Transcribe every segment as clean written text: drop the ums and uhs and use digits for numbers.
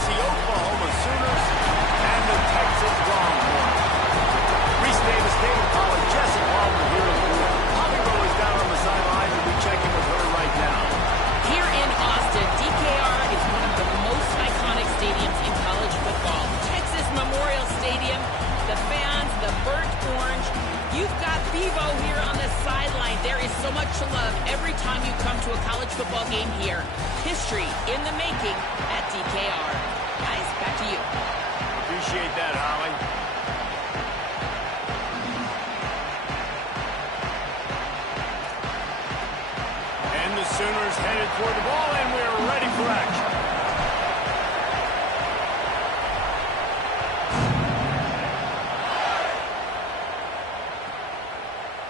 It's the Oklahoma Sooners and the Texas Longhorns. Reese Davis, David Pollard, Jesse Palmer here in the booth. Holly Rowe is down on the sideline, and we check in with her right now. Here in Austin, DKR is one of the most iconic stadiums in college football. Texas Memorial Stadium, the fans, the burnt orange. You've got Bevo here on the sideline. There is so much to love every time you come to a college football game here. History in the making at DKR. Guys, back to you. Appreciate that, Holly. And the Sooners headed toward the ball, and we're ready for action.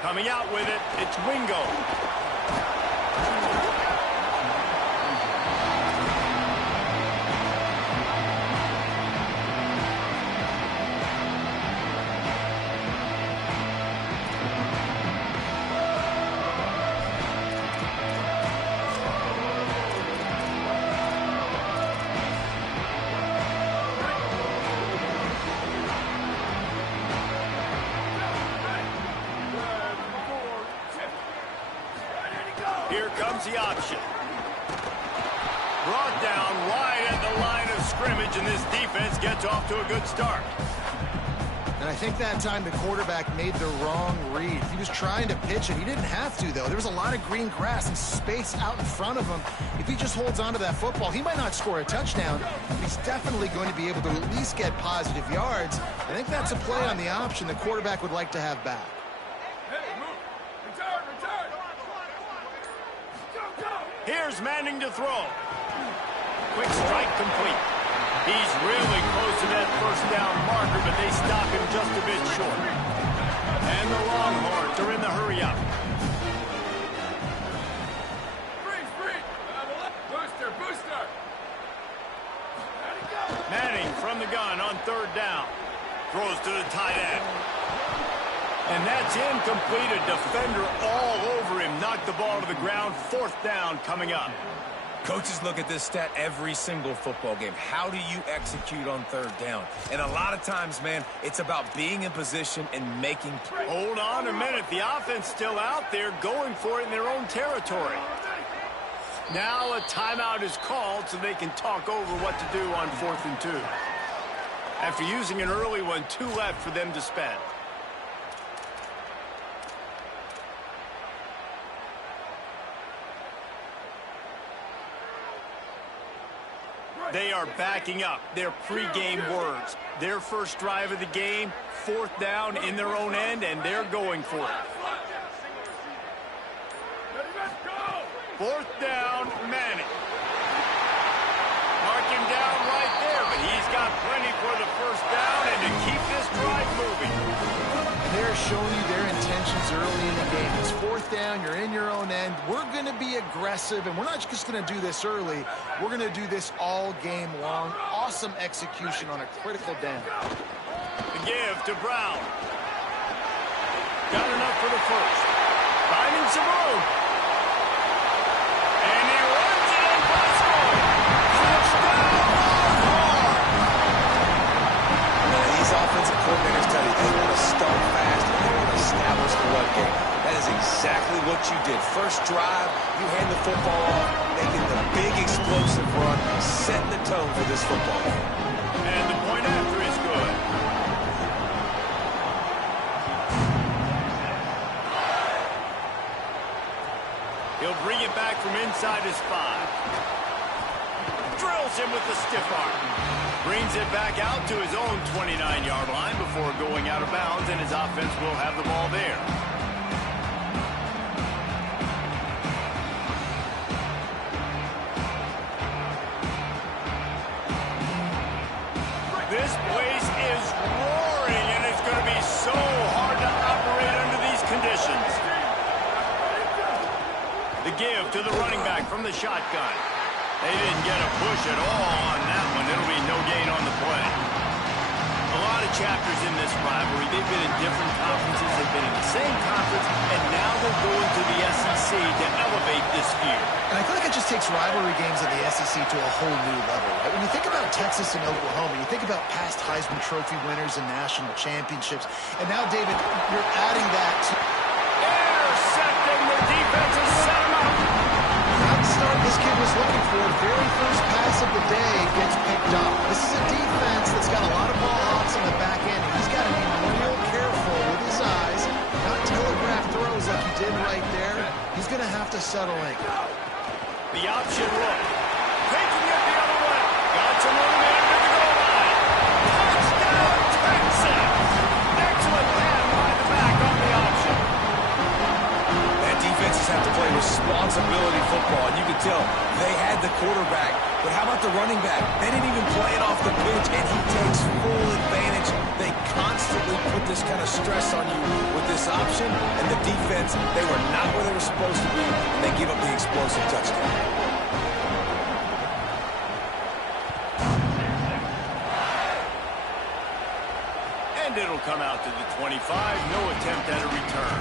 Coming out with it, it's Wingo. Here comes the option. Brought down wide at the line of scrimmage, and this defense gets off to a good start. And I think that time the quarterback made the wrong read. He was trying to pitch it. He didn't have to, though. There was a lot of green grass and space out in front of him. If he just holds on to that football, he might not score a touchdown, but he's definitely going to be able to at least get positive yards. I think that's a play on the option the quarterback would like to have back. Here's Manning to throw. Quick strike complete. He's really close to that first down marker, but they stop him just a bit short. And the Longhorns are in the hurry up. Booster. Manning from the gun on third down. Throws to the tight end. And that's incomplete. A defender all over him. Knocked the ball to the ground. Fourth down coming up. Coaches look at this stat every single football game. How do you execute on third down? And a lot of times, man, it's about being in position and making plays. Hold on a minute. The offense still out there going for it in their own territory. Now a timeout is called so they can talk over what to do on 4th and 2. After using an early one, 2 left for them to spend. They are backing up their pregame words. Their first drive of the game, 4th down in their own end, and they're going for it. 4th down, Manning. Mark him down right there, but he's got plenty for the first down and to keep this drive moving. They're showing you their intentions early in the game. It's 4th down, you're in your own end. We're going to be aggressive, and we're not just going to do this early. We're going to do this all game long. Awesome execution on a critical down. The give to Brown. Got enough for the first. Finding some room. And he runs it in for the score. Touchdown, Longhorns! Man, these offensive coordinators tell you they want to start fast and they want to establish the run game. That is exactly what you did. First drive, you hand the football off, making the big explosive run, setting the tone for this football game. And the point after is good. He'll bring it back from inside his 5. Drills him with the stiff arm. Brings it back out to his own 29-yard line before going out of bounds, and his offense will have the ball there. This place is roaring, and it's going to be so hard to operate under these conditions. The give to the running back from the shotgun. They didn't get a push at all on that one. It'll be no gain on the play. A lot of chapters in this rivalry. They've been in different conferences. They've been in the same conference, and now they're going to the SEC to elevate this feud. And I feel like it just takes rivalry games in the SEC to a whole new level, right? When you think about Texas and Oklahoma, you think about past Heisman Trophy winners and national championships. And now, David, you're adding that to... Intercepting, the defense has set him up. Not the start this kid was looking for. Very first pass of the day gets picked up. This is a defense that's got a lot of ball hawks on the back end. He's got to be real careful with his eyes, not telegraph throws like he did right there. He's going to have to settle in. The option look. Taking it the other way. Got some room in to the goal line. Touchdown, Texas! Excellent pass by the back on the option. That defenses have to play responsibility football, and you can tell they had the quarterback. But how about the running back? They didn't even play it off the pitch, and he takes full advantage. They constantly put this kind of stress on you with this option, and the defense, they were not where they were supposed to be, and they give up the explosive touchdown. And it'll come out to the 25. No attempt at a return.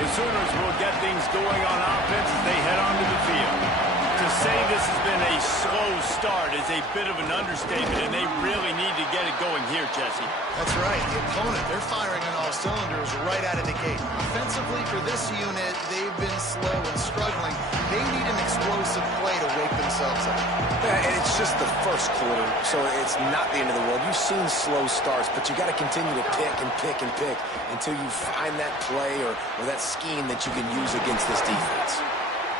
The Sooners will get things going on offense as they head onto the field. To say this has been a slow start is a bit of an understatement, and they really need to get it going here, Jesse. That's right. The opponent, they're firing on all cylinders right out of the gate. Offensively, for this unit, they've been slow and struggling. They need an explosive play to wake themselves up. Yeah, and it's just the first quarter, so it's not the end of the world. You've seen slow starts, but you got to continue to pick and pick and pick until you find that play or that scheme that you can use against this defense.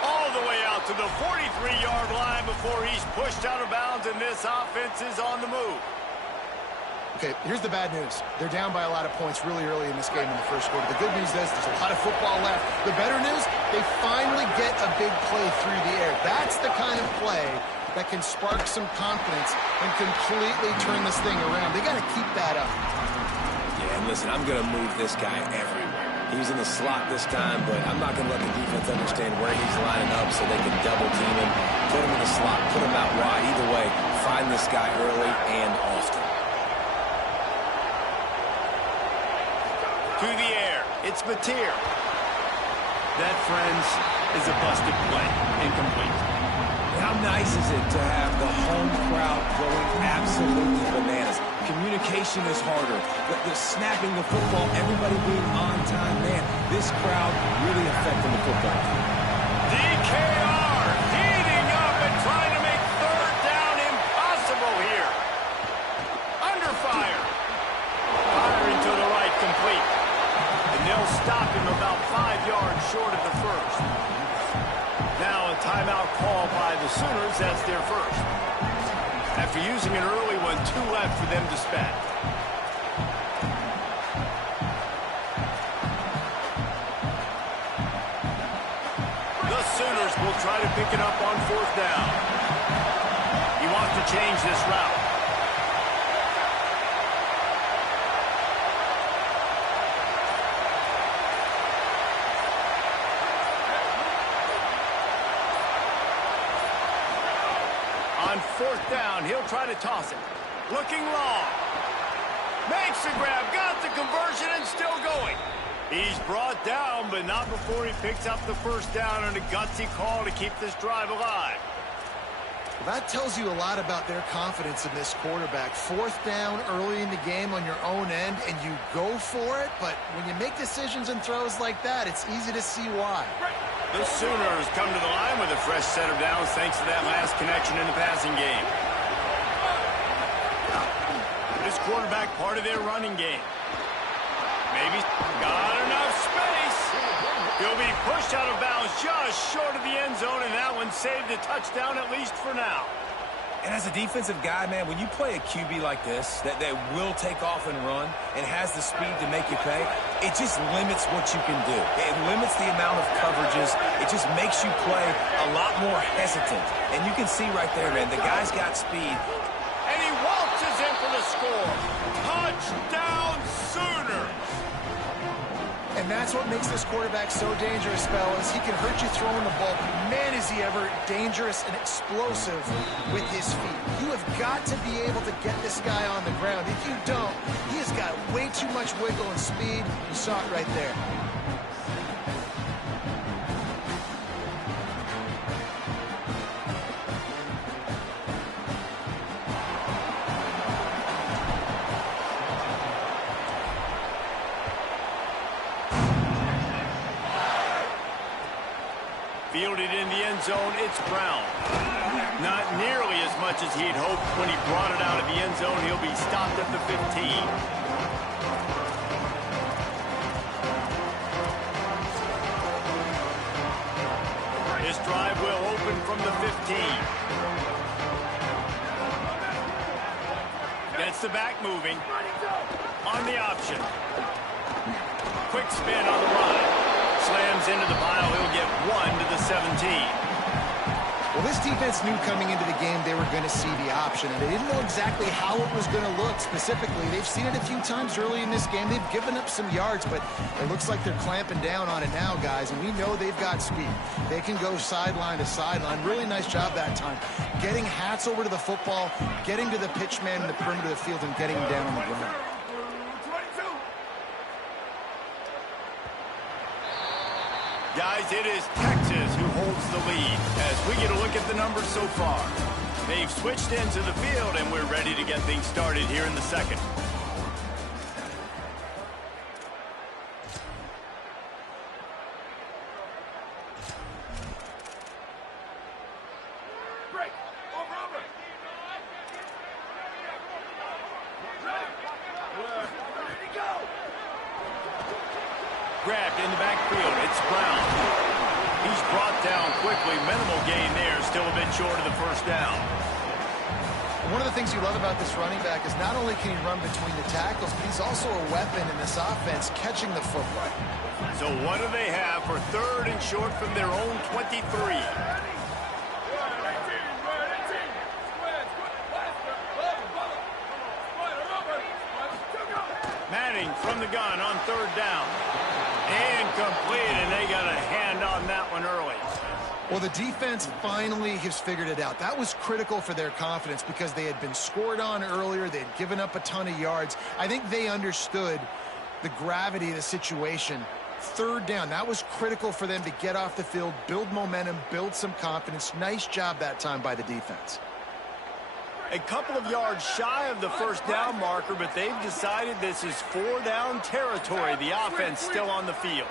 All the way out to the 43-yard line before he's pushed out of bounds, and this offense is on the move. Okay, here's the bad news. They're down by a lot of points really early in this game in the first quarter. The good news is there's a lot of football left. The better news, they finally get a big play through the air. That's the kind of play that can spark some confidence and completely turn this thing around. They got to keep that up. Yeah, and listen, I'm going to move this guy everywhere. He's in the slot this time, but I'm not going to let the defense understand where he's lining up so they can double team him, put him in the slot, put him out wide. Either way, find this guy early and often. To the air, it's Mateer. That, friends, is a busted play. Incomplete. How nice is it to have the home crowd going absolutely bananas? Communication is harder. The snapping the football, everybody being on time, man, this crowd really affecting the football. DKR heating up and trying to make third down impossible here. Under fire. Firing to the right, complete. And they'll stop him about 5 yards short of the first. Now a timeout call by the Sooners. That's their first. After using an early one, 2 left for them to spend. The Sooners will try to pick it up on 4th down. He wants to change this route. On 4th down, he'll try to toss it. Looking long. Makes the grab, got the conversion, and still going. He's brought down, but not before he picks up the first down on a gutsy call to keep this drive alive. Well, that tells you a lot about their confidence in this quarterback. 4th down early in the game on your own end, and you go for it, but when you make decisions and throws like that, it's easy to see why. The Sooners come to the line with a fresh set of downs thanks to that last connection in the passing game. This quarterback part of their running game. Maybe got enough space. He'll be pushed out of bounds just short of the end zone, and that one saved a touchdown at least for now. And as a defensive guy, man, when you play a QB like this, that will take off and run and has the speed to make you pay, it just limits what you can do. It limits the amount of coverages. It just makes you play a lot more hesitant. And you can see right there, man, the guy's got speed. And he waltzes in for the score. Touchdown, Sooners! And And that's what makes this quarterback so dangerous, fellas. He can hurt you throwing the ball, but man, is he ever dangerous and explosive with his feet. You have got to be able to get this guy on the ground. If you don't, he has got way too much wiggle and speed. You saw it right there. Fielded in the end zone, it's Brown. Not nearly as much as he'd hoped when he brought it out of the end zone. He'll be stopped at the 15. This drive will open from the 15. Gets the back moving. On the option. Quick spin on the run. Slams into the pile. He'll get 1 to the 17. Well, this defense knew coming into the game they were going to see the option, and they didn't know exactly how it was going to look specifically. They've seen it a few times early in this game. They've given up some yards, but it looks like they're clamping down on it now, guys, and we know they've got speed. They can go sideline to sideline. Really nice job that time. Getting Hats over to the football, getting to the pitch man in the perimeter of the field, and getting him down on the ground. Guys, it is Texas who holds the lead as we get a look at the numbers so far. They've switched into the field, and we're ready to get things started here in the second. Grabbed in the backfield. It's Brown. He's brought down quickly. Minimal gain there. Still a bit short of the first down. One of the things you love about this running back is not only can he run between the tackles, but he's also a weapon in this offense, catching the football. So what do they have for 3rd and short from their own 23? Manning from the gun on 3rd down. Incomplete, and they got a hand on that one early. Well, the defense finally has figured it out. That was critical for their confidence because they had been scored on earlier. They had given up a ton of yards. I think they understood the gravity of the situation. 3rd down, that was critical for them to get off the field, build momentum, build some confidence. Nice job that time by the defense. A couple of yards shy of the first down marker, but they've decided this is 4-down territory. The offense still on the field.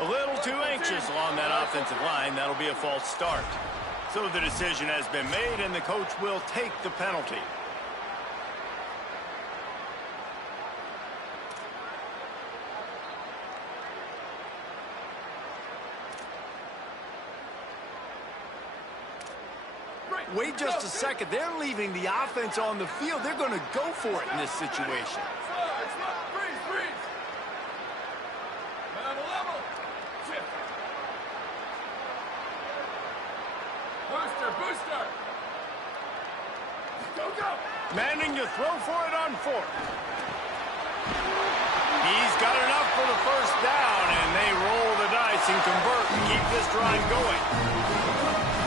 A little too anxious along that offensive line. That'll be a false start. So the decision has been made, and the coach will take the penalty. Wait just a second. They're leaving the offense on the field. They're going to go for it in this situation. Booster. Manning to throw for it on 4th. He's got enough for the first down, and they roll the dice and convert and keep this drive going.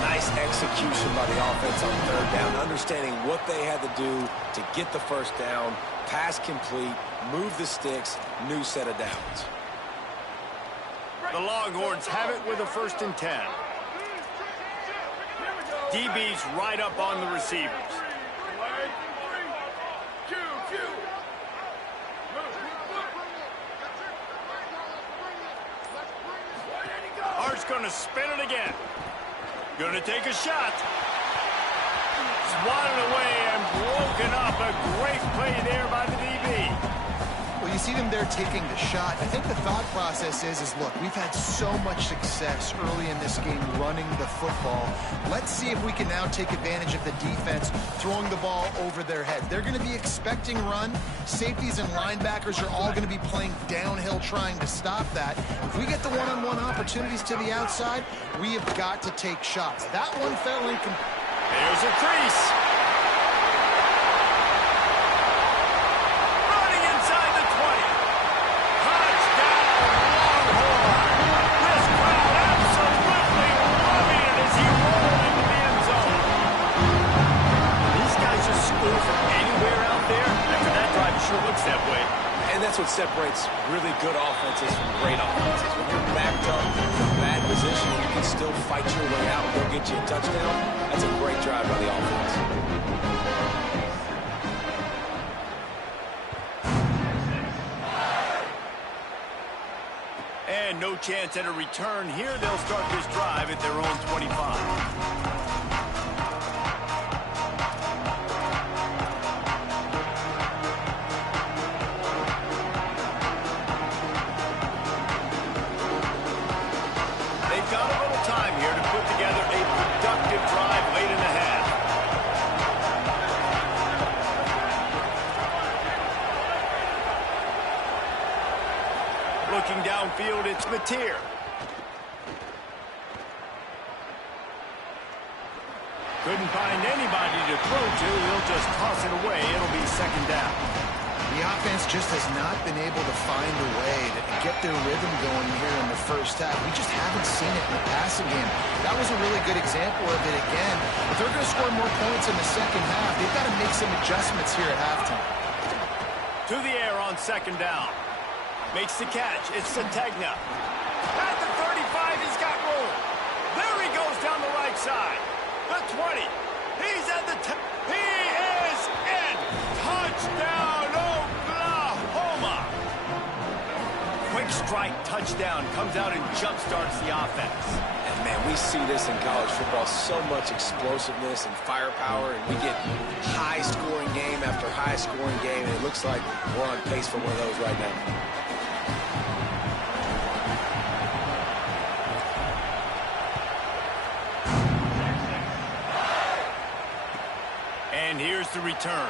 Nice execution by the offense on 3rd down, understanding what they had to do to get the first down, pass complete, move the sticks, new set of downs. The Longhorns have it with a 1st and 10. DB's right up on the receivers. Art's going to spin it again. Going to take a shot. Swatted away and broken up. A great play there by the DB. Well, you see them there taking the shot. I think the thought process is look, we've had so much success early in this game running the football. Let's see if we can now take advantage of the defense throwing the ball over their head. They're going to be expecting run. Safeties and linebackers are all going to be playing downhill trying to stop that. If we get the one-on-one opportunities to the outside, we have got to take shots. That one fell in. There's a crease. Running inside the 20. Touchdown! that way. And that's what separates really good offenses from great offenses. When you're backed up in a bad position and you can still fight your way out and go get you a touchdown, that's a great drive by the offense. And no chance at a return here. They'll start this drive at their own 25. Looking downfield, it's Mateer. Couldn't find anybody to throw to. He'll just toss it away. It'll be second down. The offense just has not been able to find a way to get their rhythm going here in the first half. We just haven't seen it in the passing game. That was a really good example of it again. If they're going to score more points in the second half, they've got to make some adjustments here at halftime. To the air on second down. Makes the catch. It's Sategna. At the 35, he's got room. There he goes down the right side. The 20. He's at the 10. He is in. Touchdown, Oklahoma. Quick strike touchdown. Comes out and jump-starts the offense. And, man, we see this in college football. So much explosiveness and firepower. And we get high-scoring game after high-scoring game. And it looks like we're on pace for one of those right now. And here's the return.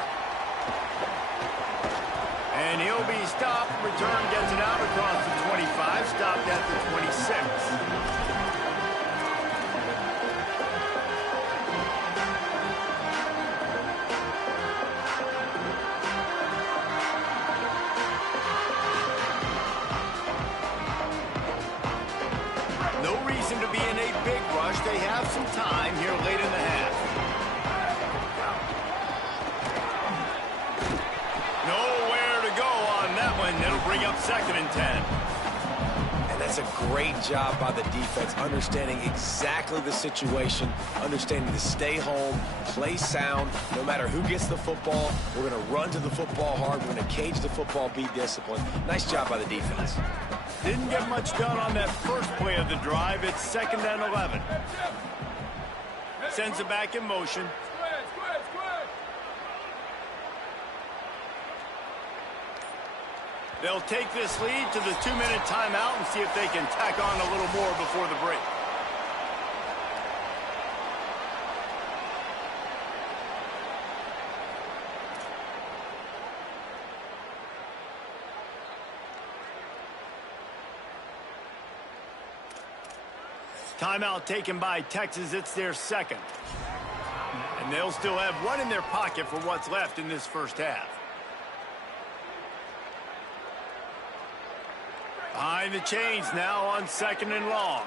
And he'll be stopped. Return gets it out across the 25. Stopped at the 26. No reason to be in a big rush. They have some time here late in the half. It'll bring up second and 10. And that's a great job by the defense, understanding exactly the situation, understanding to stay home, play sound. No matter who gets the football, we're going to run to the football hard. We're going to cage the football, be disciplined. Nice job by the defense. Didn't get much done on that first play of the drive. It's second and 11. Sends it back in motion. They'll take this lead to the 2-minute timeout and see if they can tack on a little more before the break. Timeout taken by Texas. It's their second. And they'll still have one in their pocket for what's left in this first half. Behind the chains now on second and long.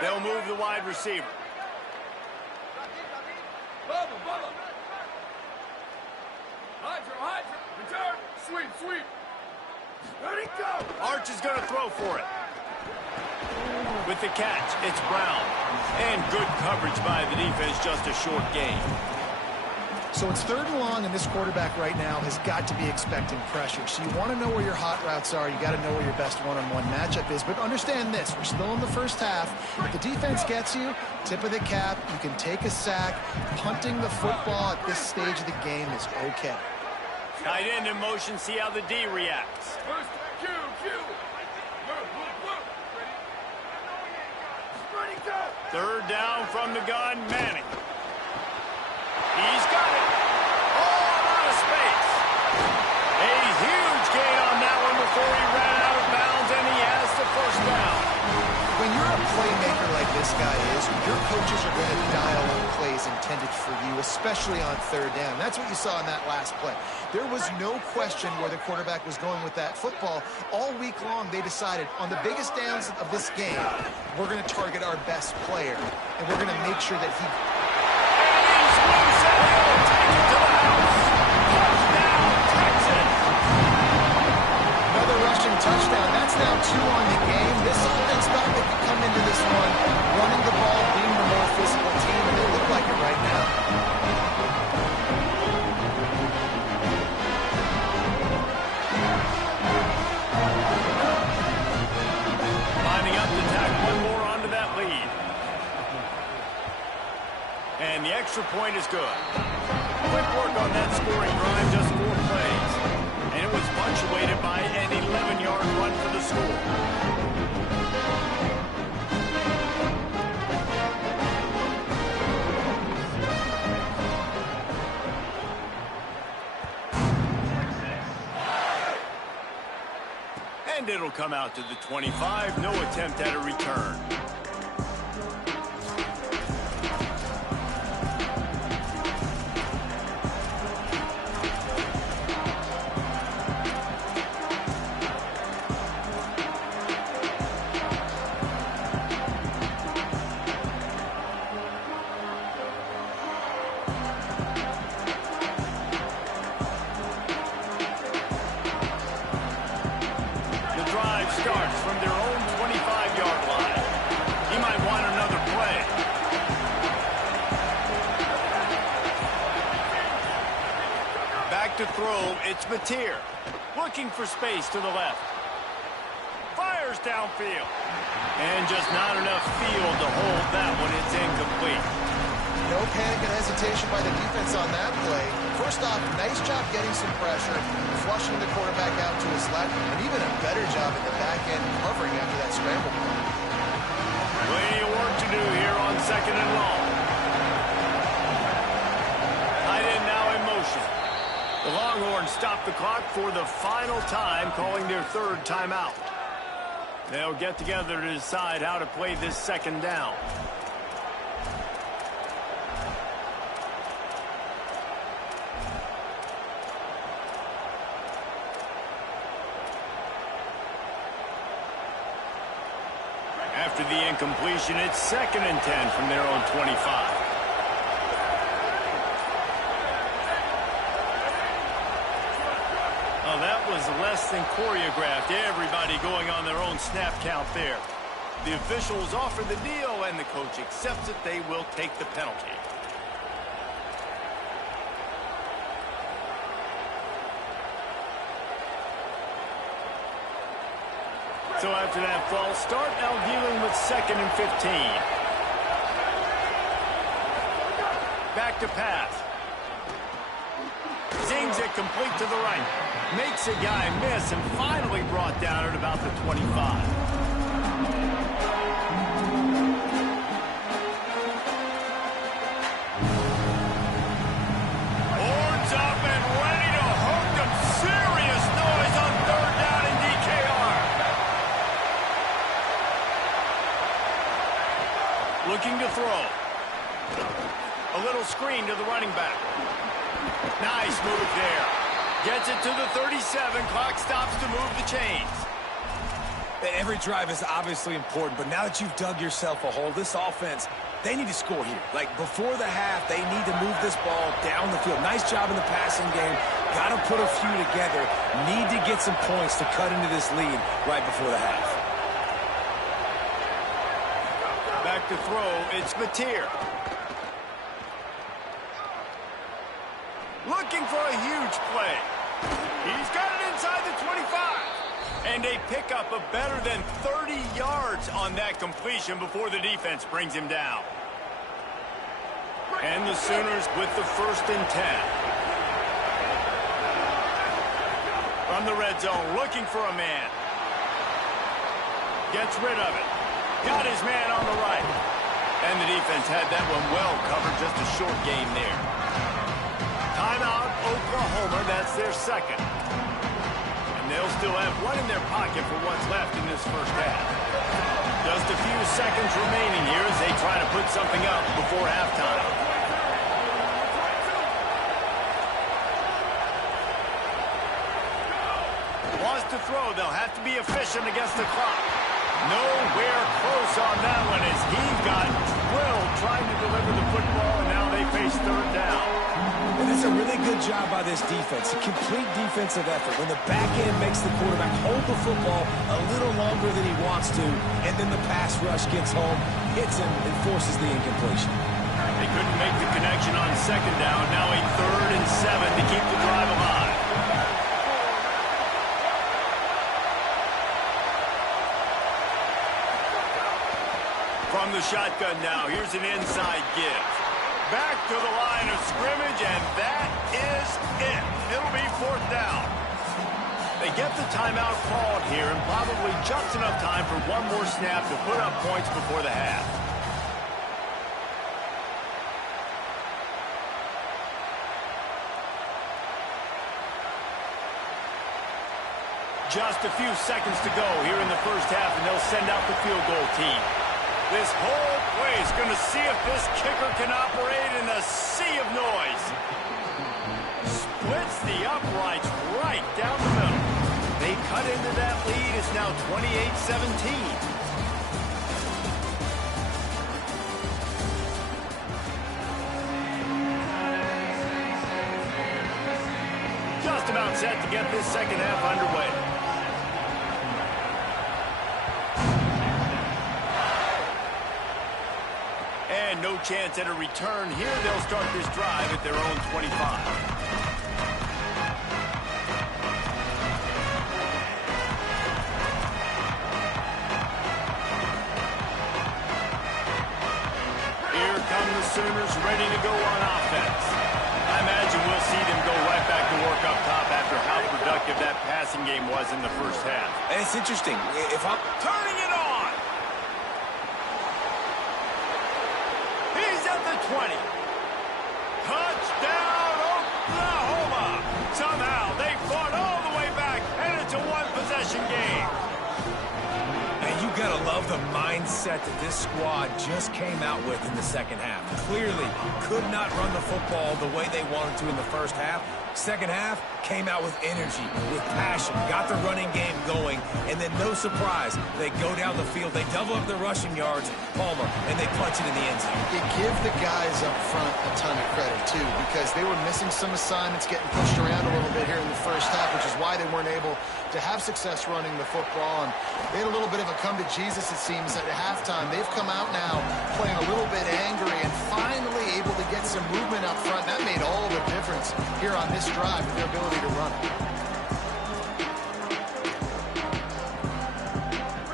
They'll move the wide receiver. Return. Sweep. Ready, go. Arch is going to throw for it. With the catch, it's Brown. And good coverage by the defense, just a short gain. So it's third and long, and this quarterback right now has got to be expecting pressure. So you want to know where your hot routes are. You got to know where your best one-on-one matchup is. But understand this, we're still in the first half. If the defense gets you, tip of the cap, you can take a sack. Punting the football at this stage of the game is okay. Tight end in motion, see how the D reacts. First, Q. Ready, go. Third down from the gun, Manning. He's got it. All out of space. A huge gain on that one before he ran out of bounds, and he has the first down. When you're a playmaker like this guy is, your coaches are going to dial up plays intended for you, especially on third down. That's what you saw in that last play. There was no question where the quarterback was going with that football. All week long, they decided on the biggest downs of this game, we're going to target our best player, and we're going to make sure that he... And he's loose, and he'll take it to the house. Touchdown, touchdown. That's now 2 on the game. This offense thought they could come into this one running the ball, being the more physical team, and they look like it right now. Lining up to tack one more onto that lead. And the extra point is good. Quick work on that scoring drive, just 4 plays. And it was punctuated by an 11-yard run for the score. And it'll come out to the 25. No attempt at a return. Starts from their own 25-yard line. He might want another play. Back to throw, it's Mateer. Looking for space to the left. Fires downfield. And just not enough field to hold that one. It's incomplete. No panic and hesitation by the defense on that play. First off, nice job getting some pressure, flushing the quarterback out to his left, and even a better job in the back end covering after that scramble play. Plenty of work to do here on 2nd and long. Tight end now in motion. The Longhorns stop the clock for the final time, calling their 3rd timeout. They'll get together to decide how to play this 2nd down. After the incompletion, it's 2nd and 10 from their own 25. Oh, that was less than choreographed. Everybody going on their own snap count there. The officials offer the deal, and the coach accepts it. They will take the penalty. So after that false start, now dealing with 2nd and 15. Back to pass. Zings it complete to the right. Makes a guy miss and finally brought down at about the 25. Looking to throw. A little screen to the running back. Nice move there. Gets it to the 37. Clock stops to move the chains. Every drive is obviously important, but now that you've dug yourself a hole, this offense, they need to score here. Like, before the half, they need to move this ball down the field. Nice job in the passing game. Got to put a few together. Need to get some points to cut into this lead right before the half. Back to throw, it's Mateer. Looking for a huge play. He's got it inside the 25. And they pick up a better than 30 yards on that completion before the defense brings him down. And the Sooners with the 1st and 10. From the red zone, looking for a man. Gets rid of it. Got his man on the right. And the defense had that one well covered. Just a short game there. Timeout, Oklahoma. That's their 2nd. And they'll still have one in their pocket for what's left in this first half. Just a few seconds remaining here as they try to put something up before halftime. Wants to throw. They'll have to be efficient against the clock. Nowhere close on that one as he got drilled trying to deliver the football, and now they face 3rd down. And That's a really good job by this defense. A complete defensive effort. When the back end makes the quarterback hold the football a little longer than he wants to, and then the pass rush gets home, hits him, and forces the incompletion. They couldn't make the connection on second down. Now a 3rd and 7 to keep the drive alive. From the shotgun now, here's an inside give. Back to the line of scrimmage, and that is it. It'll be 4th down. They get the timeout called here, and probably just enough time for one more snap to put up points before the half. Just a few seconds to go here in the first half, and they'll send out the field goal team. This whole place going to see if this kicker can operate in a sea of noise. Splits the uprights right down the middle. They cut into that lead. It's now 28-17. Just about set to get this second half underway. And no chance at a return here. They'll start this drive at their own 25. Here come the Sooners ready to go on offense. I imagine we'll see them go right back to work up top after how productive that passing game was in the first half. And it's interesting. If I'm Turning it on! He's at the 20. Touchdown, Oklahoma! Somehow they fought all the way back, and it's a one-possession game. And you gotta love the mindset that this squad just came out with in the second half. Clearly could not run the football the way they wanted to in the first half. Second half came out with energy, with passion, got the running game going, and then no surprise, they go down the field, they double up their rushing yards, Palmer, and they punch it in the end zone. You give the guys up front a ton of credit, too, because they were missing some assignments, getting pushed around a little bit here in the first half, which is why they weren't able to have success running the football. And they had a little bit of a come to Jesus, it seems, at halftime. They've come out now playing a little bit angry and finally able to get some movement up front. That made all the difference here on this drive with their ability to run.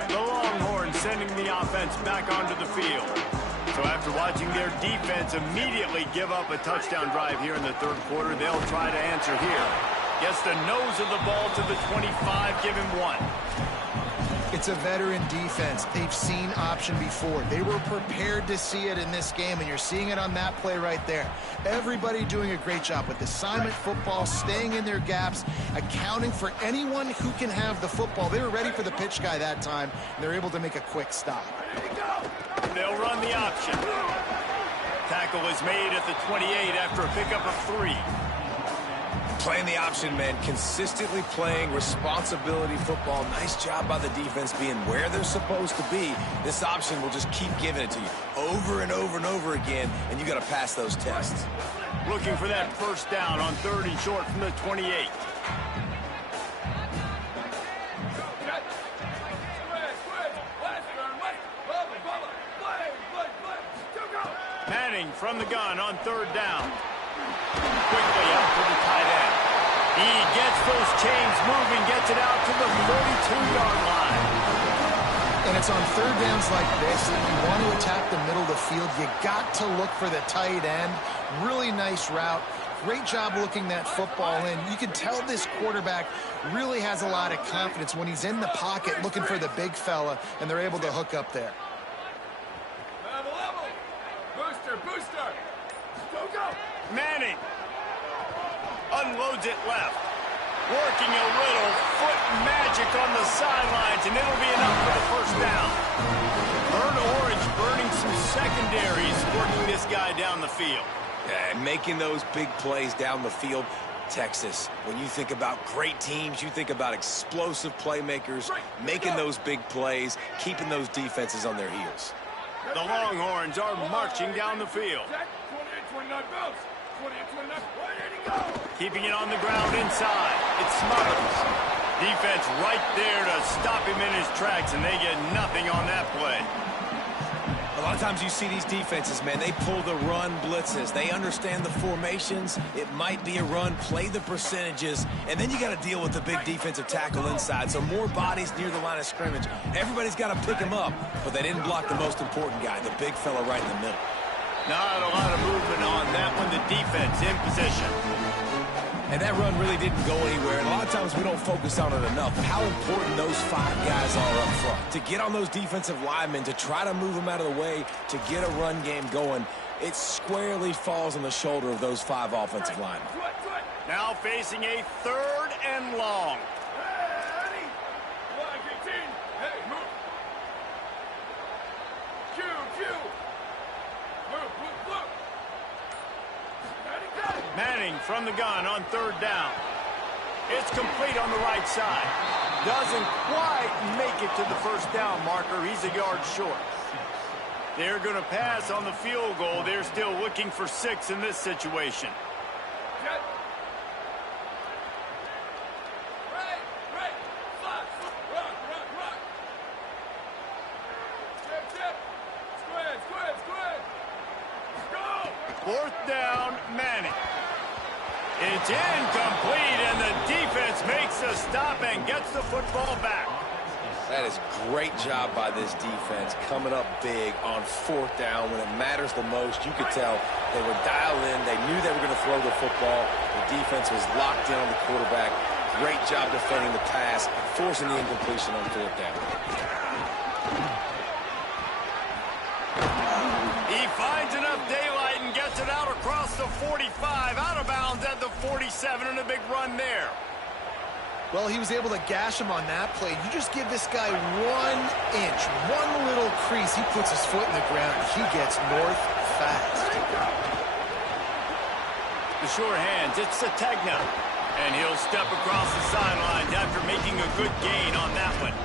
The Longhorns sending the offense back onto the field. So after watching their defense immediately give up a touchdown drive here in the third quarter, they'll try to answer here. Gets the nose of the ball to the 25, give him one. It's a veteran defense. They've seen option before. They were prepared to see it in this game, and you're seeing it on that play right there. Everybody doing a great job with assignment football, staying in their gaps, accounting for anyone who can have the football. They were ready for the pitch guy that time, and they're able to make a quick stop. They'll run the option. Tackle is made at the 28 after a pickup of 3. Playing the option, man, consistently playing responsibility football. Nice job by the defense being where they're supposed to be. This option will just keep giving it to you over and over and over again, and you got to pass those tests. Looking for that first down on 3rd and short from the 28. Manning from the gun on 3rd down. Quickly out to the tight end. He gets those chains moving, gets it out to the 42-yard line. And it's on 3rd downs like this. If you want to attack the middle of the field, you got to look for the tight end. Really nice route. Great job looking that football in. You can tell this quarterback really has a lot of confidence when he's in the pocket looking for the big fella, and they're able to hook up there. Level. Booster. Go. Manning unloads it left. Working a little foot magic on the sidelines, and it'll be enough for the first down. Burnt Orange burning some secondaries, working this guy down the field. Yeah, and making those big plays down the field. Texas, when you think about great teams, you think about explosive playmakers, making those big plays, keeping those defenses on their heels. The Longhorns are marching down the field. 28-29 bounce. Keeping it on the ground inside. It's Smothers. Defense right there to stop him in his tracks, and they get nothing on that play. A lot of times you see these defenses, man, they pull the run blitzes. They understand the formations. It might be a run, play the percentages, and then you got to deal with the big defensive tackle inside. So more bodies near the line of scrimmage. Everybody's got to pick him up, but they didn't block the most important guy, the big fella right in the middle. Not a lot of movement on that one, the defense in position. And that run really didn't go anywhere. And a lot of times we don't focus on it enough. How important those 5 guys are up front. To get on those defensive linemen, to try to move them out of the way, to get a run game going, it squarely falls on the shoulder of those 5 offensive linemen. Now facing a 3rd and long. Manning from the gun on 3rd down. It's complete on the right side. Doesn't quite make it to the first down marker. He's a yard short. They're going to pass on the field goal. They're still looking for 6 in this situation. Fourth down, Manning. It's incomplete, and the defense makes a stop and gets the football back. That is great job by this defense, coming up big on 4th down when it matters the most. You could tell they were dialed in. They knew they were going to throw the football. The defense was locked in on the quarterback. Great job defending the pass, forcing the incompletion on 4th down. He finds enough daylight and gets it out across the 45, out of bounds at the 47, and a big run there. Well, he was able to gash him on that play. You just give this guy 1 inch, one little crease. He puts his foot in the ground, and he gets north fast. The sure hands, it's Sategna. And he'll step across the sidelines after making a good gain on that one.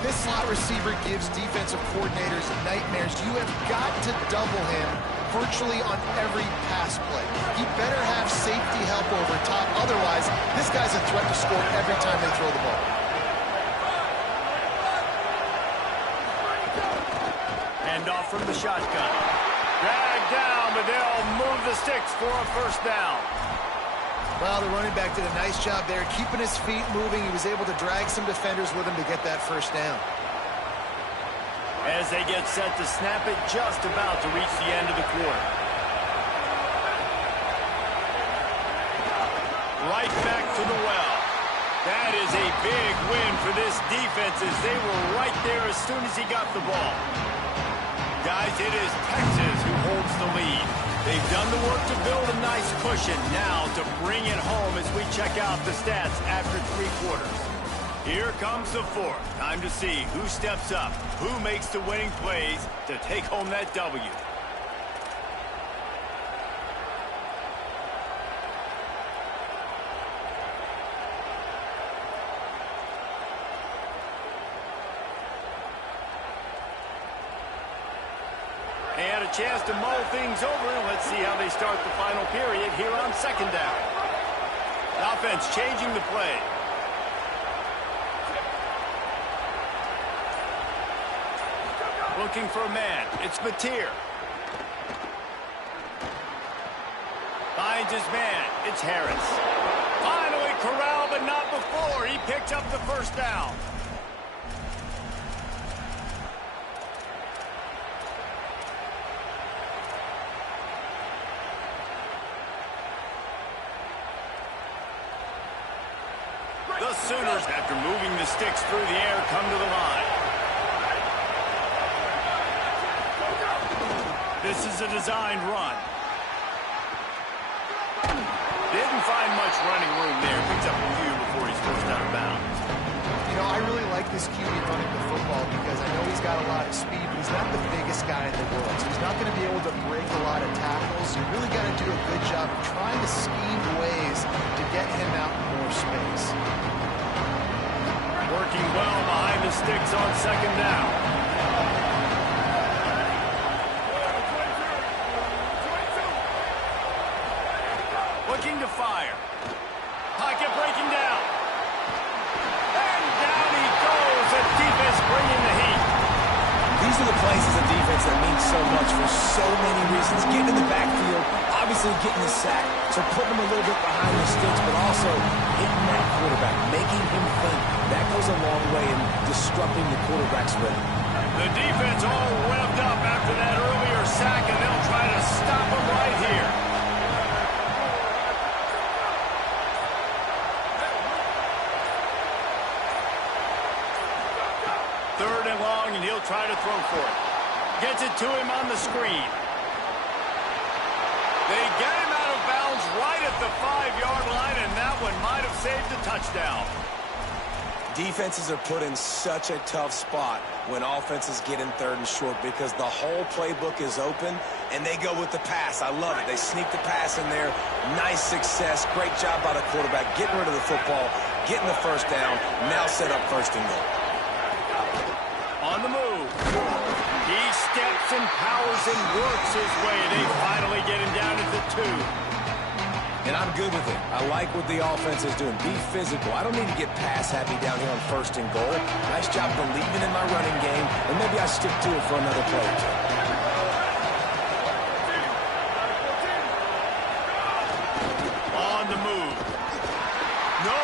This slot receiver gives defensive coordinators nightmares. You have got to double him virtually on every pass play. He better have safety help over top. Otherwise, this guy's a threat to score every time they throw the ball. Hand off from the shotgun. Dragged down, but they'll move the sticks for a first down. Well, the running back did a nice job there, keeping his feet moving. He was able to drag some defenders with him to get that first down. As they get set to snap it, just about to reach the end of the quarter. Right back to the well. That is a big win for this defense as they were right there as soon as he got the ball. Guys, it is Texas who holds the lead. They've done the work to build a nice cushion. Now to bring it home as we check out the stats after 3 quarters. Here comes the 4th. Time to see who steps up, who makes the winning plays to take home that W. And a chance to mull things over. Let's see how they start the final period here on 2nd down. Offense changing the play. Looking for a man. It's Mateer. Finds his man. It's Harris. Finally corralled, but not before. He picked up the first down. The Sooners, after moving the sticks through the air, come to the line. This is a designed run. Didn't find much running room there. Picks up a few before he's forced out of bounds. You know, I really like this QB running the football because I know he's got a lot of speed, but he's not the biggest guy in the world. So he's not going to be able to break a lot of tackles. You really got to do a good job of trying to scheme ways to get him out in more space. Working well behind the sticks on 2nd down. Looking to fire. Pocket breaking down. And down he goes. The defense bringing the heat. These are the plays as a defense that mean so much for so many reasons. Getting in the backfield, obviously getting the sack, so putting him a little bit behind the sticks, but also hitting that quarterback, making him think. That goes a long way in disrupting the quarterback's rhythm. The defense all revved up after that earlier sack, and they'll try to stop him right here. Third and long, and he'll try to throw for it. Gets it to him on the screen. They get him out of bounds right at the 5-yard line, and that one might have saved a touchdown. Defenses are put in such a tough spot when offenses get in third and short because the whole playbook is open, and they go with the pass. I love it. They sneak the pass in there. Nice success. Great job by the quarterback getting rid of the football, getting the first down, now set up first and goal. On the move. He steps and powers and works his way. They finally get him down at the 2. And I'm good with it. I like what the offense is doing. Be physical. I don't need to get pass happy down here on first and goal. Nice job believing in my running game, and maybe I stick to it for another play or two. On the move. No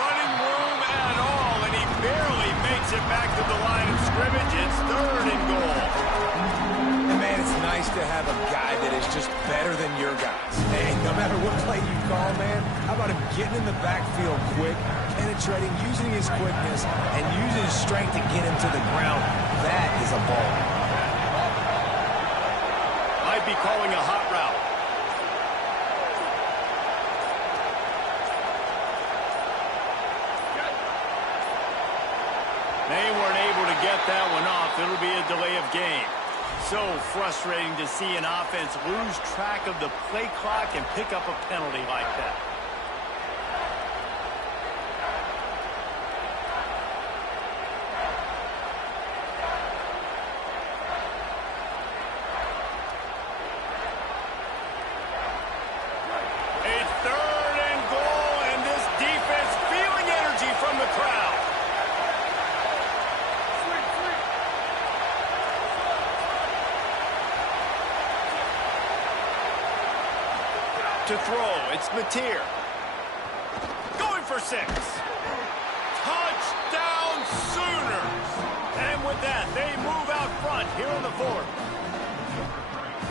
running room at all, and he barely makes it back to the line of scrimmage. It's third and goal. And man, it's nice to have a guy that is just better than your guys. Hey, no matter what play you call, man, how about him getting in the backfield quick, penetrating, using his quickness, and using his strength to get him to the ground? That is a ball. Might be calling a hot route. They weren't able to get that one off. It'll be a delay of game. So frustrating to see an offense lose track of the play clock and pick up a penalty like that. A third and goal, and this defense feeling energy from the crowd. To throw, it's Mateer. Going for 6. Touchdown Sooners! And with that, they move out front here in the 4th.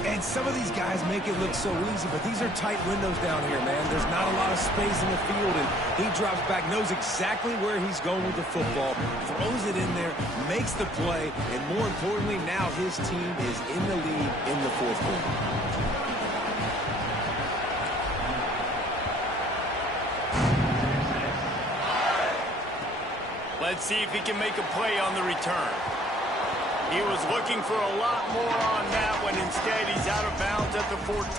And some of these guys make it look so easy, but these are tight windows down here, man. There's not a lot of space in the field, and he drops back, knows exactly where he's going with the football, throws it in there, makes the play, and more importantly, now his team is in the lead in the 4th quarter. Let's see if he can make a play on the return. He was looking for a lot more on that one. Instead, he's out of bounds at the 14.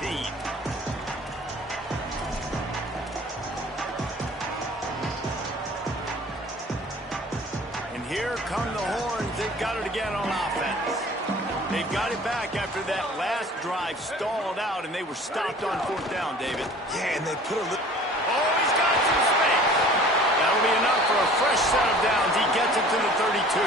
And here come the horns. They've got it again on offense. They've got it back after that last drive stalled out, and they were stopped on 4th down, David. Yeah, and they put a little... Oh, he's got some space. That'll be enough for a fresh set of downs. He gets it to the 32.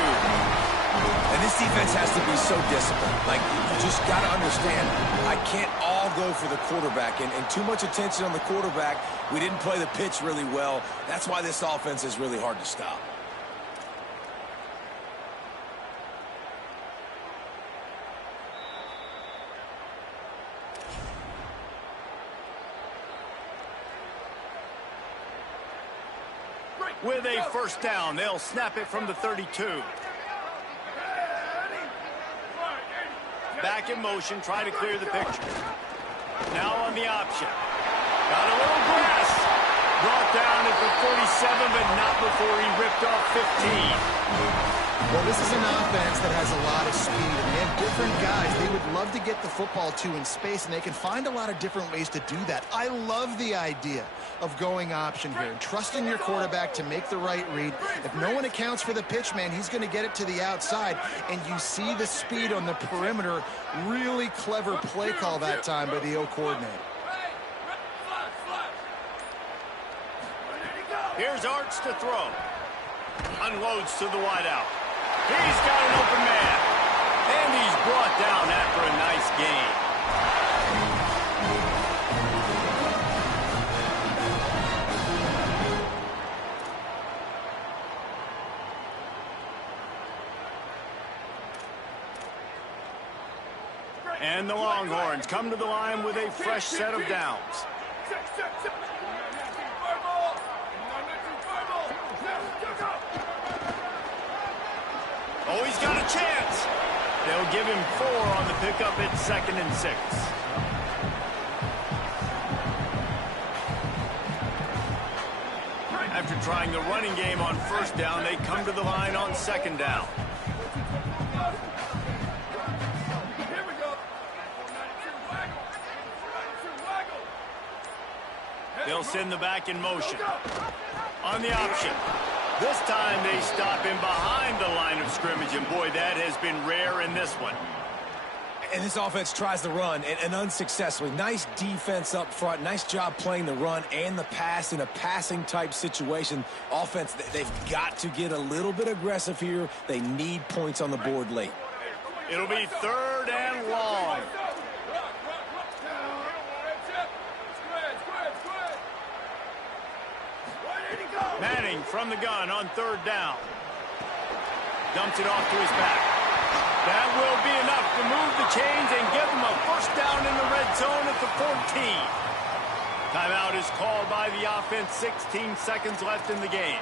And this defense has to be so disciplined. Like, you just got to understand, I can't all go for the quarterback. And too much attention on the quarterback. We didn't play the pitch really well. That's why this offense is really hard to stop. With a first down, they'll snap it from the 32. Back in motion, try to clear the picture. Now on the option. Got a little grass. Brought down at the 47, but not before he ripped off 15. Well, this is an offense that has a lot of speed, and they have different guys they would love to get the football to in space, and they can find a lot of different ways to do that. I love the idea of going option here and trusting your quarterback to make the right read. If no one accounts for the pitch, man, he's going to get it to the outside, and you see the speed on the perimeter. Really clever play call that time by the O coordinator. Here's Arts to throw. Unloads to the wideout. He's got an open man. And he's brought down after a nice gain. And the Longhorns come to the line with a fresh set of downs. Oh, he's got a chance. They'll give him 4 on the pickup at 2nd and 6. After trying the running game on 1st down, they come to the line on 2nd down. They'll send the back in motion. On the option. This time they stop him behind the line of scrimmage, and boy, that has been rare in this one. And this offense tries to run, and unsuccessfully. Nice defense up front. Nice job playing the run and the pass in a passing-type situation. Offense, they've got to get a little bit aggressive here. They need points on the board late. It'll be 3rd and long. Manning from the gun on 3rd down. Dumps it off to his back. That will be enough to move the chains and give them a 1st down in the red zone at the 14. Timeout is called by the offense. 16 seconds left in the game.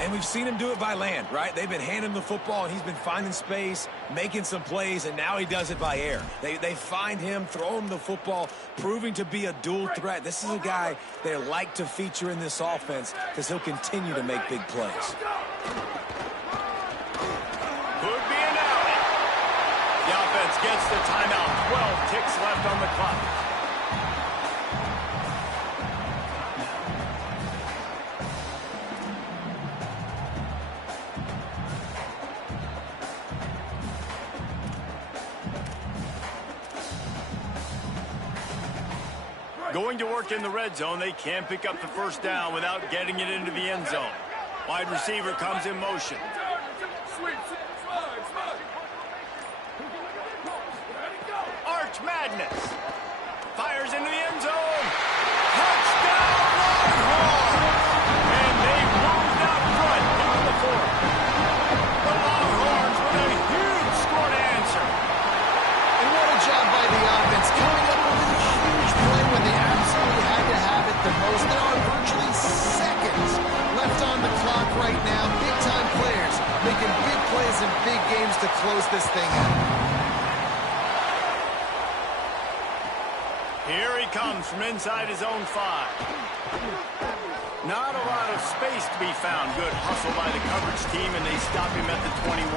And we've seen him do it by land, right? They've been handing him the football, and he's been finding space, making some plays, and now he does it by air. They find him, throw him the football, proving to be a dual threat. This is a guy they like to feature in this offense because he'll continue to make big plays. Could be an alley. The offense gets the timeout. 12 ticks left on the clock. Going to work in the red zone, they can't pick up the 1st down without getting it into the end zone. Wide receiver comes in motion. Arch Madness. Fires into the end zone. Touchdown, Longhorns! And they moved out front into the 4th. The Longhorns with a huge score to answer. And what a job by the offense, coming up with a huge play when they absolutely had to have it the most. There are virtually seconds left on the clock right now. Big-time players making big plays in big games to close this thing out. Here he comes from inside his own 5. Not a lot of space to be found. Good hustle by the coverage team, and they stop him at the 21.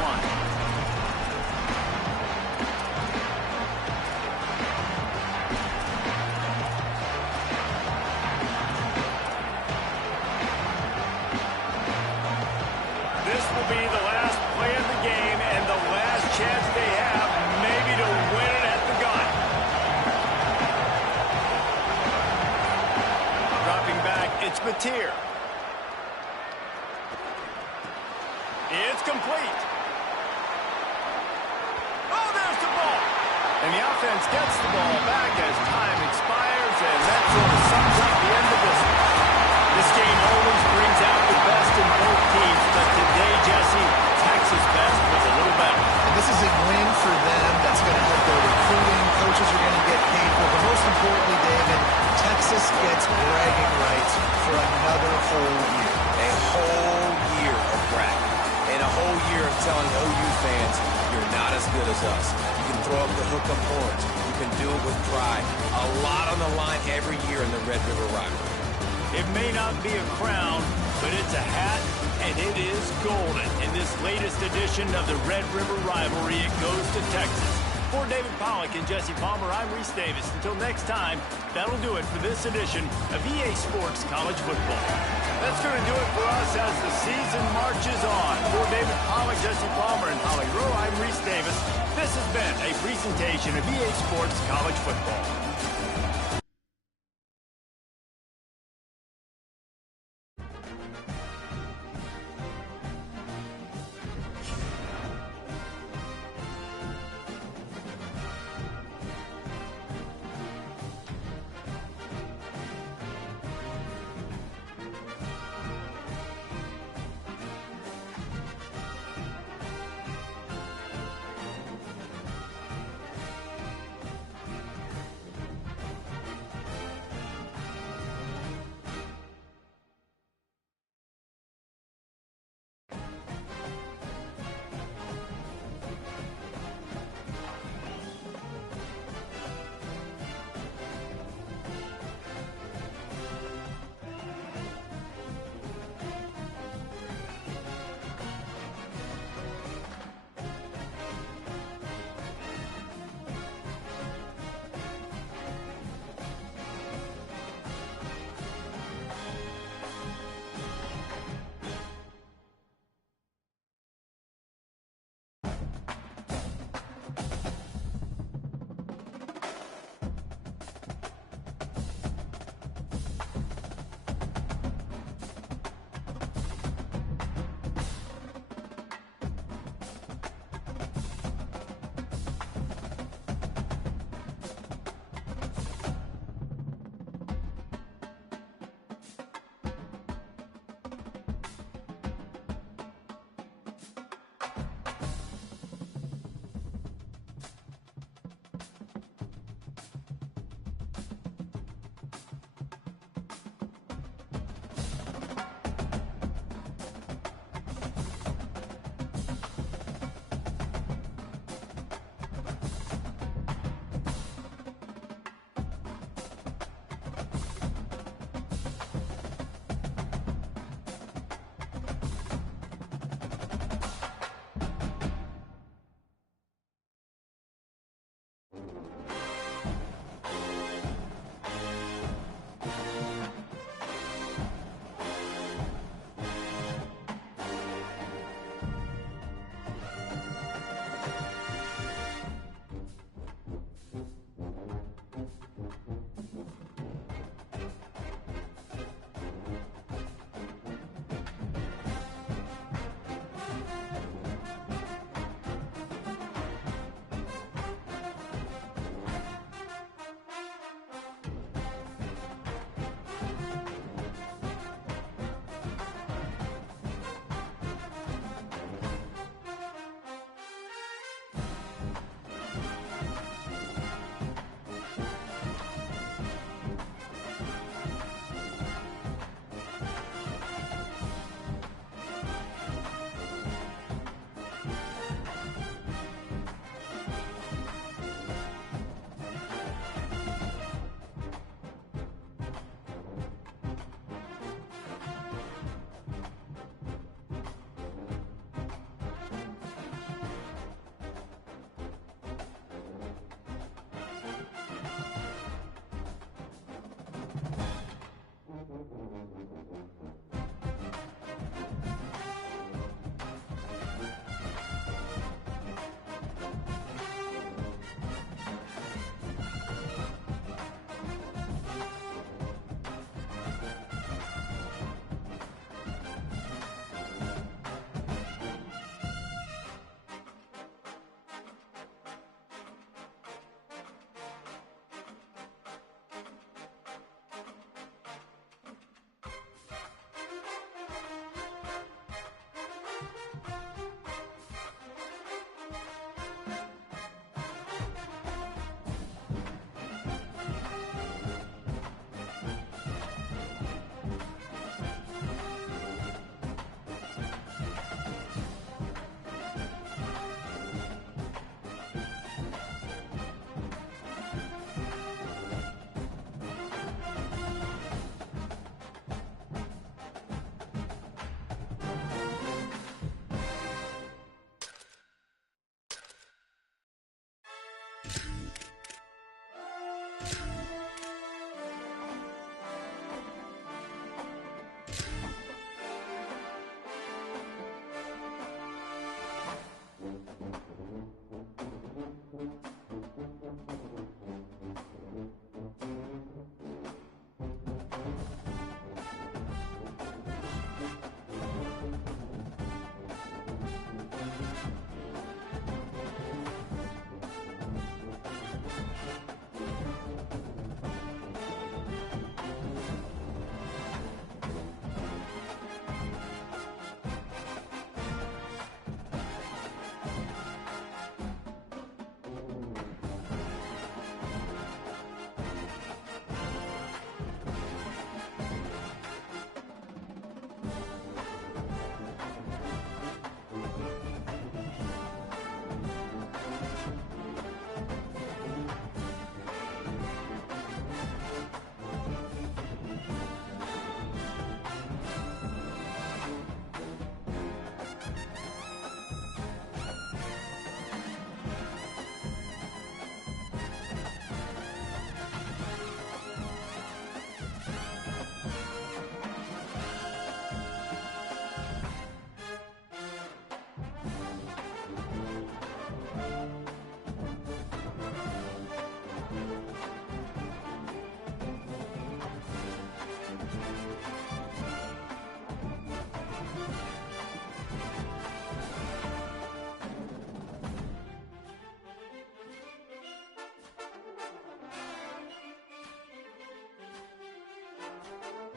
This will be the last play of the game and the last chance they have maybe to win it at the gun. Dropping back, it's Mateer. It's complete. Oh, there's the ball. And the offense gets the ball back as time expires, and that sort of sums up the end of this one. This game always brings out the best in both teams, but today, Jesse, Texas' best was a little better. And this is a win for them that's going to help their recruiting. Coaches are going to get paid for, but most importantly, David, Texas gets bragging rights for another whole year. A whole year of bragging. And a whole year of telling OU fans, you're not as good as us. You can throw up the hook up horns. You can do it with pride. A lot on the line every year in the Red River rivalry. It may not be a crown, but it's a hat, and it is golden. In this latest edition of the Red River rivalry, it goes to Texas. For David Pollack and Jesse Palmer, I'm Reese Davis. Until next time, that'll do it for this edition of EA Sports College Football. That's going to do it for us as the season marches on. For David Pollack, Jesse Palmer, and Holly Rowe, I'm Reese Davis. This has been a presentation of EA Sports College Football.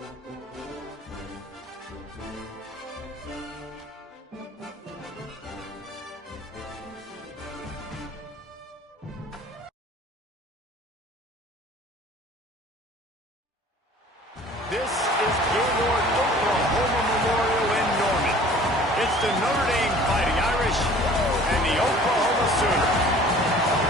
This is Gaylord Oklahoma Memorial in Norman. It's the Notre Dame Fighting Irish and the Oklahoma Sooners.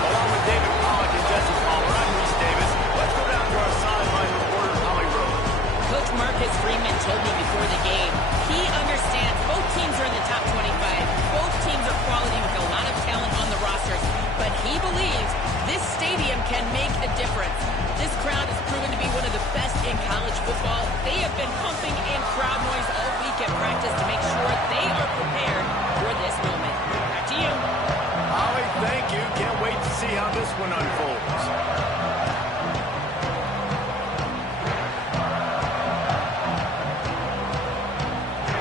Along with David Pollock and Jesse Palmer, I'm Reese Davis. Let's go down to our sideline reporter, Holly Rose. Coach Marcus Freeman told me before the game, he understands both teams are in the top 25. Both teams are quality with a lot of talent on the rosters. But he believes this stadium can make a difference. This crowd has proven to be one of the best in college football. They have been pumping in crowd noise all week at practice to make sure they are prepared for this moment. Back to you. Holly, thank you. Can't wait to see how this one unfolds.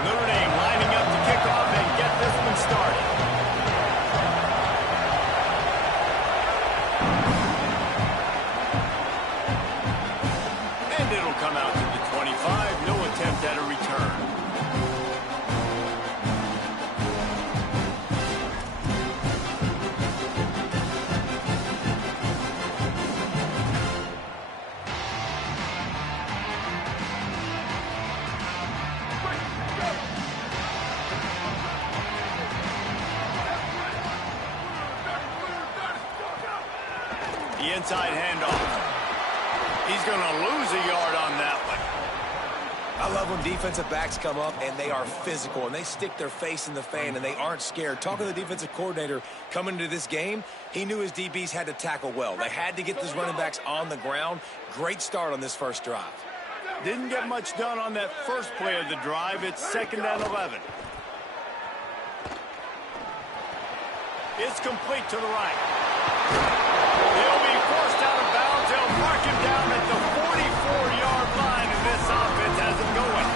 Notre Dame lining up to kick off and get this one started. And it'll come out to the 25. No attempt at a return. The inside handoff. He's going to lose a yard on that one. I love when defensive backs come up and they are physical and they stick their face in the fan and they aren't scared. Talking to the defensive coordinator coming into this game, he knew his DBs had to tackle well. They had to get those running backs on the ground. Great start on this first drive. Didn't get much done on that first play of the drive. It's 2nd and 11. It's complete to the right. He'll be forced out of bounds. They'll mark him down at the 44-yard line, and this offense has him going.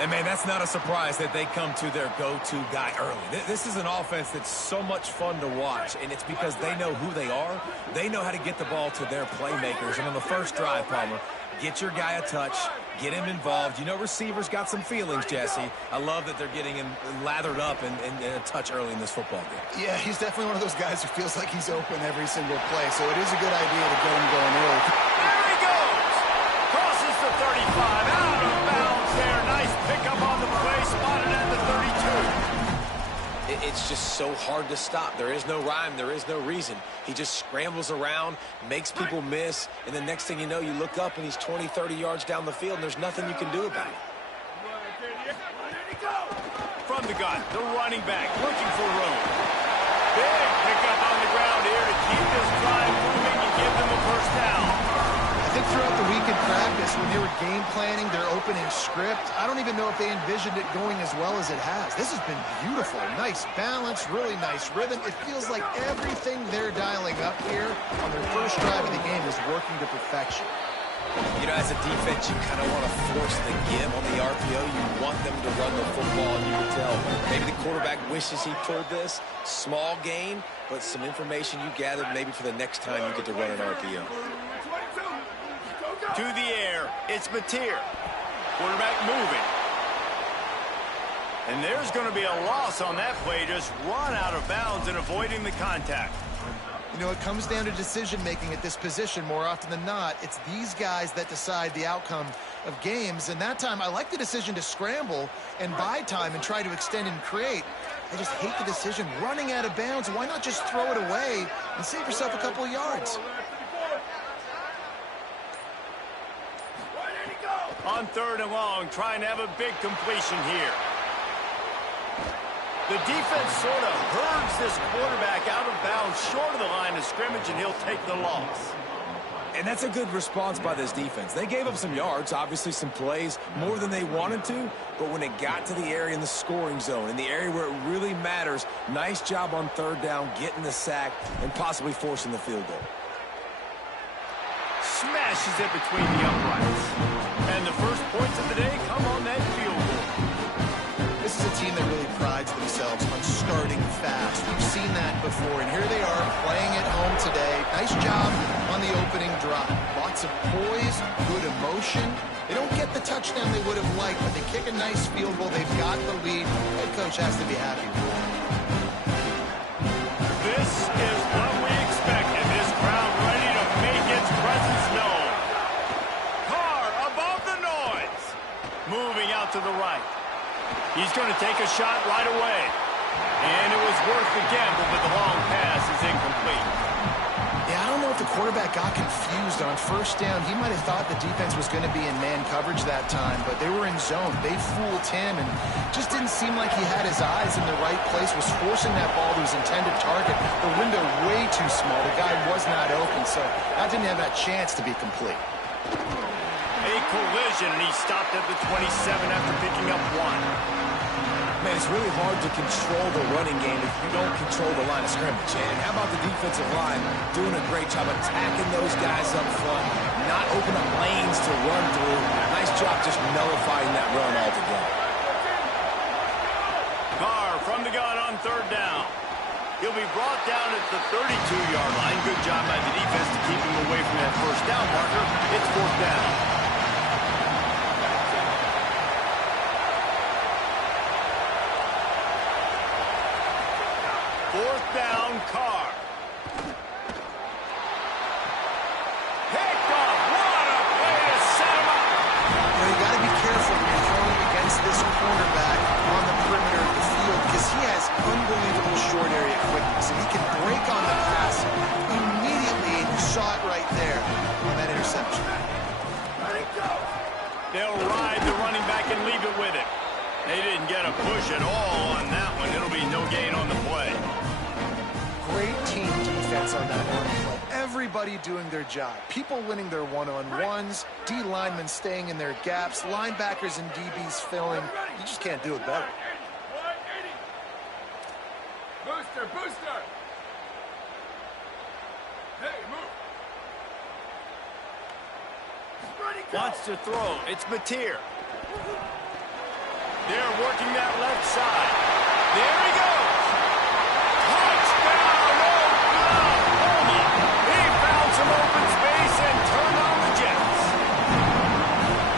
And, man, that's not a surprise that they come to their go-to guy early. This is an offense that's so much fun to watch, and it's because they know who they are. They know how to get the ball to their playmakers. And on the first drive, Palmer, get your guy a touch, get him involved. You know receivers got some feelings, Jesse. I love that they're getting him lathered up and a touch early in this football game. Yeah, he's definitely one of those guys who feels like he's open every single play, so it is a good idea to get him going early. There he goes! Crosses the 35, out of bounds there. Nice pickup on the play, spotted at the 32. It's just so hard to stop. There is no rhyme. There is no reason. He just scrambles around, makes people miss, and the next thing you know, you look up and he's 20, 30 yards down the field, and there's nothing you can do about it. From the gun, the running back looking for room. Big pickup on the ground here to keep this drive moving and give them a first down. I think throughout the week in practice, when they were game planning their opening script, I don't even know if they envisioned it going as well as it has. This has been beautiful. Nice balance, really nice rhythm. It feels like everything they're dialing up here on their first drive of the game is working to perfection. You know, as a defense, you kind of want to force the give on the RPO. You want them to run the football, and you can tell maybe the quarterback wishes he pulled this. Small gain, but some information you gathered maybe for the next time you get to run an RPO. To the air, it's Mateer. Quarterback moving. And there's going to be a loss on that play, just run out of bounds and avoiding the contact. You know, it comes down to decision-making at this position more often than not. It's these guys that decide the outcome of games, and that time I like the decision to scramble and buy time and try to extend and create. I just hate the decision running out of bounds. Why not just throw it away and save yourself a couple of yards? On 3rd and long, trying to have a big completion here. The defense sort of herds this quarterback out of bounds short of the line of scrimmage, and he'll take the loss. And that's a good response by this defense. They gave up some yards, obviously some plays, more than they wanted to, but when it got to the area in the scoring zone, in the area where it really matters, nice job on 3rd down, getting the sack, and possibly forcing the field goal. Smashes it between the uprights. And the first points of the day come on that field goal. This is a team that really prides themselves on starting fast. We've seen that before, and here they are playing at home today. Nice job on the opening drive. Lots of poise, good emotion, They don't get the touchdown they would have liked, but they kick a nice field goal. They've got the lead. Head coach has to be happy. This is what we expected. This crowd ready to make its presence known. Carr above the noise. Moving out to the right. He's going to take a shot right away. And it was worth the gamble, but the long pass is incomplete. Yeah, I don't know if the quarterback got confused on first down. He might have thought the defense was going to be in man coverage that time, but they were in zone. They fooled him and just didn't seem like he had his eyes in the right place, was forcing that ball to his intended target. The window way too small. The guy was not open, so that didn't have that chance to be complete. A collision, and he stopped at the 27 after picking up one. Man, it's really hard to control the running game if you don't control the line of scrimmage. And how about the defensive line doing a great job attacking those guys up front, not open up lanes to run through. Nice job just nullifying that run altogether. Carr from the gun on third down. He'll be brought down at the 32-yard line. Good job by the defense to keep him away from that first down marker. It's fourth down. Fourth down, Carr. Picked off. What a play to set him up. You got to be careful when you're throwing against this cornerback on the perimeter of the field because he has unbelievable short area quickness, and he can break on the pass immediately, and you saw it right there on that interception. They'll ride the running back and leave it with it. They didn't get a push at all on that one. It'll be no gain on the play. Great team defense on that one play. Everybody doing their job. People winning their one-on-ones, D linemen staying in their gaps, linebackers and DBs filling. You just can't do it better. Booster, booster! Hey, move! Wants to throw. It's Mateer. They're working that left side. There he goes. Touchdown, Oklahoma. He found some open space and turned on the Jets.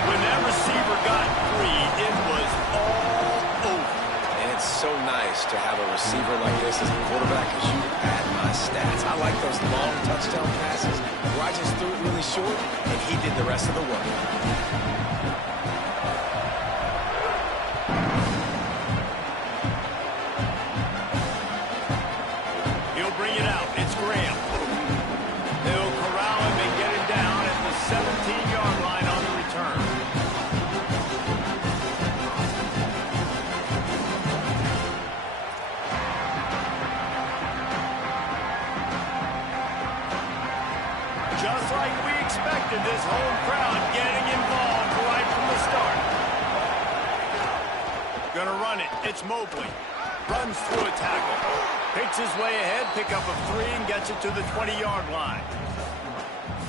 When that receiver got free, it was all over. And it's so nice to have a receiver like this as a quarterback as you add my stats. I like those long touchdown passes where I just threw it really short and he did the rest of the work. Bring it out. It's Graham. They'll corral him and get him down at the 17-yard line on the return. Just like we expected, this home crowd getting involved right from the start. Gonna run it. It's Mobley. Runs through a tackle. Picks his way ahead, pick up a 3, and gets it to the 20-yard line.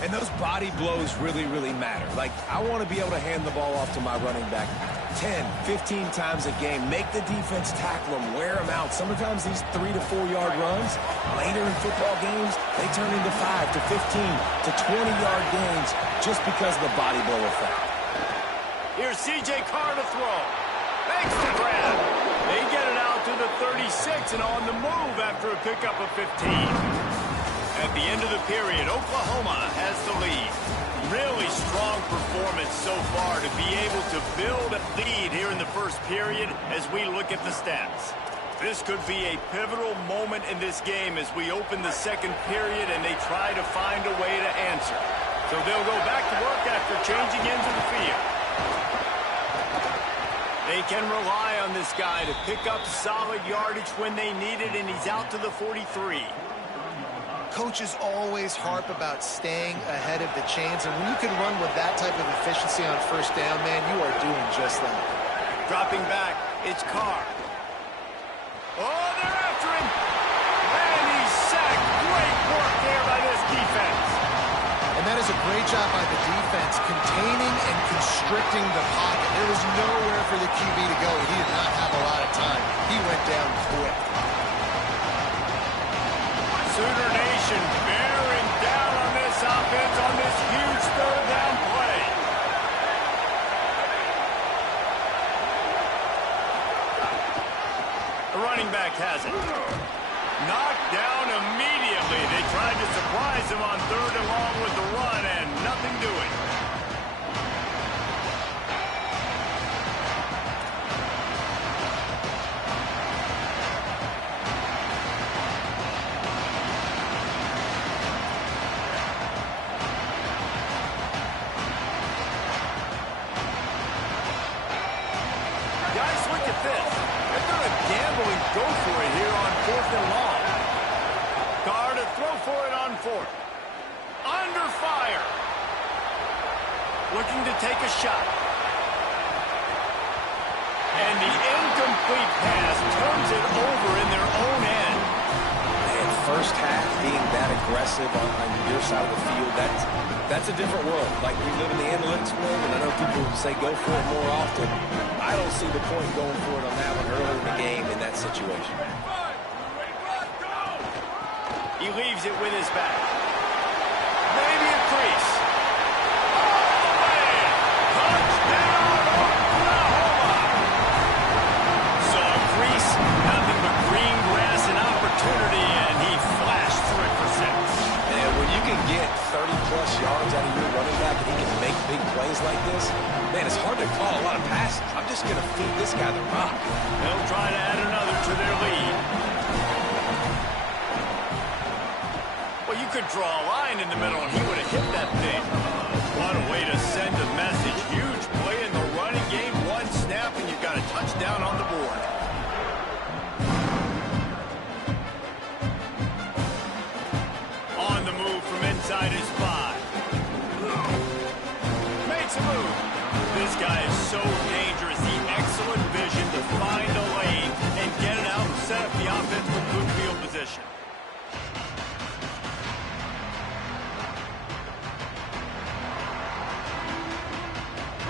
And those body blows really, really matter. Like, I want to be able to hand the ball off to my running back 10, 15 times a game. Make the defense tackle them, wear them out. Sometimes these 3 to 4 yard runs, later in football games, they turn into 5 to 15 to 20-yard gains just because of the body blow effect. Here's C.J. Carr to throw. Makes the grab. They get it out to the 36 and on the move after a pickup of 15. At the end of the period, Oklahoma has the lead. Really strong performance so far to be able to build a lead here in the first period as we look at the stats. This could be a pivotal moment in this game as we open the second period and they try to find a way to answer. So they'll go back to work after changing into the field. They can rely on this guy to pick up solid yardage when they need it, and he's out to the 43. Coaches always harp about staying ahead of the chains, and when you can run with that type of efficiency on first down, man, you are doing just that. Dropping back, it's Carr. Oh, they're after him. And he's sacked. Great work there by this defense. And that is a great job by the defense, containing and constricting the pocket. There was nowhere for the QB to go. He did not have a lot of time. He went down quick. Sooner Nation bearing down on this offense on this huge third down play. left has it. Knocked down immediately. They tried to surprise him on 3rd and long with the run, and nothing doing. Guys, look at this. They're going to gamble and go for it here on 4th and long. Carr to throw for it on 4th. Under fire. Looking to take a shot. And the incomplete pass turns it over in their own end. And first half being that aggressive on your side of the field, that's a different world. Like we live in the analytics world, and I know people say go for it more often. I don't see the point going for it on that one early in the game in that situation. He leaves it with his back. Maybe a crease. Oh, man! Touchdown, Oklahoma! Saw a crease, nothing but green grass and opportunity, and he flashed through it for 6. And when you can get 30-plus yards out of your running back and he can make big plays like this, man, it's hard to call a lot of passes. I'm just going to feed this guy the rock. They'll try to add another to their lead. Well, you could draw a line in the middle and he would have hit that thing. What a way to send a message. Huge play in the running game. One snap and you've got a touchdown on the board. On the move from inside his 5. Makes a move. This guy is so dangerous. He excellent vision to find a lane and get it out and set up the offense with good field position.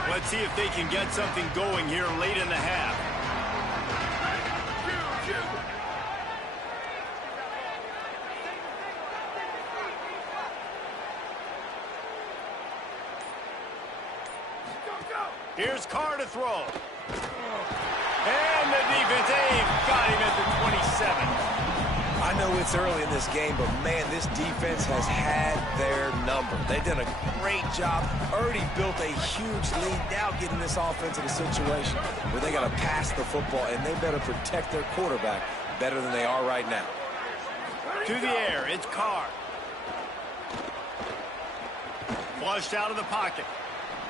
Let's see if they can get something going here late in the half. Here's Carr to throw. And the defense, got him at the 27. I know it's early in this game, but, man, this defense has had their number. They've done a great job, already built a huge lead, now getting this offense in a situation where they got to pass the football, and they better protect their quarterback better than they are right now. To the air, it's Carr. Flushed out of the pocket.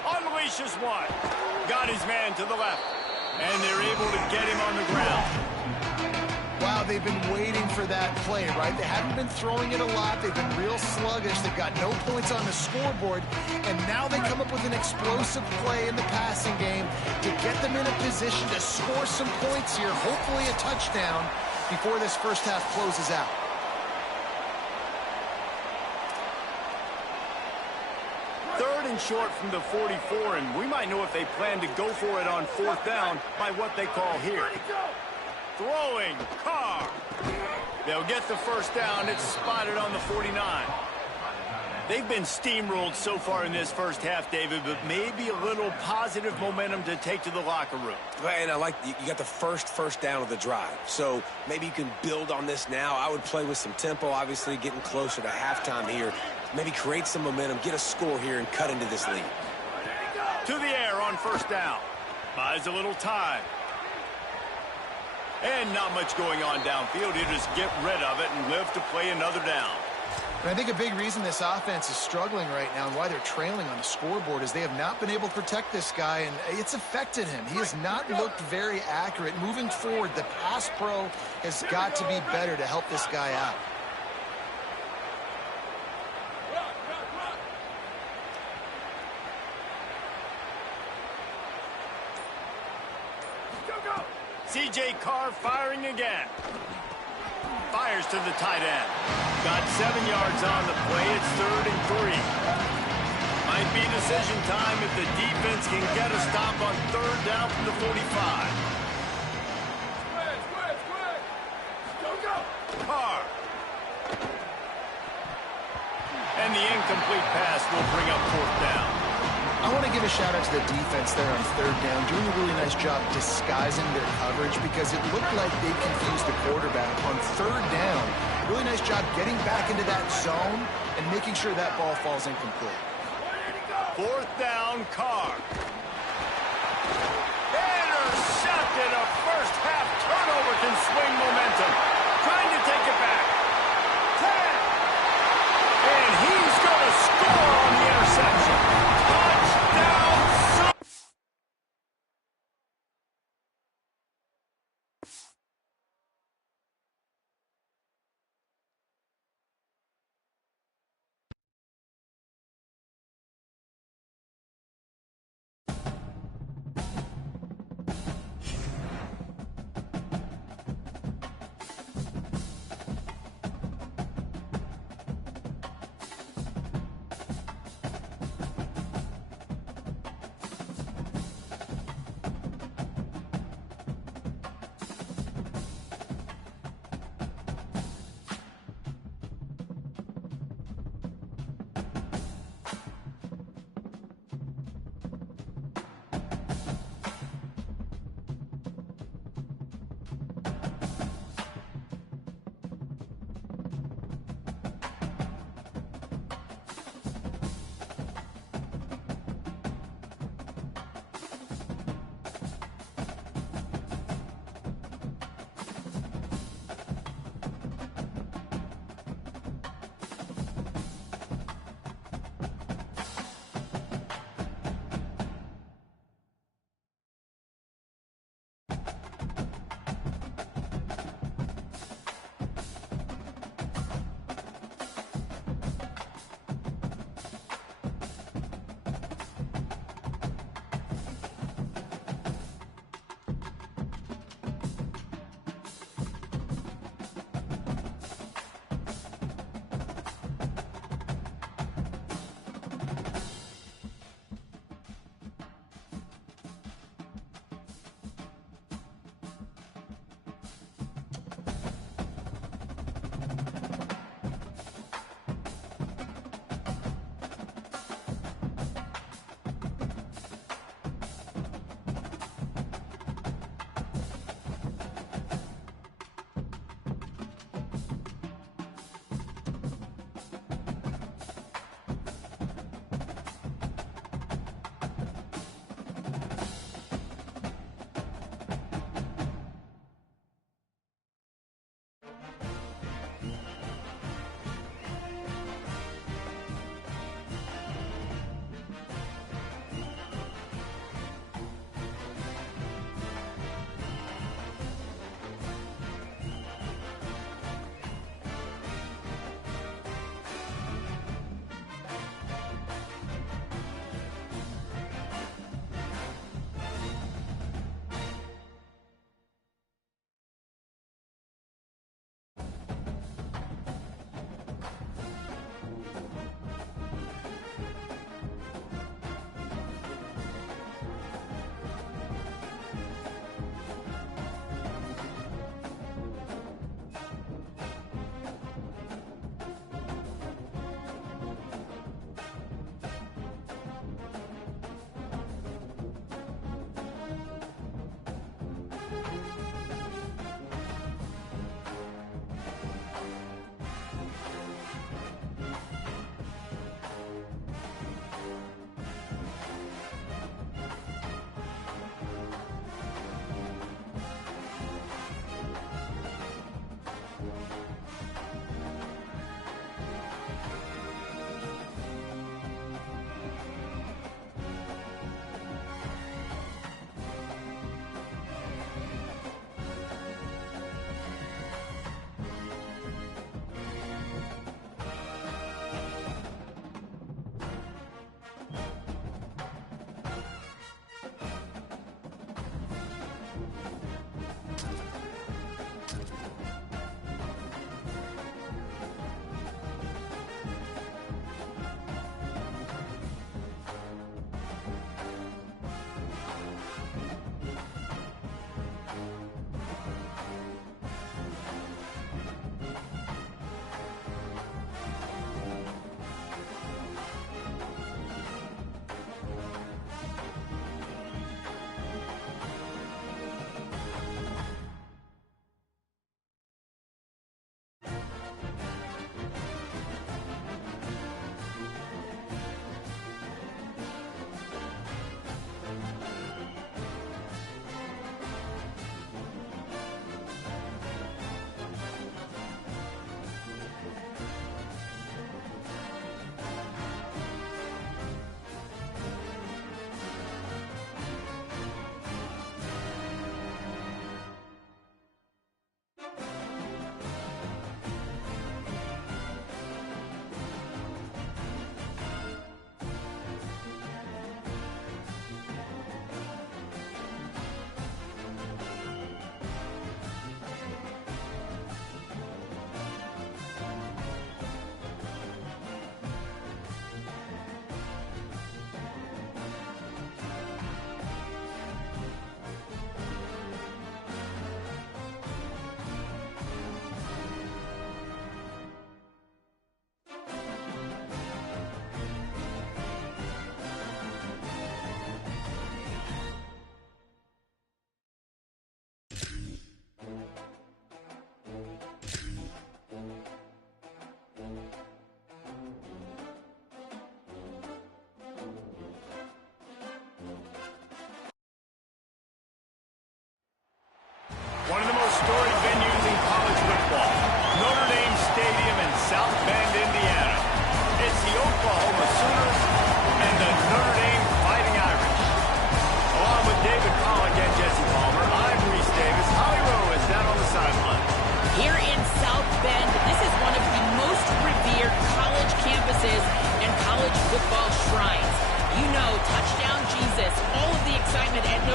Unleashes one. Got his man to the left. And they're able to get him on the ground. Wow, they've been waiting for that play, right? They haven't been throwing it a lot. They've been real sluggish. They've got no points on the scoreboard. And now they come up with an explosive play in the passing game to get them in a position to score some points here, hopefully a touchdown, before this first half closes out. Third and short from the 44, and we might know if they plan to go for it on 4th down by what they call here. Throwing, Carr. They'll get the first down. It's spotted on the 49. They've been steamrolled so far in this first half, David, but maybe a little positive momentum to take to the locker room. And I like you got the first down of the drive, so maybe you can build on this now. I would play with some tempo, obviously getting closer to halftime here. Maybe create some momentum, get a score here, and cut into this lead. To the air on first down. Buys a little time. And not much going on downfield. You just get rid of it and live to play another down. And I think a big reason this offense is struggling right now and why they're trailing on the scoreboard is they have not been able to protect this guy, and it's affected him. He has not looked very accurate. Moving forward, the pass pro has got to be better to help this guy out. C.J. Carr firing again. Fires to the tight end. Got 7 yards on the play. It's 3rd and 3. Might be decision time if the defense can get a stop on 3rd down from the 45. Carr. And the incomplete pass will bring up 4th down. I want to give a shout out to the defense there on third down, doing a really nice job disguising their coverage because it looked like they confused the quarterback on third down. Really nice job getting back into that zone and making sure that ball falls incomplete. Fourth down, Carr. Intercepted. A first half turnover can swing momentum. Trying to take it back. 10. And he's going to score on the interception. Touchdown.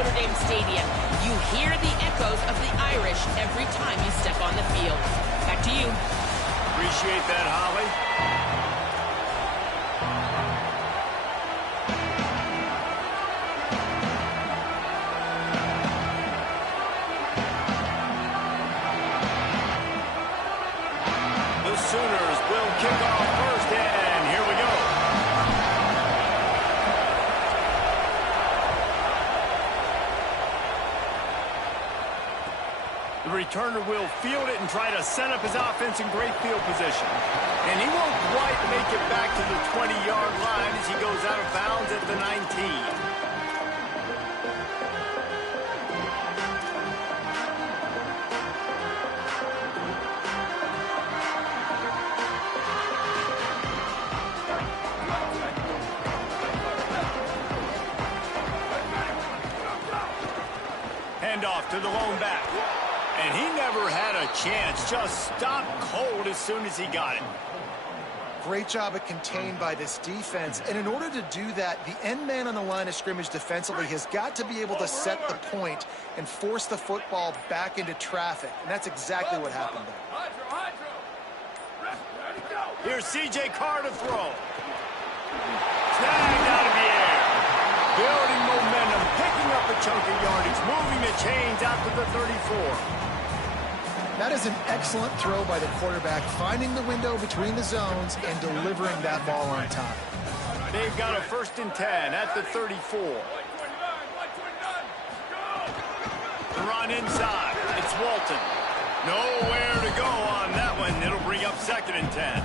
Notre Dame Stadium. You hear the echoes of the Irish every time you step on the field. Back to you. Appreciate that, Holly. The Sooners will kick off first, and here we go. The returner will field it and try to set up his offense in great field position. And he won't quite make it back to the 20-yard line as he goes out of bounds at the 19. Handoff to the lone back. And he never had a chance. Just stopped cold as soon as he got it. Great job of contained by this defense. And in order to do that, the end man on the line of scrimmage defensively has got to be able to set the point and force the football back into traffic. And that's exactly what happened there. Here's C.J. Carr to throw. Snagged out of the air. Building momentum, picking up a chunk of yardage, moving the chains out to the 34. That is an excellent throw by the quarterback, finding the window between the zones and delivering that ball on time. They've got a 1st and 10 at the 34. The run inside. It's Walton. Nowhere to go on that one. It'll bring up 2nd and 10.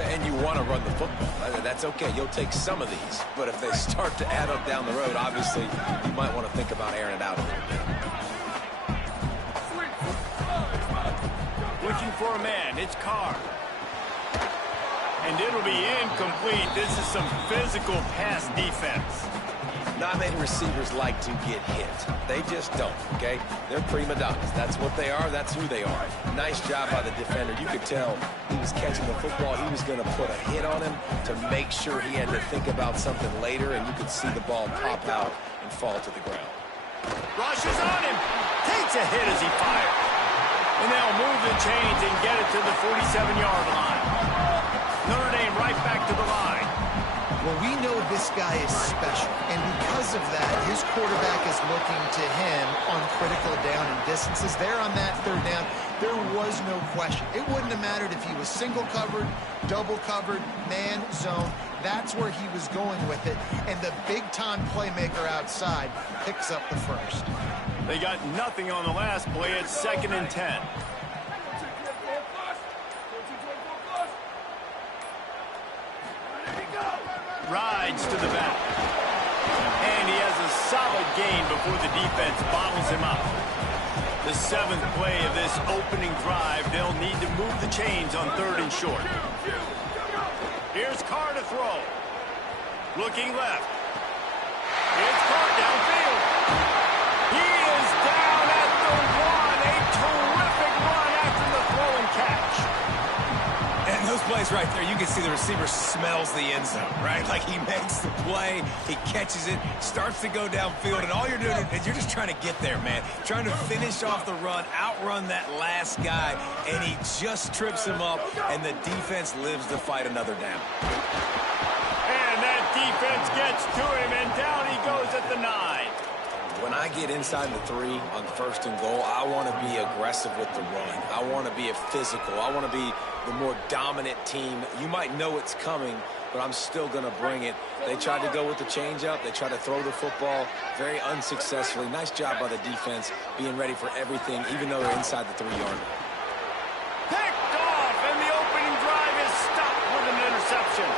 And you want to run the football. That's okay. You'll take some of these. But if they start to add up down the road, obviously, you might want to think about airing it out a little bit. Looking for a man. It's Carr. And it'll be incomplete. This is some physical pass defense. Not many receivers like to get hit. They just don't, okay? They're prima donnas. That's what they are. That's who they are. Nice job by the defender. You could tell he was catching the football. He was going to put a hit on him to make sure he had to think about something later, and you could see the ball pop out and fall to the ground. Rushes on him. Takes a hit as he fires. And they'll move the chains and get it to the 47-yard line. Notre Dame right back to the line. Well, we know this guy is special, and because of that, his quarterback is looking to him on critical down and distances. There on that 3rd down, there was no question. It wouldn't have mattered if he was single covered, double covered, man, zone. That's where he was going with it, and the big-time playmaker outside picks up the 1st. They got nothing on the last play. It's 2nd and 10. Rides to the back. And he has a solid gain before the defense bottles him up. The 7th play of this opening drive. They'll need to move the chains on 3rd and short. Here's Carr to throw. Looking left. It's Carr downfield. He is down at the 1. A terrific run after the throw and catch. And those plays right there, you can see the receiver smells the end zone, right? Like he makes the play, he catches it, starts to go downfield, and all you're doing is you're just trying to get there, man. Trying to finish off the run, outrun that last guy, and he just trips him up, and the defense lives to fight another down. And that defense gets to him, and down he goes at the 9. When I get inside the 3 on 1st and goal, I want to be aggressive with the run. I want to be a physical. I want to be the more dominant team. You might know it's coming, but I'm still going to bring it. They tried to go with the changeup. They tried to throw the football very unsuccessfully. Nice job by the defense being ready for everything, even though they're inside the 3-yard line. Picked off, and the opening drive is stopped with an interception.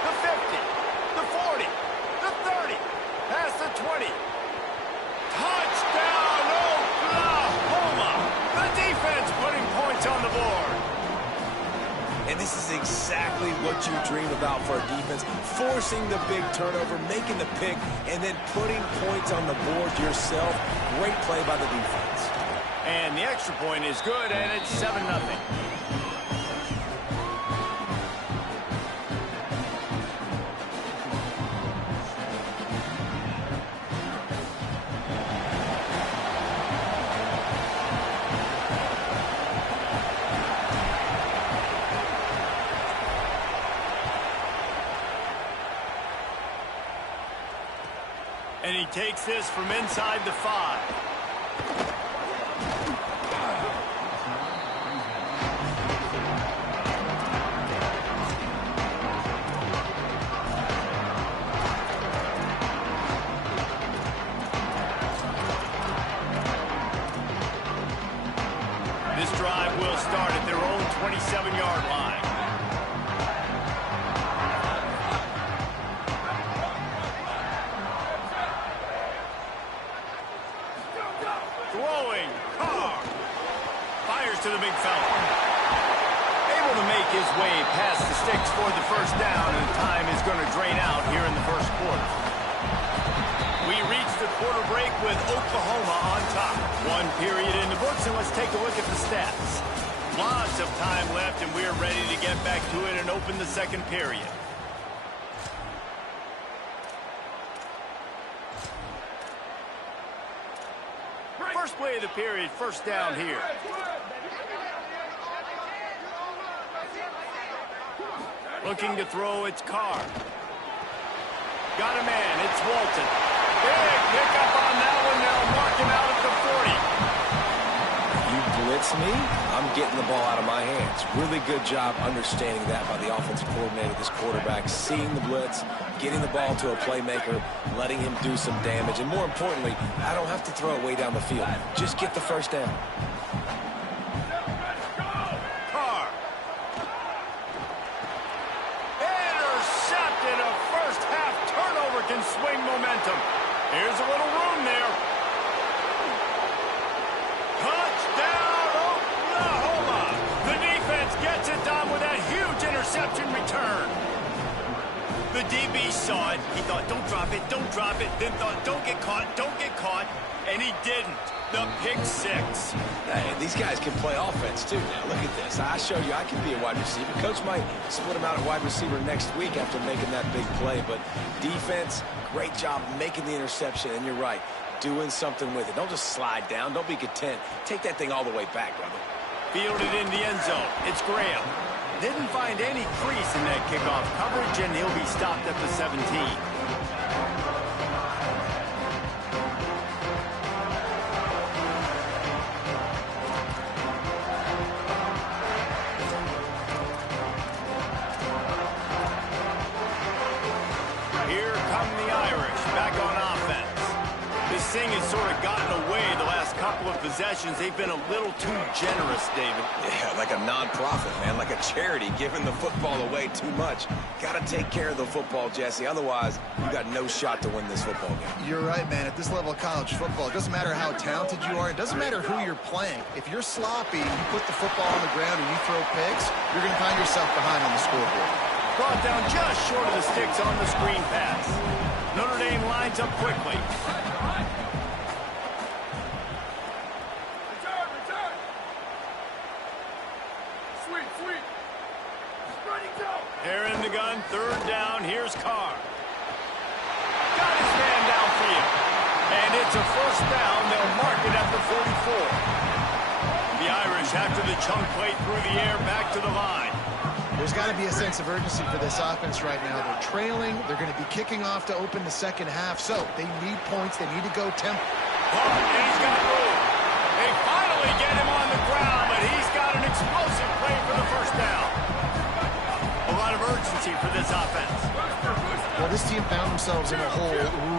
The 50, the 40, the 30, past the 20. Touchdown, Oklahoma! The defense putting points on the board. And this is exactly what you dream about for a defense. Forcing the big turnover, making the pick, and then putting points on the board yourself. Great play by the defense. And the extra point is good, and it's 7-0. And he takes this from inside the 5. This drive will start at their own 27-yard line. Throwing, Carr. Fires to the big fella. Able to make his way past the sticks for the first down, and time is going to drain out here in the first quarter. We reach the quarter break with Oklahoma on top. 1 period in the books, and let's take a look at the stats. Lots of time left, and we're ready to get back to it and open the second period. First play of the period, first down here. Looking to throw, it's Carr. Got a man, it's Walton. Big pickup on that one. They'll mark him out at the 40. You blitz me, I'm getting the ball out of my hands. Really good job understanding that by the offensive coordinator, this quarterback, seeing the blitz, getting the ball to a playmaker, letting him do some damage. And more importantly, I don't have to throw it way down the field. Just get the first down. Carr. Intercepted. A first half turnover can swing momentum. Here's a little room there. Touchdown, Oklahoma! The defense gets it done with that huge interception return. The DB saw it. He thought, don't drop it, don't drop it. Then thought, don't get caught, and he didn't. The pick 6. Hey, these guys can play offense, too. Now, look at this. I showed you I can be a wide receiver. Coach might split him out at wide receiver next week after making that big play. But defense, great job making the interception. And you're right, doing something with it. Don't just slide down. Don't be content. Take that thing all the way back, brother. Fielded in the end zone. It's Graham. Didn't find any crease in that kickoff coverage, and he'll be stopped at the 17. Here come the Irish, back on offense. This thing has sort of gotten away the last couple of possessions. They've been a little too generous, David. Yeah, like a non-profit, man, like a charity, giving the football away too much. Got to take care of the football, Jesse. Otherwise, you got no shot to win this football game. You're right, man. At this level of college football, it doesn't matter how talented you are. It doesn't matter who you're playing. If you're sloppy and you put the football on the ground and you throw picks, you're going to find yourself behind on the scoreboard. Brought down just short of the sticks on the screen pass. Notre Dame lines up quickly. Return. Sweet. Ready, go. They're in the gun, third down. Here's Carr. Got his man downfield. And it's a first down. They'll mark it at the 44. The Irish, after the chunk play through the air, back to the line. There's got to be a sense of urgency for this offense right now. They're trailing. They're going to be kicking off to open the second half. So they need points. They need to go tempo. And he's going to move. They finally get him on the ground, but he's got an explosive play for the first down. A lot of urgency for this offense. Well, this team found themselves in a hole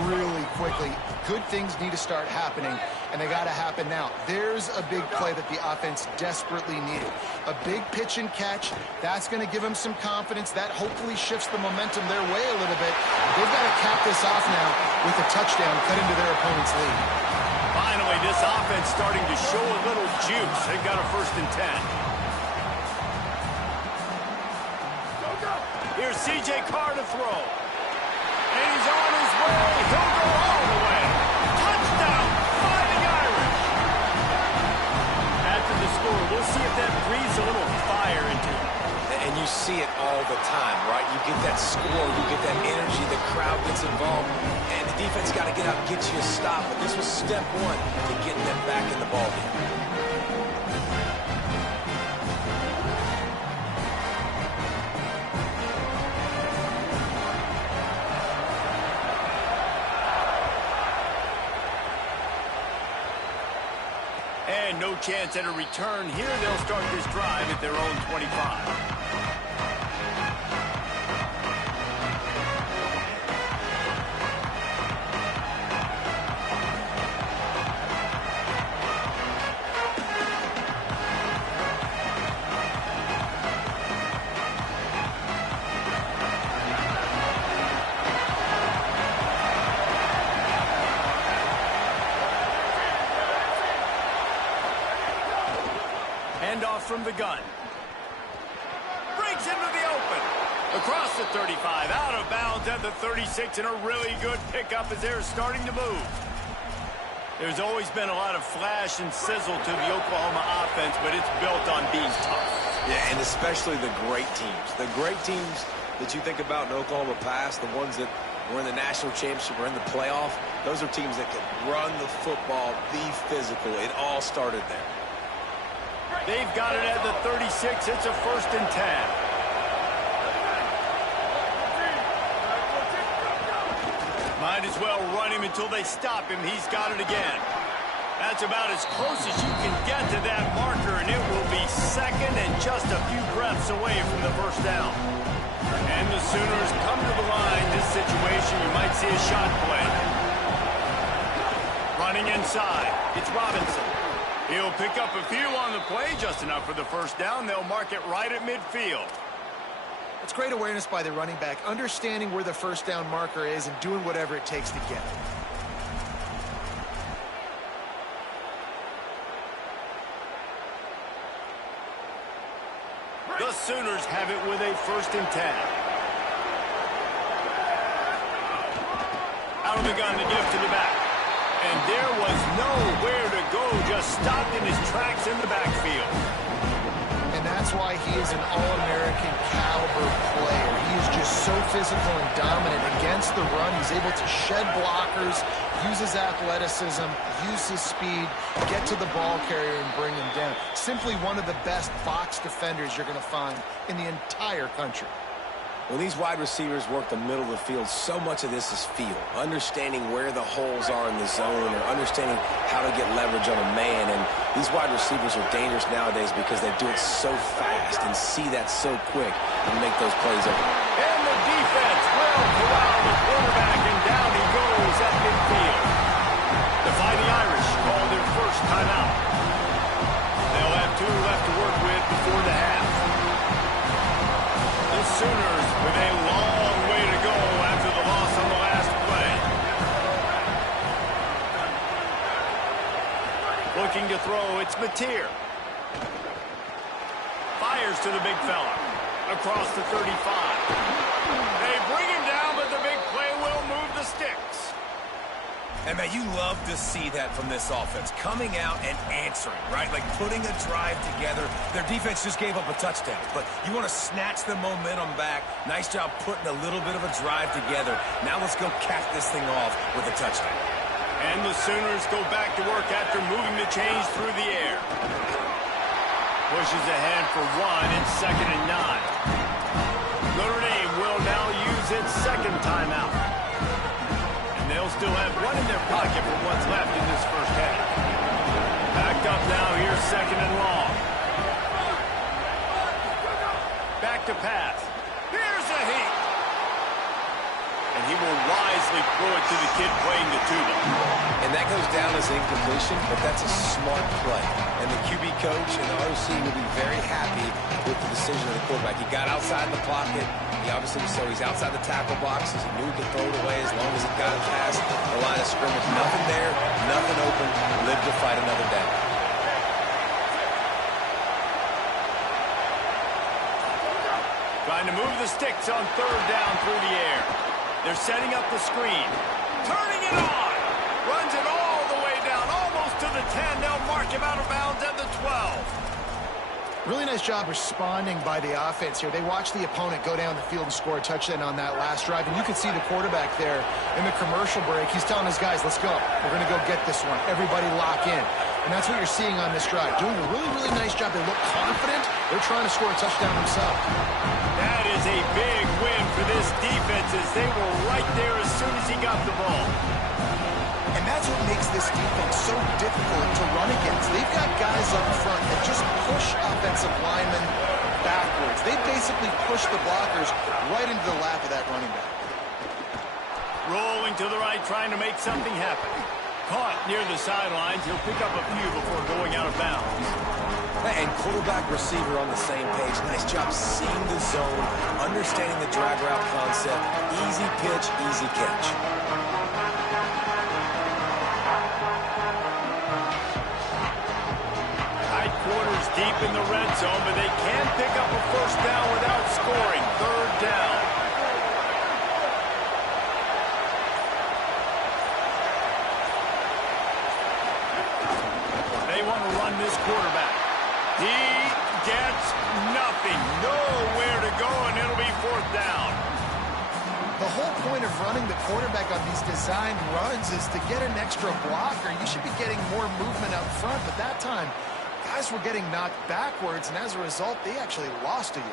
really quickly. Good things need to start happening, and they got to happen now. There's a big play that the offense desperately needed. A big pitch and catch. That's going to give them some confidence. That hopefully shifts the momentum their way a little bit. They've got to cap this off now with a touchdown cut into their opponent's lead. Finally, this offense starting to show a little juice. They've got a 1st and 10. Here's C.J. Carr to throw. And he's on his way. He'll go all the way. Touchdown, Fighting Irish. After the score, we'll see if that breathes a little fire into him. And you see it all the time, right? You get that score, you get that energy, the crowd gets involved, and the defense got to get out and get you a stop. But this was step 1 to getting them back in the ballgame. no chance at a return here. They'll start this drive at their own 25. Handoff from the gun. Breaks into the open. Across the 35, out of bounds at the 36, and a really good pickup as they're starting to move. There's always been a lot of flash and sizzle to the Oklahoma offense, but it's built on being tough. Yeah, and especially the great teams. The great teams that you think about in Oklahoma past, the ones that were in the national championship or in the playoff, those are teams that can run the football, be physical. It all started there. They've got it at the 36. It's a 1st and 10. Might as well run him until they stop him. He's got it again. That's about as close as you can get to that marker, and it will be 2nd and just a few breaths away from the 1st down. And the Sooners come to the line. This situation, you might see a shot play. Running inside. It's Robinson. He'll pick up a few on the play, just enough for the 1st down. They'll mark it right at midfield. It's great awareness by the running back, understanding where the 1st down marker is and doing whatever it takes to get it. The Sooners have it with a 1st and 10. Out of the gun to give to the back. And there was nowhere to go, just stopped in his tracks in the backfield. And that's why he is an All-American caliber player. He is just so physical and dominant against the run. He's able to shed blockers, use his athleticism, use his speed, get to the ball carrier and bring him down. Simply one of the best box defenders you're going to find in the entire country. When these wide receivers work the middle of the field, so much of this is feel. Understanding where the holes are in the zone or understanding how to get leverage on a man. And these wide receivers are dangerous nowadays because they do it so fast and see that so quick and make those plays open. And the defense will corral the quarterback, and down he goes at midfield. The Fighting Irish call their 1st timeout. They'll have 2 left to work with before the half. The Sooners with a long way to go after the loss on the last play. Looking to throw, it's Mateer. Fires to the big fella. Across the 35. They bring him down, but the big play will move the sticks. And, man, you love to see that from this offense. Coming out and answering, right? Like putting a drive together. Their defense just gave up a touchdown. But you want to snatch the momentum back. Nice job putting a little bit of a drive together. Now let's go cap this thing off with a touchdown. And the Sooners go back to work after moving the chains through the air. Pushes ahead for 1. It's 2nd and 9. Notre Dame will now use its 2nd timeout. They'll still have 1 in their pocket for what's left in this 1st half. Backed up now, here's 2nd and long. Back to pass. Here's a heat. And he will wisely throw it to the kid playing the tuba. And that goes down as incompletion, but that's a smart play. And the QB coach and the OC will be very happy with the decision of the quarterback. He got outside the pocket. He obviously so he's outside the tackle box. He knew he could throw it away as long as it got past the line of scrimmage. Nothing there, nothing open. Live to fight another day. Trying to move the sticks on 3rd down through the air. They're setting up the screen. Turning it on. Runs it all the way down, almost to the 10. They'll mark him out of bounds at the 12. Really nice job responding by the offense here. They watched the opponent go down the field and score a touchdown on that last drive. And you can see the quarterback there in the commercial break. He's telling his guys, let's go. We're going to go get this one. Everybody lock in. And that's what you're seeing on this drive. Doing a really, really nice job. They look confident. They're trying to score a touchdown themselves. That is a big win for this defense as they were right there as soon as he got the ball. And that's what makes this defense so difficult to run against. They've got guys up front that just push offensive linemen backwards. They basically push the blockers right into the lap of that running back. Rolling to the right, trying to make something happen. Caught near the sidelines. He'll pick up a few before going out of bounds. And quarterback receiver on the same page. Nice job seeing the zone, understanding the drag route concept. Easy pitch, easy catch. Tight quarters deep in the red zone, but they can pick up a first down without scoring. Third down. They want to run this quarterback. He gets nothing. Nowhere to go, and it'll be fourth down. The whole point of running the quarterback on these designed runs is to get an extra blocker. You should be getting more movement up front, but that time, guys were getting knocked backwards, and as a result, they actually lost a yard.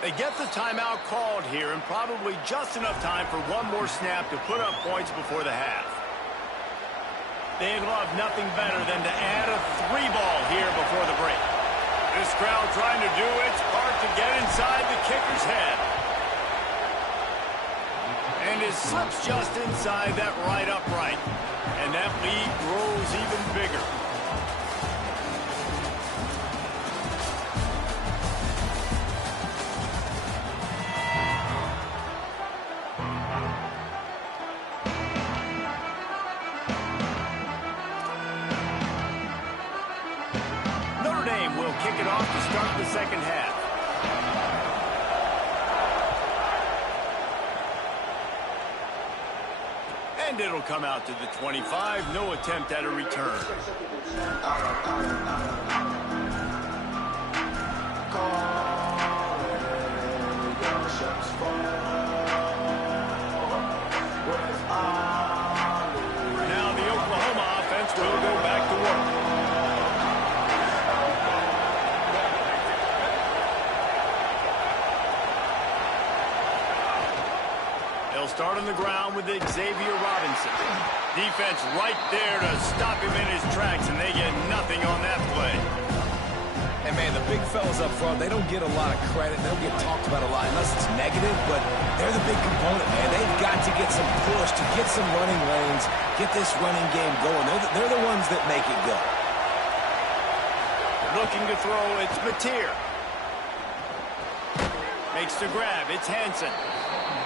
They get the timeout called here, and probably just enough time for one more snap to put up points before the half. They'd love nothing better than to add a 3-ball here before the break. This crowd trying to do its part to get inside the kicker's head. And it slips just inside that right upright. And that lead grows even bigger. Kick it off to start the second half. And it'll come out to the 25. No attempt at a return. Now the Oklahoma offense will go back to work. They'll start on the ground with Xavier Robinson. Defense right there to stop him in his tracks, and they get nothing on that play. And, man, the big fellas up front, they don't get a lot of credit. They don't get talked about a lot unless it's negative, but they're the big component, man. They've got to get some push to get some running lanes, get this running game going. They're the ones that make it go. Looking to throw, it's Mateer. Makes the grab, it's Hansen.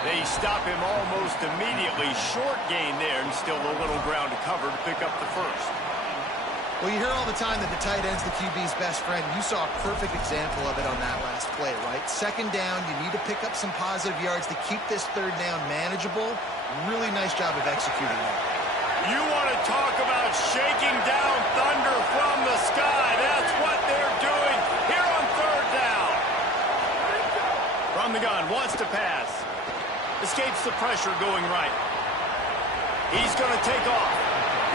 They stop him almost immediately. Short gain there, and still a little ground to cover to pick up the first. Well, you hear all the time that the tight end's the QB's best friend. You saw a perfect example of it on that last play, right? Second down, you need to pick up some positive yards to keep this third down manageable. Really nice job of executing that. You want to talk about shaking down thunder from the sky. That's what they're doing here on third down. From the gun, wants to pass. Escapes the pressure going right. He's going to take off.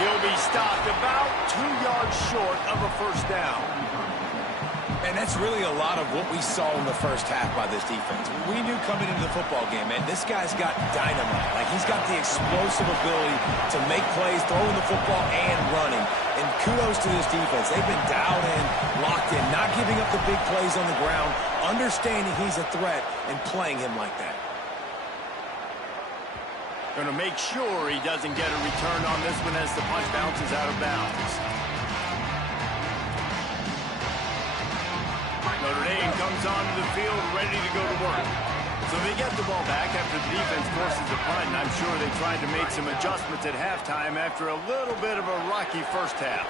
He'll be stopped about 2 yards short of a first down. And that's really a lot of what we saw in the first half by this defense. We knew coming into the football game, man, this guy's got dynamite. Like, he's got the explosive ability to make plays, throwing the football and running. And kudos to this defense. They've been dialed in, locked in, not giving up the big plays on the ground, understanding he's a threat, and playing him like that. Going to make sure he doesn't get a return on this one as the punt bounces out of bounds. Notre Dame comes onto the field ready to go to work. So they get the ball back after the defense forces a punt, and I'm sure they tried to make some adjustments at halftime after a little bit of a rocky first half.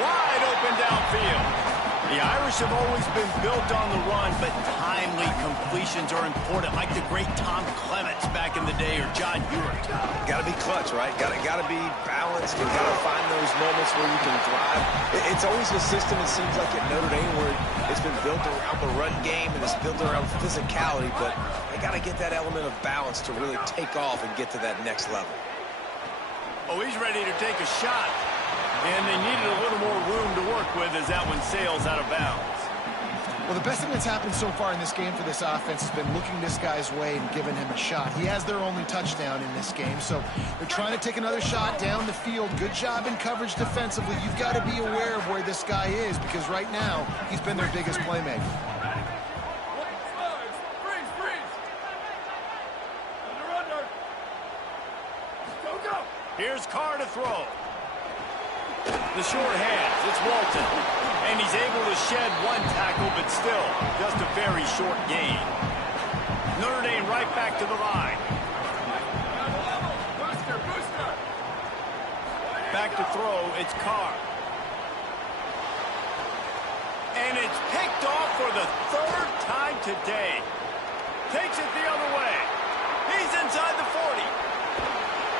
Wide open downfield. The Irish have always been built on the run, but timely completions are important, like the great Tom Clements back in the day, or John Ewart. Got to be clutch, right? Got to be balanced. You got to find those moments where you can thrive. It's always a system, it seems like, at Notre Dame where it's been built around the run game and it's built around physicality, but they got to get that element of balance to really take off and get to that next level. Oh, he's ready to take a shot. And they needed a little more room to work with as that one sails out of bounds. Well, the best thing that's happened so far in this game for this offense has been looking this guy's way and giving him a shot. He has their only touchdown in this game, so they're trying to take another shot down the field. Good job in coverage defensively. You've got to be aware of where this guy is because right now he's been their biggest playmaker. Here's Carr to throw. The short hands, it's Walton. And he's able to shed one tackle, but still, just a very short gain. Notre Dame right back to the line. Back to throw, it's Carr. And it's picked off for the third time today. Takes it the other way. He's inside the 40.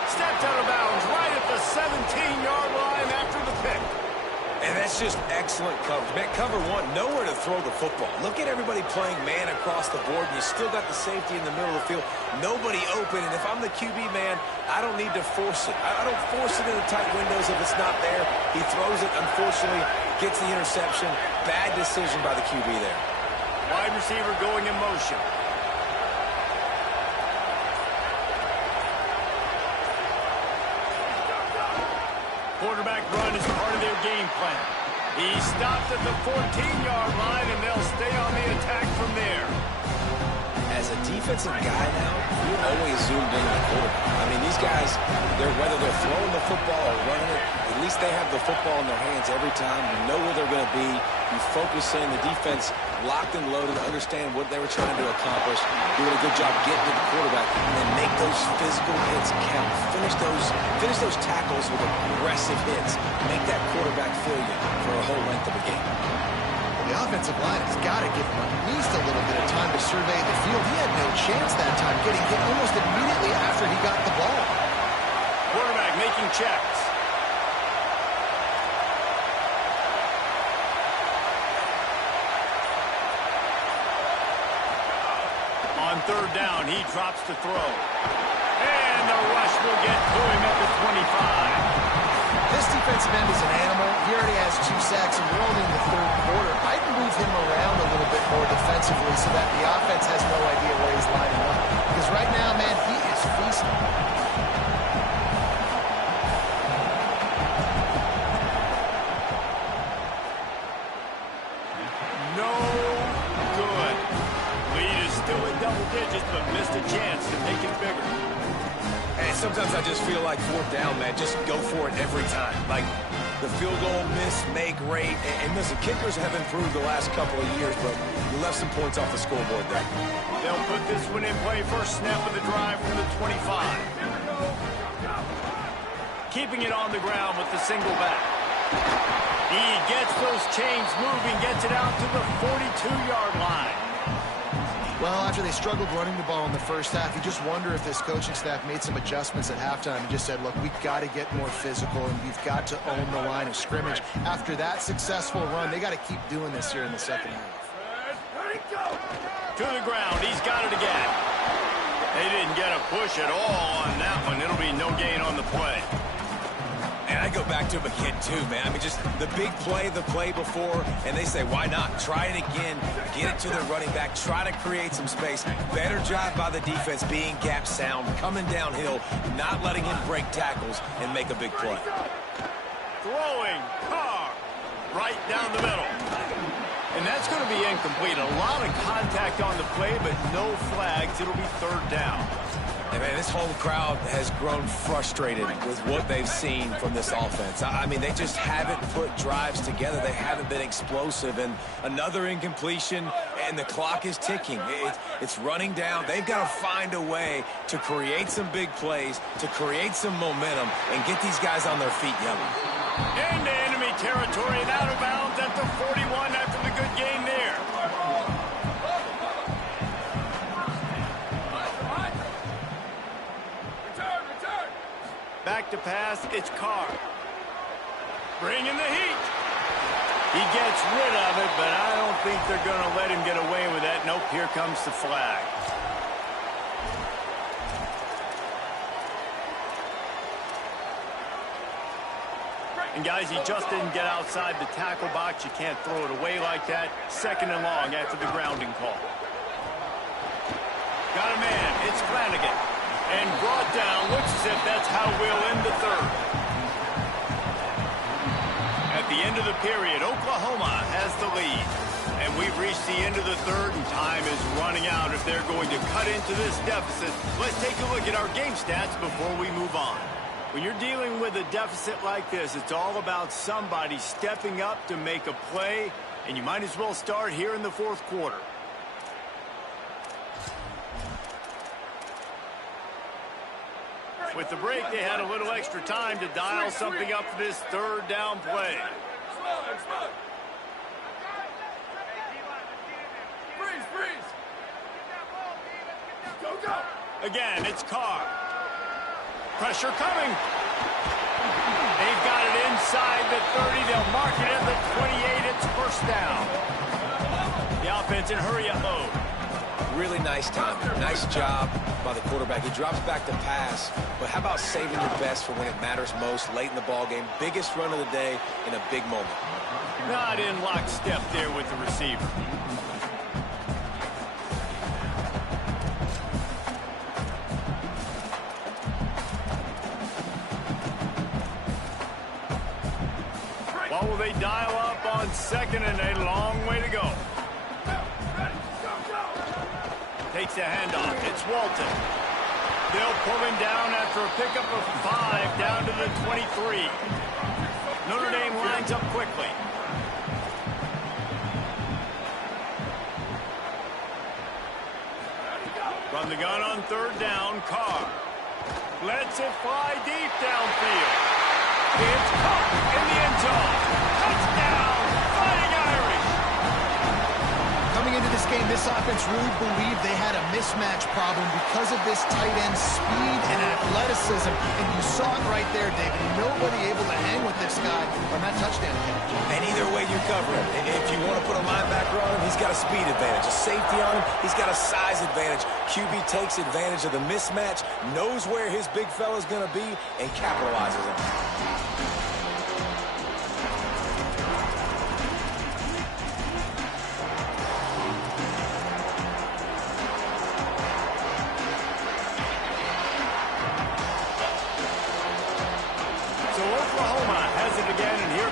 Stepped out of bounds right at the 17-yard line after the pick. And that's just excellent coverage. Man, cover one, nowhere to throw the football. Look at everybody playing man across the board, and you still got the safety in the middle of the field. Nobody open, and if I'm the QB, man, I don't need to force it. I don't force it in the tight windows if it's not there. He throws it, unfortunately, gets the interception. Bad decision by the QB there. Wide receiver going in motion. Quarterback run is part of their game plan. He stopped at the 14-yard line, and they'll stay on the attack from there. As a defensive guy now, you're always zoomed in on the quarterback. I mean, these guys, whether they're throwing the football or running it, at least they have the football in their hands every time. You know where they're going to be. You focus in. The defense locked and loaded, understand what they were trying to accomplish, doing a good job getting to the quarterback, and then make those physical hits count. Finish those tackles with aggressive hits. Make that quarterback feel you for a whole length of a game. The offensive line has got to give him at least a little bit of time to survey the field. He had no chance that time, getting hit almost immediately after he got the ball. Quarterback making checks. On third down, he drops to throw. And the rush will get to him at the 25. This defensive end is an animal. He already has 2 sacks, and we're only in the third quarter. I'd move him around a little bit more defensively so that the offense has no idea where he's lining up. Because right now, man, he is feasting. No good. Lead is still in double digits, but missed a chance to make it bigger. And sometimes I just feel like fourth down, man, just go for it every time. Like the field goal miss, make rate. And listen, kickers have improved the last couple of years, but you left some points off the scoreboard there. They'll put this one in play. First snap of the drive from the 25. Keeping it on the ground with the single back. He gets those chains moving, gets it out to the 42-yard line. Well, after they struggled running the ball in the first half, you just wonder if this coaching staff made some adjustments at halftime and just said, look, we've got to get more physical and we've got to own the line of scrimmage. After that successful run, they got to keep doing this here in the second half. To the ground, he's got it again. They didn't get a push at all on that one. It'll be no gain on the play. And I go back to him again, too, man. I mean, just the big play, the play before, and they say, why not? Try it again, get it to the running back, try to create some space. Better job by the defense being gap sound, coming downhill, not letting him break tackles and make a big play. Throwing, Carr, right down the middle. And that's going to be incomplete. A lot of contact on the play, but no flags. It'll be third down. And man, this whole crowd has grown frustrated with what they've seen from this offense. I mean, they just haven't put drives together. They haven't been explosive. And another incompletion, and the clock is ticking. It's running down. They've got to find a way to create some big plays, to create some momentum, and get these guys on their feet yelling. Into enemy territory and out of bounds at the 41 after the good game there. Back to pass, it's Carr. Bringing the heat. He gets rid of it, but I don't think they're going to let him get away with that. Nope, here comes the flag. And guys, he just didn't get outside the tackle box. You can't throw it away like that. 2nd and long after the grounding call. Got a man. It's Flanagan. And brought down. Looks as if that's how we'll end the 3rd. At the end of the period, Oklahoma has the lead. And we've reached the end of the 3rd, and time is running out if they're going to cut into this deficit. Let's take a look at our game stats before we move on. When you're dealing with a deficit like this, it's all about somebody stepping up to make a play, and you might as well start here in the 4th quarter. With the break, they had a little extra time to dial something up for this 3rd down play. Freeze! Go! Again, it's Carr. Pressure coming. They've got it inside the 30. They'll mark it at the 28. It's 1st down. The offense in hurry-up mode. Really nice time. Nice job by the quarterback. He drops back to pass, but how about saving your best for when it matters most, late in the ball game? Biggest run of the day in a big moment. Not in lockstep there with the receiver. What will they dial up on 2nd and a long way to go? Takes the handoff. It's Walton. They'll pull him down after a pickup of 5 down to the 23. Notre Dame lines up quickly. From the gun on 3rd down, Carr lets it fly deep downfield. It's caught in the end zone. Touchdown, Fighting Irish. Coming into this game, this offense really believed they had a mismatch problem because of this tight end speed and athleticism. And you saw it right there, David. Nobody able to hang with this guy on that touchdown catch. And either way you cover him. If you want to put a linebacker on him, he's got a speed advantage. A safety on him, he's got a size advantage. QB takes advantage of the mismatch, knows where his big fella's going to be, and capitalizes on it.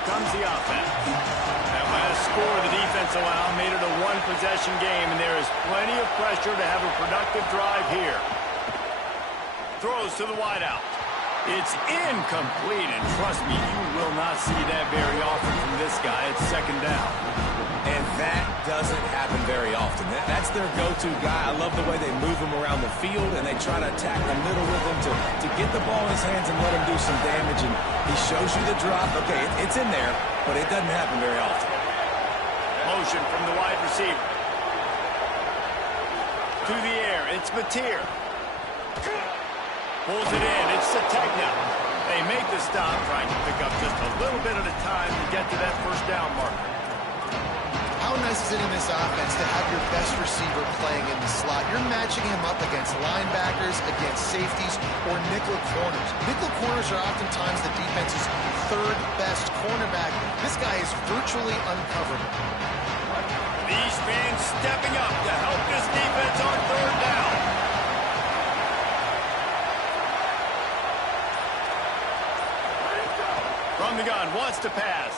Comes the offense. That last score the defense allowed made it a 1-possession game, and there is plenty of pressure to have a productive drive here. Throws to the wideout. It's incomplete, and trust me, you will not see that very often from this guy. It's 2nd down. And that doesn't happen very often. That's their go-to guy. I love the way they move him around the field, and they try to attack the middle with him to get the ball in his hands and let him do some damage. And he shows you the drop. Okay, it's in there, but it doesn't happen very often. Motion from the wide receiver. To the air, it's Mateer. Pulls it in, it's Sategna. They make the stop, trying to pick up just a little bit at a time to get to that 1st down marker. How nice is it in this offense to have your best receiver playing in the slot? You're matching him up against linebackers, against safeties, or nickel corners. Nickel corners are oftentimes the defense's 3rd best cornerback. This guy is virtually uncoverable. These fans stepping up to help this defense on 3rd down. From the gun, wants to pass.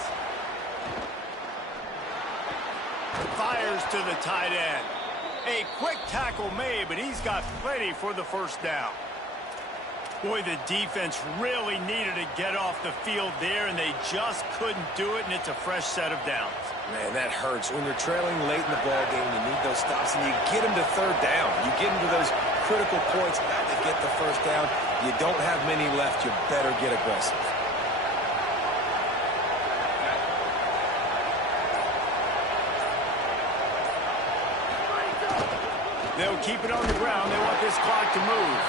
Fires to the tight end. A quick tackle made, but he's got plenty for the 1st down. Boy, the defense really needed to get off the field there, and they just couldn't do it, and it's a fresh set of downs. Man, that hurts. When you're trailing late in the ball game, you need those stops, and you get them to 3rd down. You get them to those critical points to get the 1st down. You don't have many left. You better get aggressive. They'll keep it on the ground. They want this clock to move.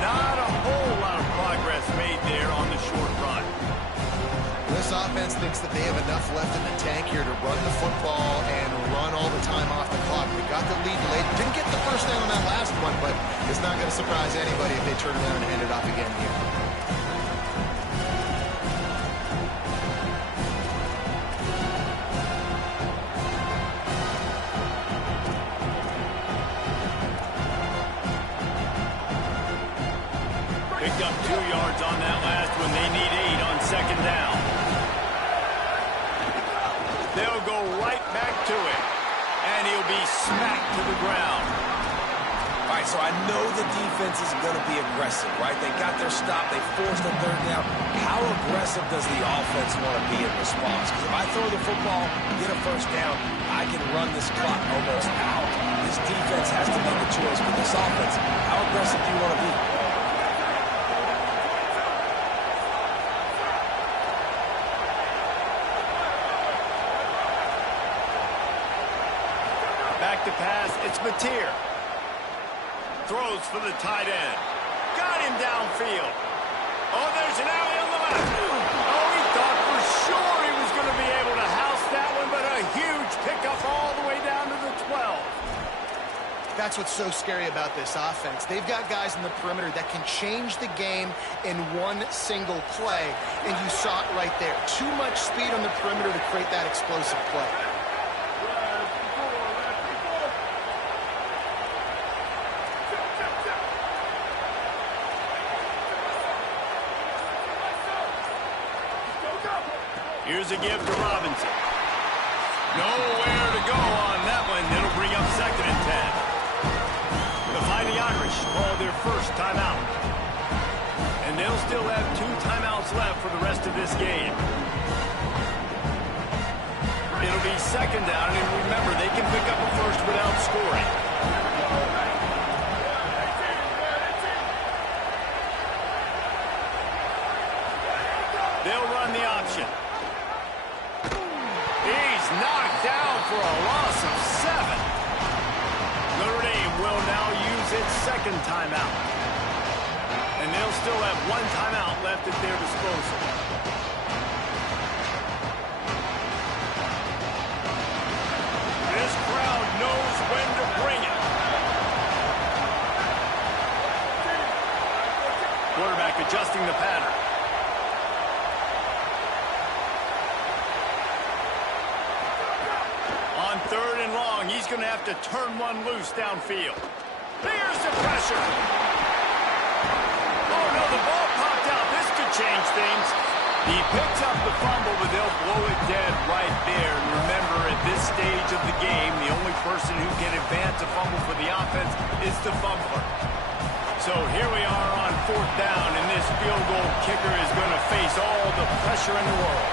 Not a whole lot of progress made there on the short run. This offense thinks that they have enough left in the tank here to run the football and run all the time off the clock. They got the lead late. Didn't get the 1st down on that last one, but it's not going to surprise anybody if they turn around and hand it off again here. Picked up 2 yards on that last one. They need 8 on second down. They'll go right back to it. And he'll be smacked to the ground. All right, so I know the defense is going to be aggressive, right? They got their stop. They forced a third down. How aggressive does the offense want to be in response? Because if I throw the football, get a first down, I can run this clock almost out. This defense has to make a choice. But this offense, how aggressive do you want to be? Back to pass, it's Mateer. Throws for the tight end. Got him downfield. Oh, there's an alley on the left. Oh, he thought for sure he was going to be able to house that one, but a huge pickup all the way down to the 12. That's what's so scary about this offense. They've got guys in the perimeter that can change the game in one single play, and you saw it right there. Too much speed on the perimeter to create that explosive play. Here's a give to Robinson. Nowhere to go on that one. It'll bring up second and 10. The Fighting Irish call their first timeout. And they'll still have 2 timeouts left for the rest of this game. It'll be second down, and remember, they can pick up a first without scoring. They'll run the option. He's knocked down for a loss of 7. Notre Dame will now use its second timeout. And they'll still have 1 timeout left at their disposal. This crowd knows when to bring it. Quarterback adjusting the pattern. On 3rd and long, he's going to have to turn one loose downfield. There's the pressure. Oh, no, the ball popped out. This could change things. He picks up the fumble, but they'll blow it dead right there. And remember, at this stage of the game, the only person who can advance a fumble for the offense is the fumbler. So here we are on 4th down, and this field goal kicker is going to face all the pressure in the world.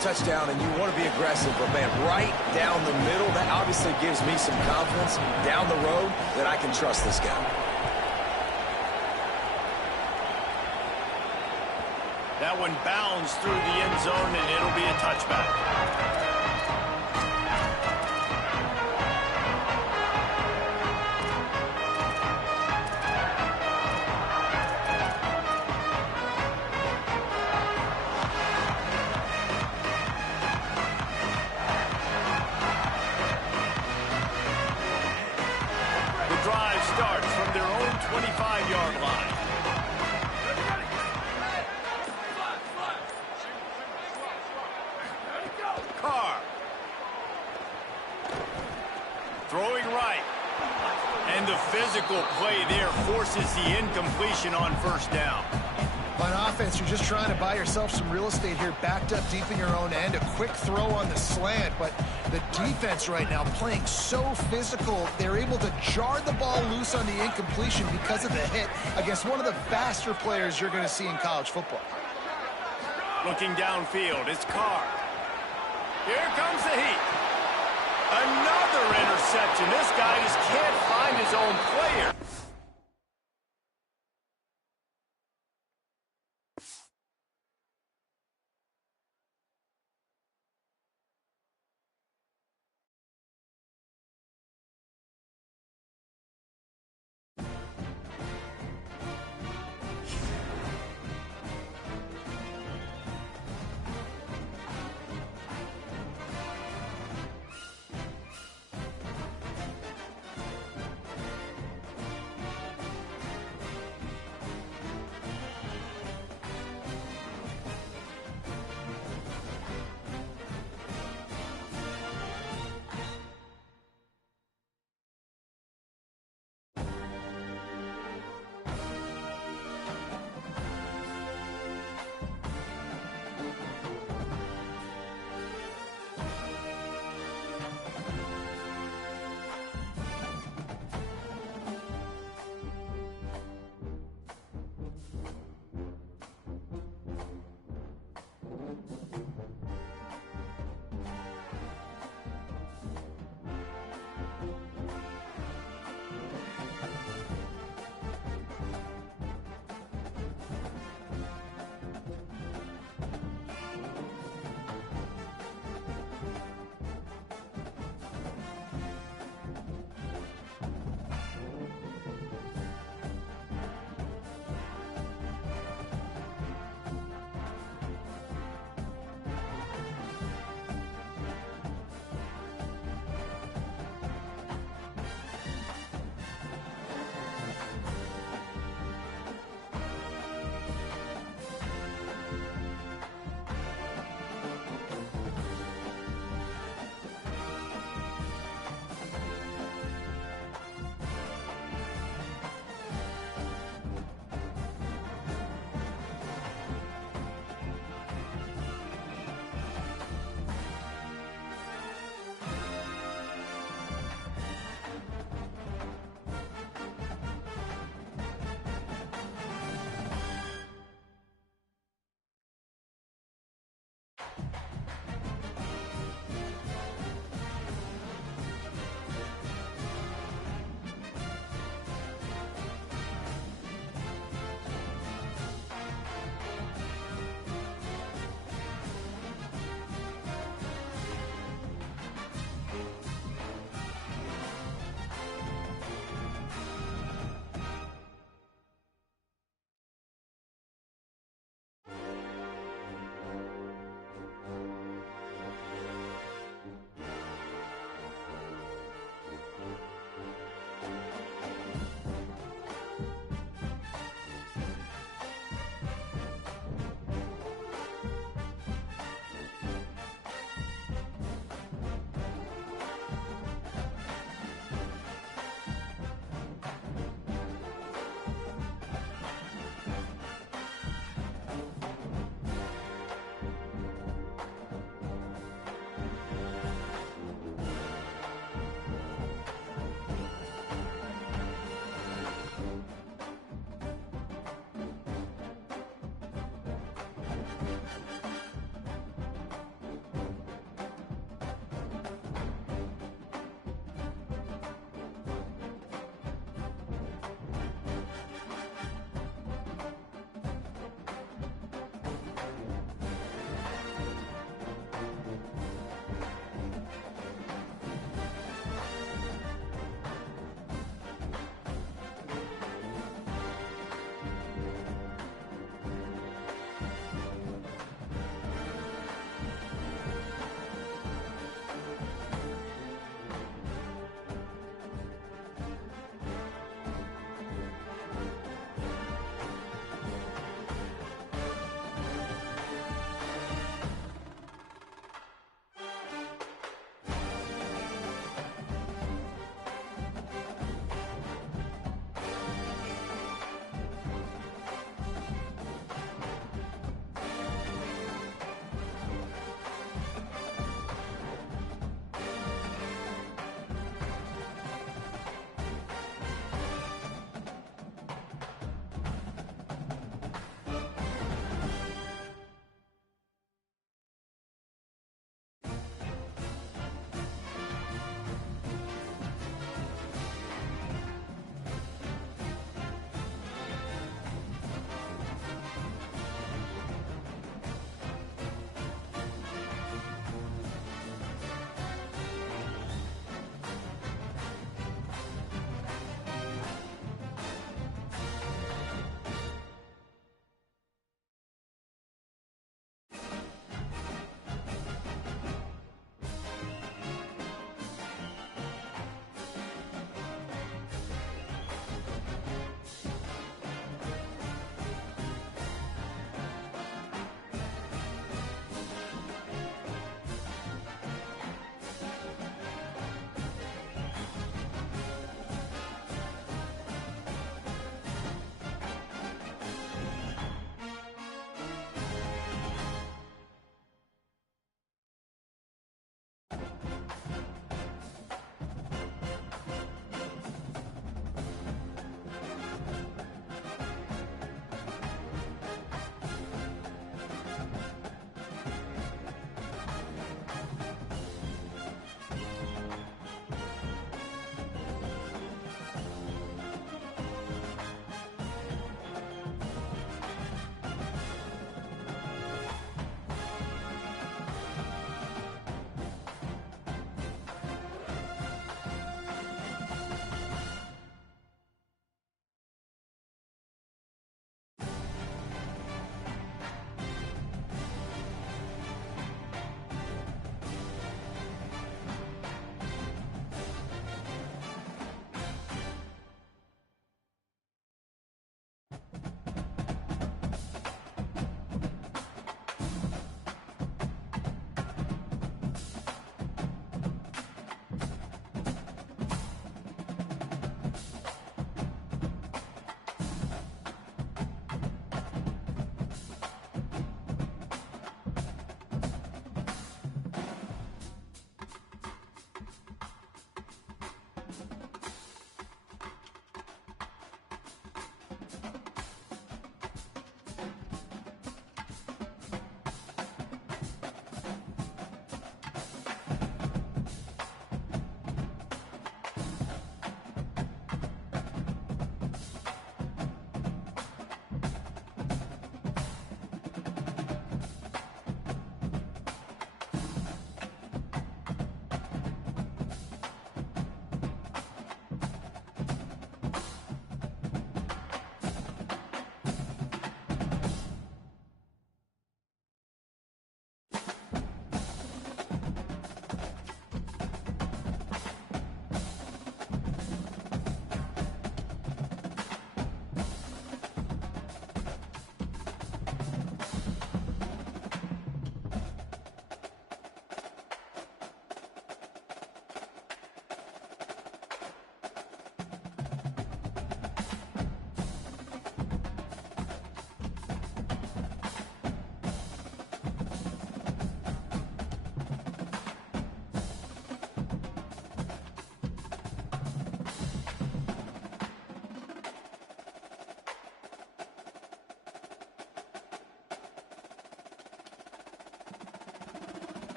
Touchdown, and you want to be aggressive, but man, right down the middle, that obviously gives me some confidence down the road that I can trust this guy. That one bounds through the end zone, and it'll be a touchback. Drive starts from their own 25-yard line. Carr. Throwing right. And the physical play there forces the incompletion on 1st down. On offense, you're just trying to buy yourself some real estate here, backed up deep in your own end. A quick throw on the slant, but the defense right now playing so physical, they're able to jar the ball loose on the incompletion because of the hit against one of the faster players you're going to see in college football. Looking downfield, it's Carr. Here comes the heat. Another interception. This guy just can't find his own player.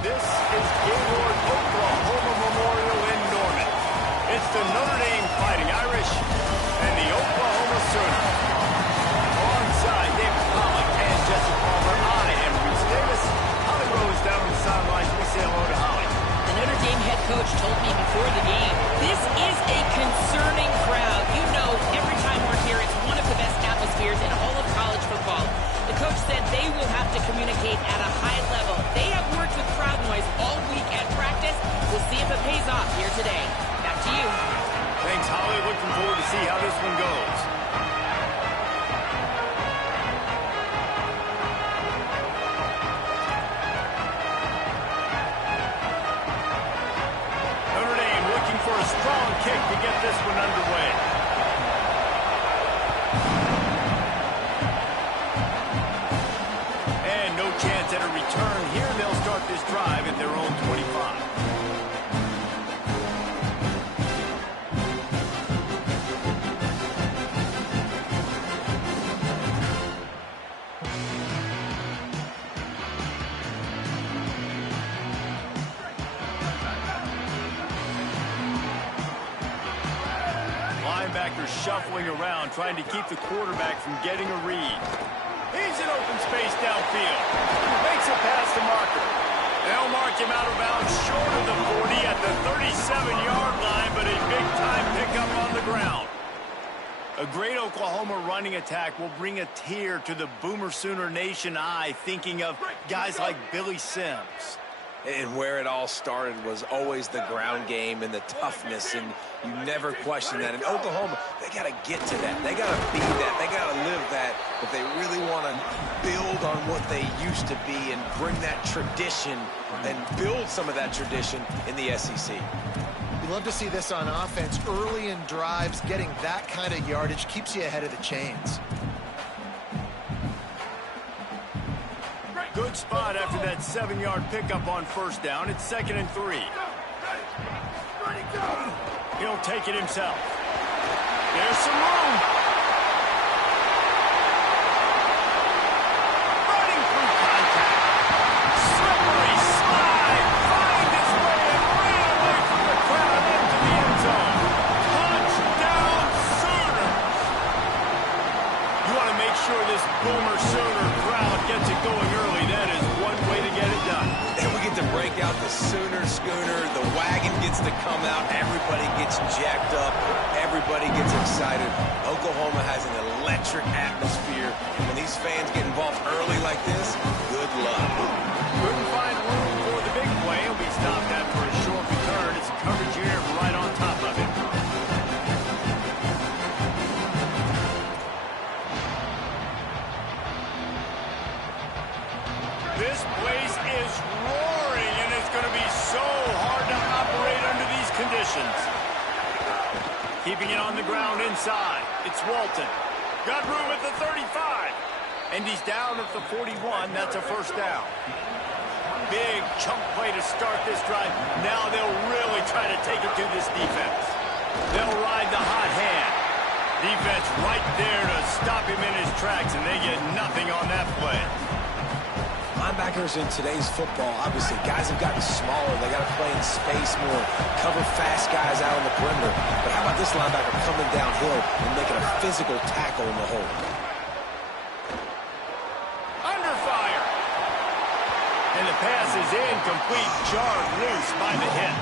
This is Gaylord Oklahoma Memorial in Norman. It's the Notre Dame Fighting Irish and the Oklahoma Sooners. Alongside David Pollock and Jesse Palmer, I am Reese Davis. Holly Rose down on the sidelines. We say hello to Holly. The Notre Dame head coach told me before the game, this is a concerning crowd. You know, every time we're here, it's one of the best atmospheres in all of college football. The coach said they will have to communicate at a high level. They have worked with crowd noise all week at practice. We'll see if it pays off here today. Back to you. Thanks, Holly. Looking forward to see how this one goes. Notre Dame looking for a strong kick to get this one underway. And no chance at a return here. They'll start this drive at their own 25. Linebackers shuffling around, trying to keep the quarterback from getting a read. He's in open space downfield. Makes a pass to Marker. They'll mark him out of bounds short of the 40 at the 37-yard line, but a big-time pickup on the ground. A great Oklahoma running attack will bring a tear to the Boomer Sooner Nation eye, thinking of guys like Billy Sims. And where it all started was always the ground game and the toughness, and you never question that. And Oklahoma, they got to get to that. They got to be that. They got to live that if they really want to build on what they used to be and bring that tradition and build some of that tradition in the SEC. You love to see this on offense. Early in drives, getting that kind of yardage keeps you ahead of the chains. Good spot after that 7-yard pickup on first down. It's 2nd and 3. He'll take it himself. There's some room. Running through contact. Slippery slide. Find his way and ran away from the crowd into the end zone. Touchdown Sooners. You want to make sure this Boomer Sooner crowd gets it going early. That is one way to get it done. And we get to break out the Sooner schooner. The wagon gets to come out. Everybody gets jacked up. Everybody gets excited. Oklahoma has an electric atmosphere. And when these fans get involved early like this, good luck. Couldn't find room for the big play. He'll be stopped after a short return. It's a coverage here right on top of it. This place is roaring, and it's going to be so hard to operate under these conditions. Keeping it on the ground inside. It's Walton. Got room at the 35. And he's down at the 41. That's a first down. Big chunk play to start this drive. Now they'll really try to take it to this defense. They'll ride the hot hand. Defense right there to stop him in his tracks, and they get nothing on that play. Linebackers in today's football, obviously, guys have gotten smaller. They got to play in space more, cover fast guys out on the perimeter. But how about this linebacker coming downhill and making a physical tackle in the hole? Under fire. And the pass is incomplete, jarred loose by the hit.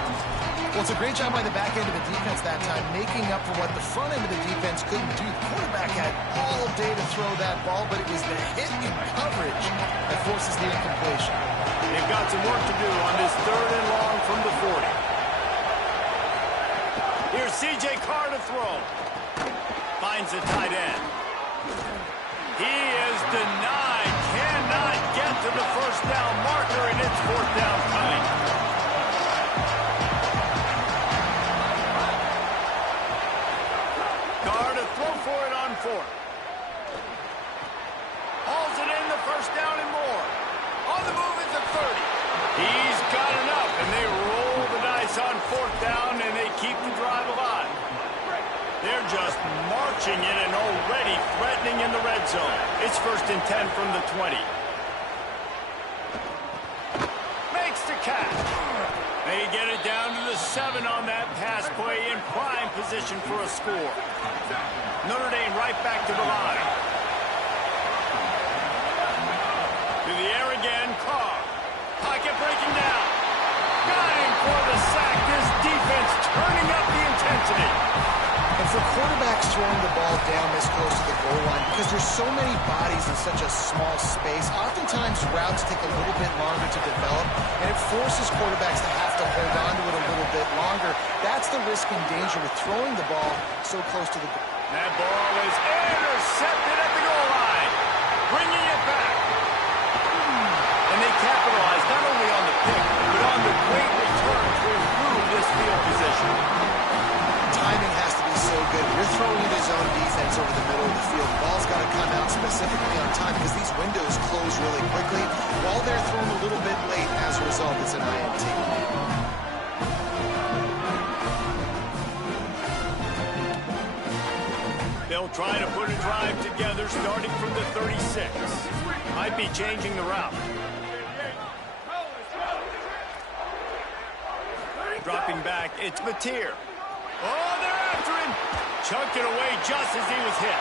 Well, it's a great job by the back end of the defense that time, making up for what the front end of the defense couldn't do. The quarterback had all day to throw that ball, but it was the hit in coverage that forces the incompletion. They've got some work to do on this 3rd and long from the 40. Here's C.J. Carr to throw. Finds the tight end. He is denied. Cannot get to the first down marker, and it's 4th down coming. Carr to throw for it on 4th. Hauls it in, the first down and more. On the move at the 30. He's got enough, and they roll the dice on 4th down, and they keep the drive alive. They're just marching in and already threatening in the red zone. It's 1st and 10 from the 20. Makes the catch. They get it down to the 7 on that pass play in prime position for a score. Notre Dame right back to the line. To the air again, Carr. Pocket breaking down. Got him for the sack. This defense turning up the intensity. And for quarterbacks throwing the ball down this close to the goal line, because there's so many bodies in such a small space, oftentimes routes take a little bit longer to develop, and it forces quarterbacks to have to hold on to it a little bit longer. That's the risk and danger with throwing the ball so close to the goal. That ball is intercepted at the goal line. Bringing it back. And they capitalize not only on the pick, but on the great return to improve this field position. Timing has to be so good. You're throwing in his own defense over the middle of the field. The ball's got to come out specifically on time because these windows close really quickly. While they're thrown a little bit late, as a result, it's an INT. They'll try to put a drive together starting from the 36. Might be changing the route. Dropping back, it's Mateer. Oh, they're after him. Chucked it away just as he was hit.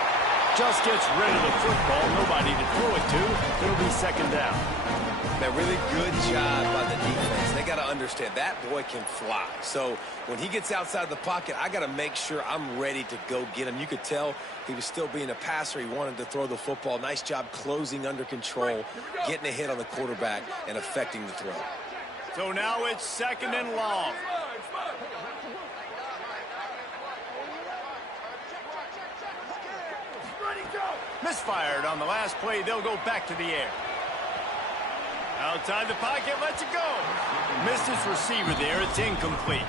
Just gets rid of the football. Nobody to throw it to. It'll be second down. That really good job by the defense. They got to understand that boy can fly. So when he gets outside the pocket, I got to make sure I'm ready to go get him. You could tell he was still being a passer. He wanted to throw the football. Nice job closing under control, getting a hit on the quarterback, and affecting the throw. So now it's second and long. Misfired on the last play. They'll go back to the air. Outside the pocket, lets it go. Missed his receiver there. It's incomplete.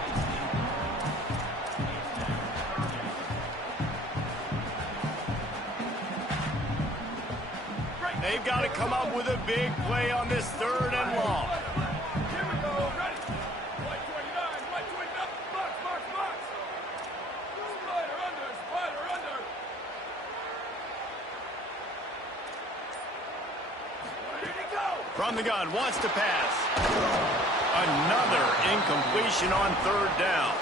They've got to come up with a big play on this third and long. Here we go. Ready? White 29, white 29. Box, box, box. Spider under, spider under. Ready to go. From the gun, wants to pass. Another incompletion on third down.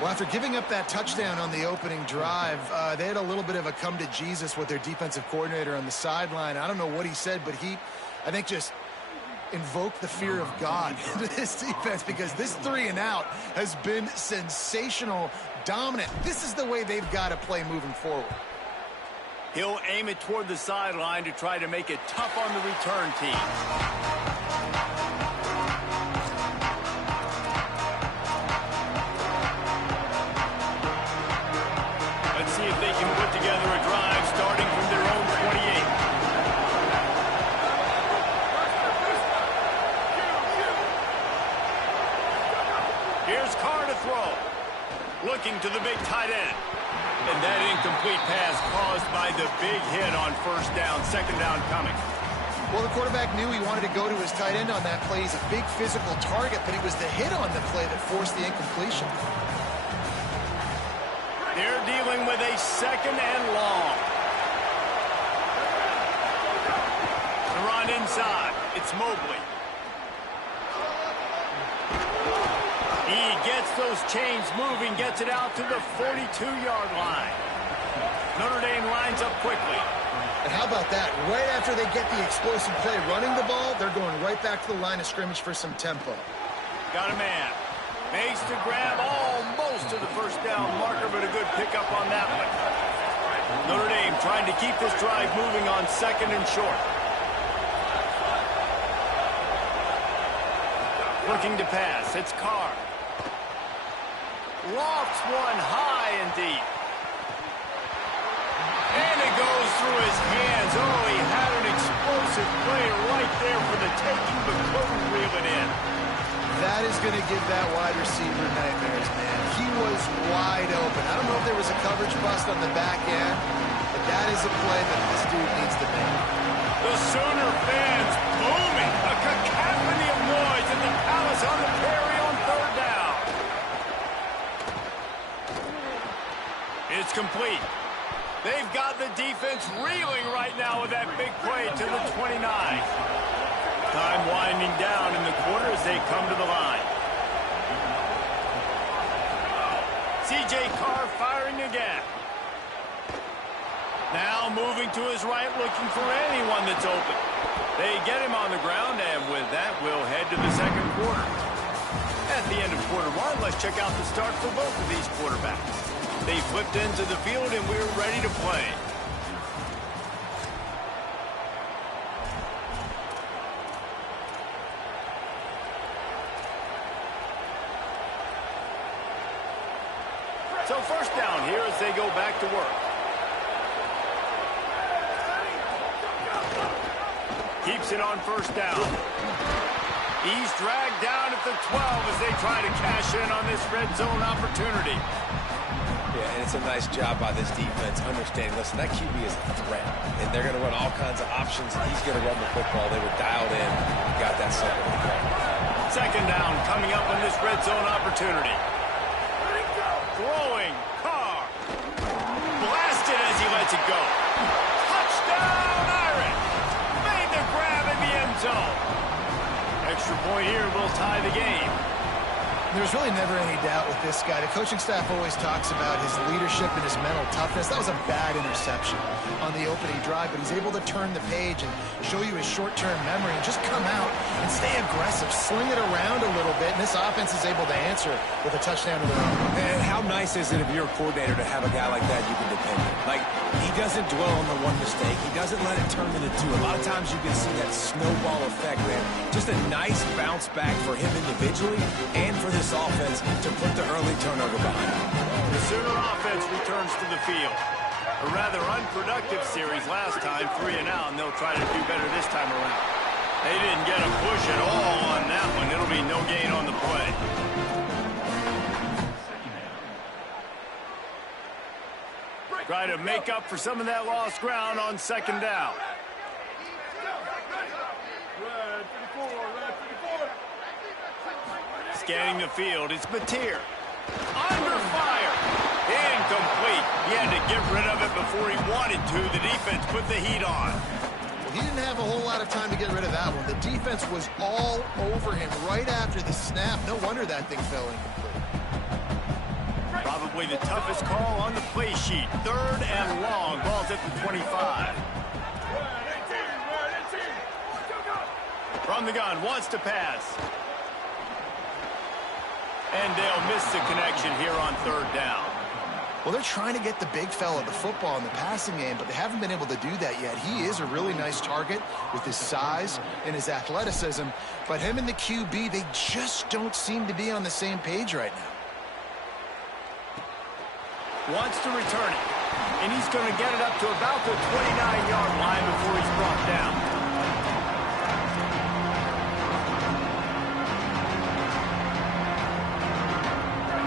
Well, after giving up that touchdown on the opening drive, they had a little bit of a come to Jesus with their defensive coordinator on the sideline. I don't know what he said, but he, I think, just invoked the fear of God into this defense because this 3-and-out has been sensational, dominant. This is the way they've got to play moving forward. He'll aim it toward the sideline to try to make it tough on the return team. Let's see if they can put together a drive starting from their own 28. Here's Carr to throw. Looking to the big tight end. And that incomplete pass caused by the big hit on first down. Second down coming. Well, the quarterback knew he wanted to go to his tight end on that play. He's a big physical target, but it was the hit on the play that forced the incompletion. They're dealing with a second and long. The run inside. It's Mobley. He gets those chains moving, gets it out to the 42-yard line. Notre Dame lines up quickly. And how about that? Right after they get the explosive play running the ball, they're going right back to the line of scrimmage for some tempo. Got a man. Makes the grab almost to the first down marker, but a good pickup on that one. Notre Dame trying to keep this drive moving on second and short. Looking to pass. It's Carr. Lofts one high and deep. And it goes through his hands. Oh, he had an explosive play right there for the taking, but couldn't reel it in. That is going to give that wide receiver nightmares, man. He was wide open. I don't know if there was a coverage bust on the back end, but that is a play that this dude needs to make. The Sooner fans booming. A cacophony of noise in the Palace on the Prairie on third down. It's complete. They've got the defense reeling right now with that big play to the 29. Time winding down in the quarter as they come to the line. C.J. Carr firing again. Now moving to his right, looking for anyone that's open. They get him on the ground, and with that, we'll head to the second quarter. At the end of quarter one, let's check out the start for both of these quarterbacks. They flipped into the field, and we're ready to play. So first down here as they go back to work. Keeps it on first down. He's dragged down at the 12 as they try to cash in on this red zone opportunity. Yeah, and it's a nice job by this defense understanding, listen, that QB is a threat, and they're going to run all kinds of options, and he's going to run the football. They were dialed in, got that second. Second down coming up on this red zone opportunity. Throwing, Carr. Blasted as he lets it go. Touchdown, Irish. Made the grab in the end zone. Extra point here will tie the game. There's really never any doubt with this guy. The coaching staff always talks about his leadership and his mental toughness. That was a bad interception on the opening drive, but he's able to turn the page and show you his short-term memory and just come out and stay aggressive, sling it around a little bit, and this offense is able to answer with a touchdown of their own. And how nice is it if you're a coordinator to have a guy like that you can depend on? Like, he doesn't dwell on the one mistake. He doesn't let it turn into two. A lot of times you can see that snowball effect, man. Just a nice bounce back for him individually and for this offense to put the early turnover behind him. The Sooner offense returns to the field. A rather unproductive series last time, 3 and out, and they'll try to do better this time around. They didn't get a push at all on that one. It'll be no gain on the play. Try to make up for some of that lost ground on second down. Scanning the field, it's Mateer. Under fire. Incomplete. He had to get rid of it before he wanted to. The defense put the heat on. Well, he didn't have a whole lot of time to get rid of that one. The defense was all over him right after the snap. No wonder that thing fell incomplete. Probably the toughest call on the play sheet. Third and long. Ball's at the 25. From the gun, wants to pass. And they'll miss the connection here on third down. Well, they're trying to get the big fella the football in the passing game, but they haven't been able to do that yet. He is a really nice target with his size and his athleticism, but him and the QB, they just don't seem to be on the same page right now. Wants to return it, and he's going to get it up to about the 29-yard line before he's brought down.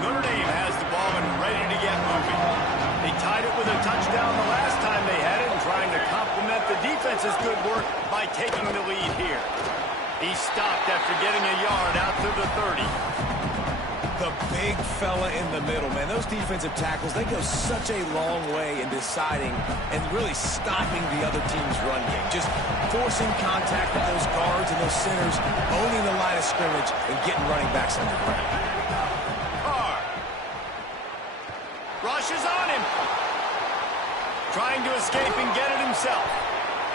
Notre Dame has the ball and ready to get moving. They tied it with a touchdown the last time they had it and trying to complement the defense's good work by taking the lead here. He stopped after getting a yard out to the 30. The big fella in the middle, man. Those defensive tackles, they go such a long way in deciding and really stopping the other team's run game. Just forcing contact with those guards and those centers, owning the line of scrimmage, and getting running backs on the ground. Carr. Rushes on him. Trying to escape and get it himself.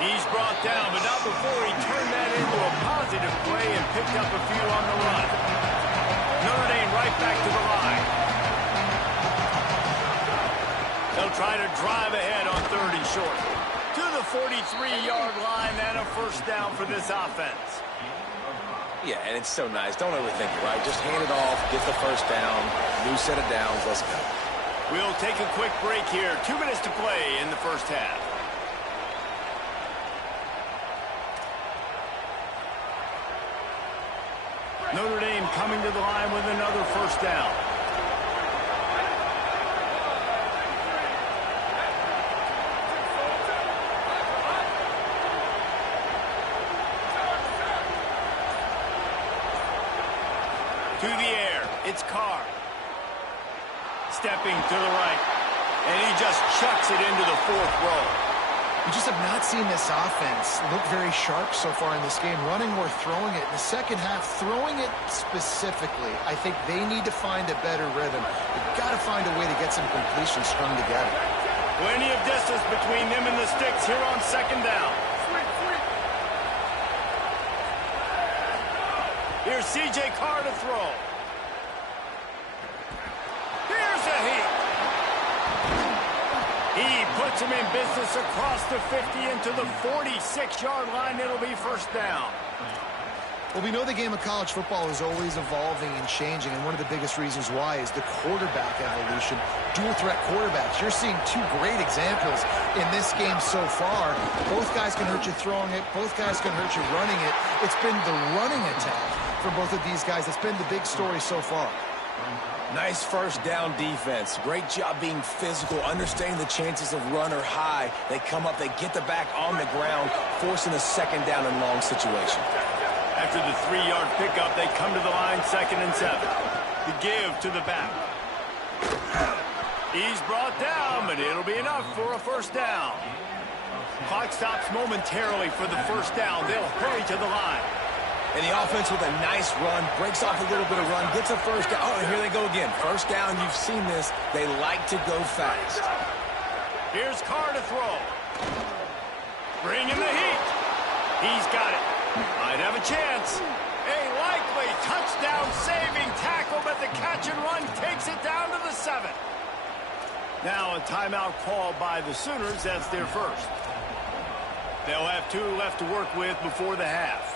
He's brought down, but not before he turned that into a positive play and picked up a few on the run. Notre Dame right back to the line. They'll try to drive ahead on third and short. To the 43-yard line and a first down for this offense. Yeah, and it's so nice. Don't overthink it, right? Just hand it off, get the first down, new set of downs, let's go. We'll take a quick break here. 2 minutes to play in the first half. Notre Dame coming to the line with another first down. To the air, it's Carr. Stepping to the right, and he just chucks it into the fourth row. You just have not seen this offense look very sharp so far in this game, running or throwing it. In the second half, throwing it specifically, I think they need to find a better rhythm. They've got to find a way to get some completions strung together. Plenty of distance between them and the sticks here on second down. Here's C.J. Carr to throw. Here's a heat. He puts him in business across the 50 into the 46-yard line. It'll be first down. Well, we know the game of college football is always evolving and changing, and one of the biggest reasons why is the quarterback evolution. Dual-threat quarterbacks. You're seeing two great examples in this game so far. Both guys can hurt you throwing it. Both guys can hurt you running it. It's been the running attack for both of these guys that's been the big story so far. Nice first down defense. Great job being physical, understanding the chances of run are high. They come up, they get the back on the ground, forcing a second down and long situation. After the 3-yard pickup, they come to the line, 2nd and 7. The give to the back. He's brought down, but it'll be enough for a first down. Clock stops momentarily for the first down. They'll hurry to the line. And the offense with a nice run, breaks off a little bit of run, gets a first down. Oh, and here they go again. First down, you've seen this. They like to go fast. Here's Carr to throw. Bringing the heat. He's got it. Might have a chance. A likely touchdown-saving tackle, but the catch and run takes it down to the 7. Now a timeout called by the Sooners. That's their first. They'll have 2 left to work with before the half.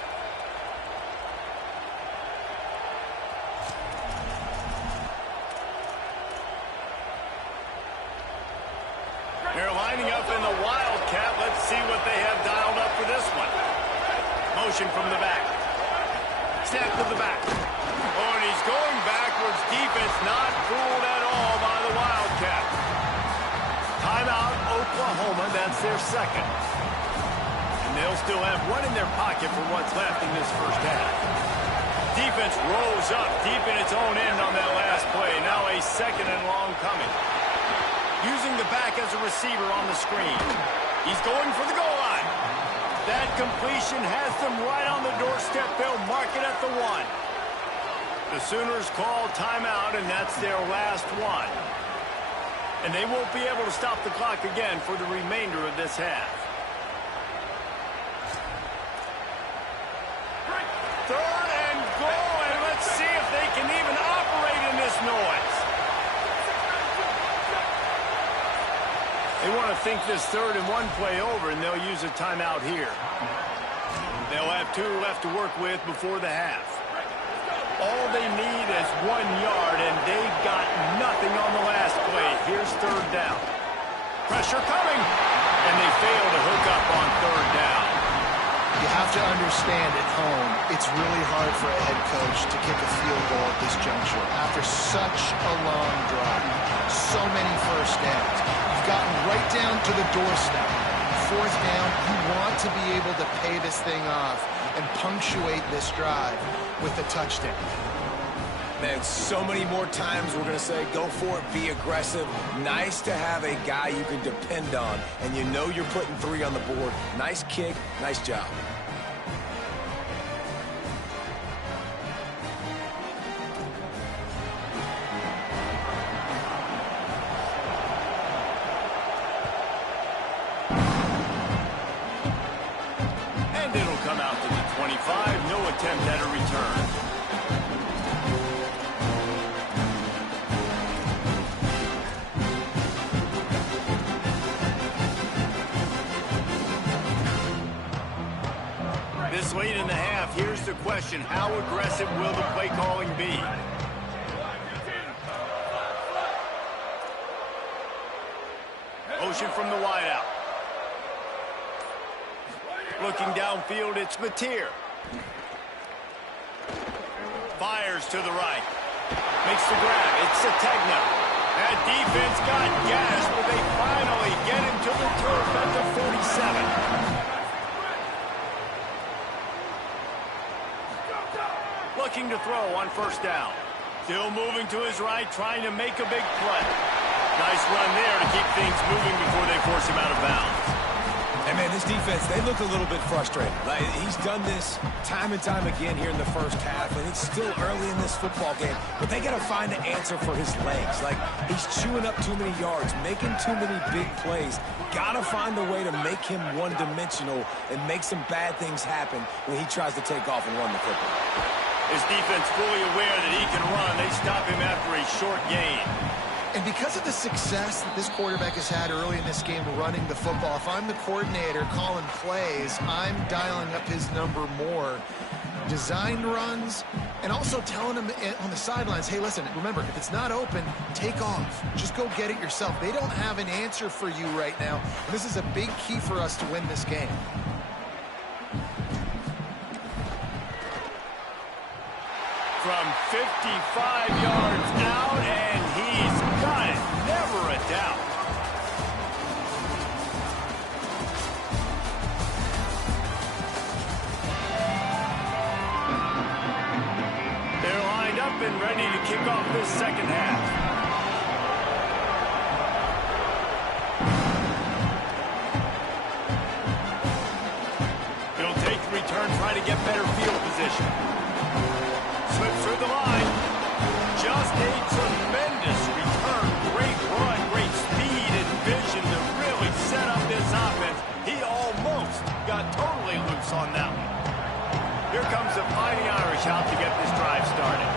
They're lining up in the Wildcat. Let's see what they have dialed up for this one. Motion from the back. Snap to the back. Oh, and he's going backwards. Defense not fooled at all by the Wildcat. Timeout, Oklahoma. That's their second. And they'll still have one in their pocket for what's left in this first half. Defense rose up deep in its own end on that last play. Now a 2nd and long coming. Using the back as a receiver on the screen. He's going for the goal line. That completion has them right on the doorstep. They'll mark it at the 1. The Sooners call timeout, and that's their last one. And they won't be able to stop the clock again for the remainder of this half. 3rd and goal, and let's see if they can even operate in this noise. They want to think this 3rd and 1 play over, and they'll use a timeout here. They'll have 2 left to work with before the half. All they need is 1 yard, and they've got nothing on the last play. Here's 3rd down. Pressure coming, and they fail to hook up on 3rd down. You have to understand at home, it's really hard for a head coach to kick a field goal at this juncture. After such a long drive, so many first downs. You've gotten right down to the doorstep. 4th down, you want to be able to pay this thing off and punctuate this drive with a touchdown. Man, so many more times we're going to say, go for it, be aggressive. Nice to have a guy you can depend on, and you know you're putting 3 on the board. Nice kick, nice job. And it'll come out to the 25. No attempt at a return. This late in the half, here's the question. How aggressive will the play calling be? Motion from the wideout. Looking downfield, it's Mateer. Fires to the right. Makes the grab. It's Sategna. That defense got gashed, but they finally get him to the turf at the 47. Looking to throw on 1st down. Still moving to his right, trying to make a big play. Nice run there to keep things moving before they force him out of bounds. And, man, this defense, they look a little bit frustrated. Like, he's done this time and time again here in the first half, and it's still early in this football game. But they got to find an answer for his legs. Like, he's chewing up too many yards, making too many big plays. Got to find a way to make him one-dimensional and make some bad things happen when he tries to take off and run the football. His defense fully aware that he can run. They stop him after a short gain. And because of the success that this quarterback has had early in this game running the football, if I'm the coordinator calling plays, I'm dialing up his number more. Designed runs, and also telling him on the sidelines, hey, listen, remember, if it's not open, take off. Just go get it yourself. They don't have an answer for you right now, and this is a big key for us to win this game. From 55 yards out, and he's got it. Never a doubt. They're lined up and ready to kick off this second half. He'll take the return, try to get better field position. Slips through the line. Just a tremendous return. Great run, great speed and vision to really set up this offense. He almost got totally loose on that one. Here comes the Fighting Irish out to get this drive started.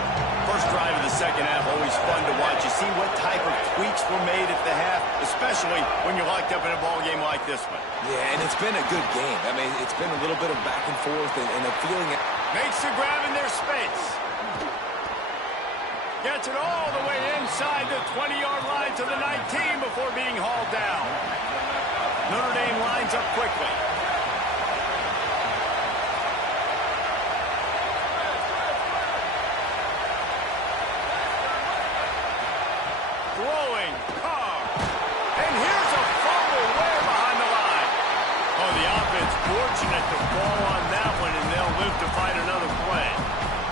First drive of the second half, always fun to watch. You see what type of tweaks were made at the half, especially when you're locked up in a ball game like this one. Yeah, and it's been a good game. I mean, it's been a little bit of back and forth and a feeling. Makes the grab in their space. Gets it all the way inside the 20-yard line to the 19 before being hauled down. Notre Dame lines up quickly. Throwing, Carr. And here's a fumble way behind the line. Oh, the offense fortunate to fall on that one, and they'll live to fight another play.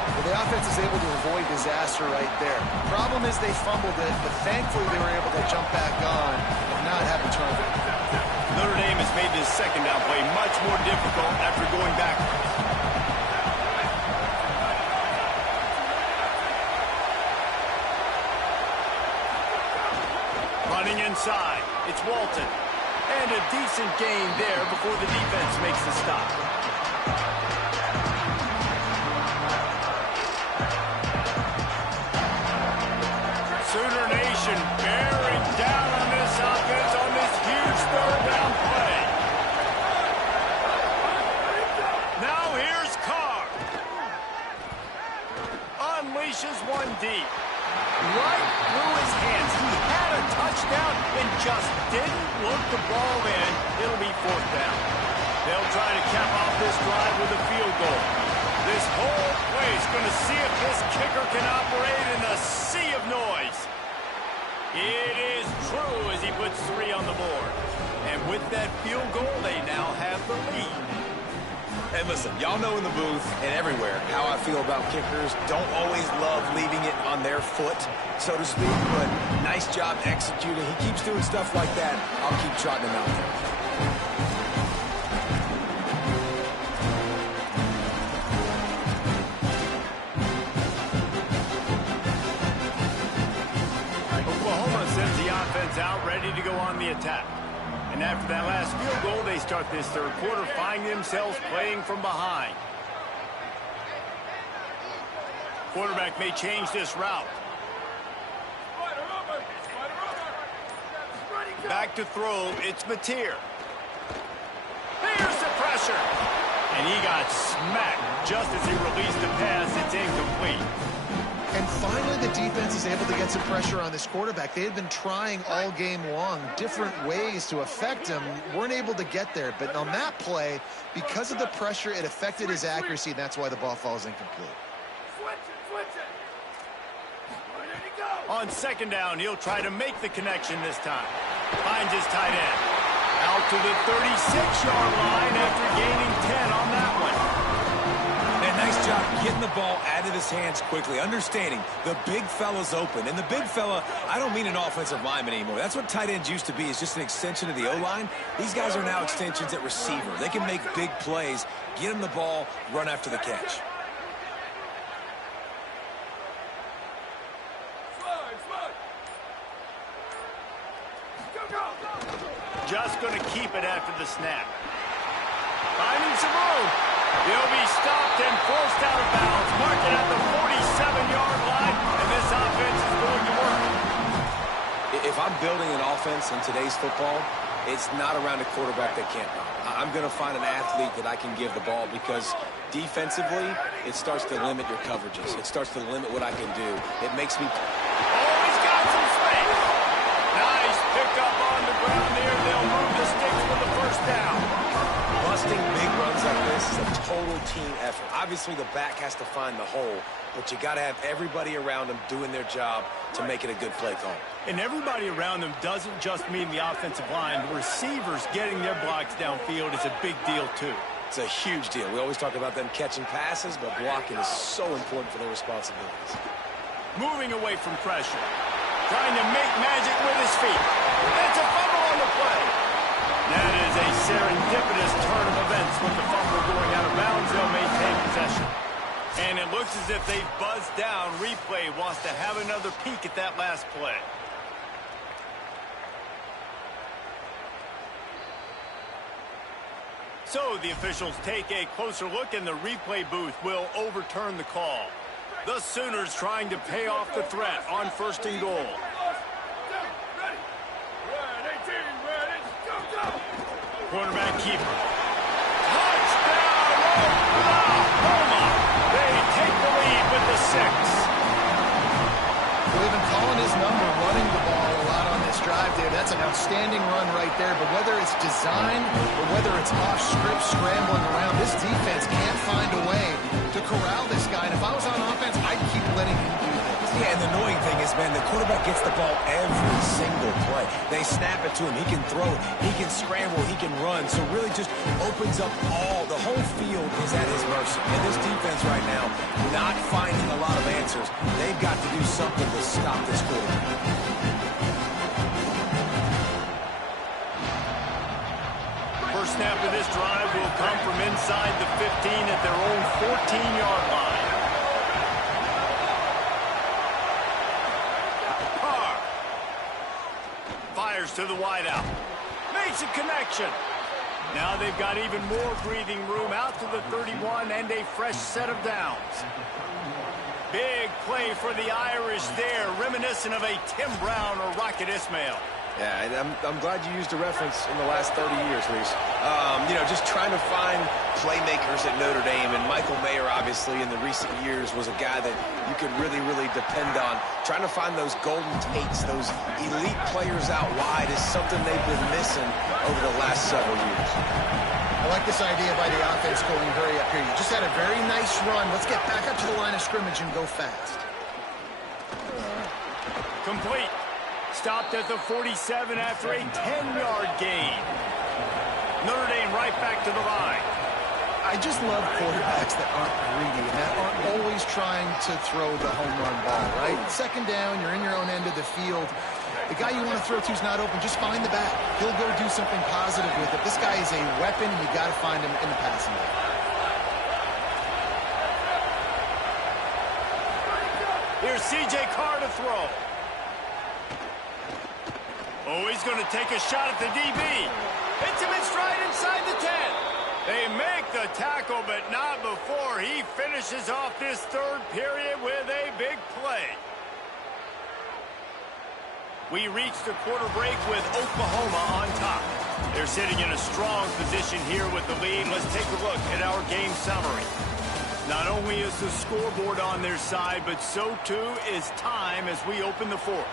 Well, the offense is able to avoid disaster right there. Problem is they fumbled it, but thankfully they were able to jump back on and not have a turnover. Notre Dame has made this second down play much more difficult after going back. Running inside, it's Walton. And a decent gain there before the defense makes the stop. Sooner Nation bearing down on this offense on this huge third down play. Now here's Carr. Unleashes one deep. Right through his hands. He had a touchdown and just didn't look the ball in. It'll be fourth down. They'll try to cap off this drive with a field goal. This whole place going to see if this kicker can operate in a sea of noise. It is true as he puts 3 on the board. And with that field goal, they now have the lead. And listen, y'all know in the booth and everywhere how I feel about kickers. Don't always love leaving it on their foot, so to speak, but nice job executing. He keeps doing stuff like that. I'll keep trotting him out there. Oklahoma sends the offense out, ready to go on the attack. And after that last field goal, they start this third quarter, finding themselves playing from behind. Quarterback may change this route. Back to throw, it's Mateer. Here's the pressure. And he got smacked just as he released the pass. It's incomplete. And finally, the defense is able to get some pressure on this quarterback. They had been trying all game long different ways to affect him. Weren't able to get there. But on that play, because of the pressure, it affected his accuracy, and that's why the ball falls incomplete. On second down, he'll try to make the connection this time. Finds his tight end. Out to the 36-yard line after gaining 10 on that one. And nice job getting the ball out of his hands quickly, understanding the big fella's open. And the big fella, I don't mean an offensive lineman anymore. That's what tight ends used to be, is just an extension of the O-line. These guys are now extensions at receiver. They can make big plays, get him the ball, run after the catch. Just going to keep it after the snap. Finding some room. He'll be stopped and forced out of bounds. Mark it at the 47-yard line, and this offense is going to work. If I'm building an offense in today's football, it's not around a quarterback that can't run. I'm going to find an athlete that I can give the ball, because defensively, it starts to limit your coverages. It starts to limit what I can do. It makes me... Oh, he's got some space. Nice pickup on the ground there. They'll move the sticks for the first down. Busting big runs like this is a total team effort. Obviously, the back has to find the hole, but you got to have everybody around them doing their job to make it a good play call. And everybody around them doesn't just mean the offensive line. The receivers getting their blocks downfield is a big deal, too. It's a huge deal. We always talk about them catching passes, but blocking is so important for their responsibilities. Moving away from pressure. Trying to make magic with his feet. That's a fumble on the play. That is a serendipitous turn of events with the fumble going out of bounds. They'll maintain possession. And it looks as if they've buzzed down. Replay wants to have another peek at that last play. So the officials take a closer look, and the replay booth will overturn the call. The Sooners trying to pay off the threat on 1st and goal. Quarterback keeper. Touchdown, Oklahoma! They take the lead with the 6. Well, they've been calling his number, running the ball a lot on this drive there. That's an outstanding run right there. But whether it's designed or whether it's off script, scrambling around, this defense can't find a way to corral this guy. And if I was on offense, I'd keep letting him do this. Yeah, and the annoying thing is, man, the quarterback gets the ball every single play. They snap it to him. He can throw it. He can scramble. He can run. So really just opens up the whole field is at his mercy. And this defense right now, not finding a lot of answers. They've got to do something to stop this quarterback. First snap of this drive will come from inside the 15 at their own 14-yard line. Carr fires to the wideout. Makes a connection. Now they've got even more breathing room out to the 31 and a fresh set of downs. Big play for the Irish there, reminiscent of a Tim Brown or Rocket Ismail. Yeah, and I'm glad you used a reference in the last 30 years, Reese. Just trying to find playmakers at Notre Dame, and Michael Mayer, obviously, in the recent years, was a guy that you could really, really depend on. Trying to find those golden takes, those elite players out wide is something they've been missing over the last several years. I like this idea by the offense going hurry up here. You just had a very nice run. Let's get back up to the line of scrimmage and go fast. Complete. Stopped at the 47 after a 10-yard gain. Notre Dame right back to the line. I just love quarterbacks that aren't greedy and that aren't always trying to throw the home run ball, right? Second down, you're in your own end of the field. The guy you want to throw to is not open. Just find the back. He'll go do something positive with it. This guy is a weapon, and you got to find him in the passing game. Here's C.J. Carr to throw. Oh, he's going to take a shot at the DB. Hits him in stride inside the 10. They make the tackle, but not before he finishes off this third period with a big play. We reach the quarter break with Oklahoma on top. They're sitting in a strong position here with the lead. Let's take a look at our game summary. Not only is the scoreboard on their side, but so too is time as we open the fourth.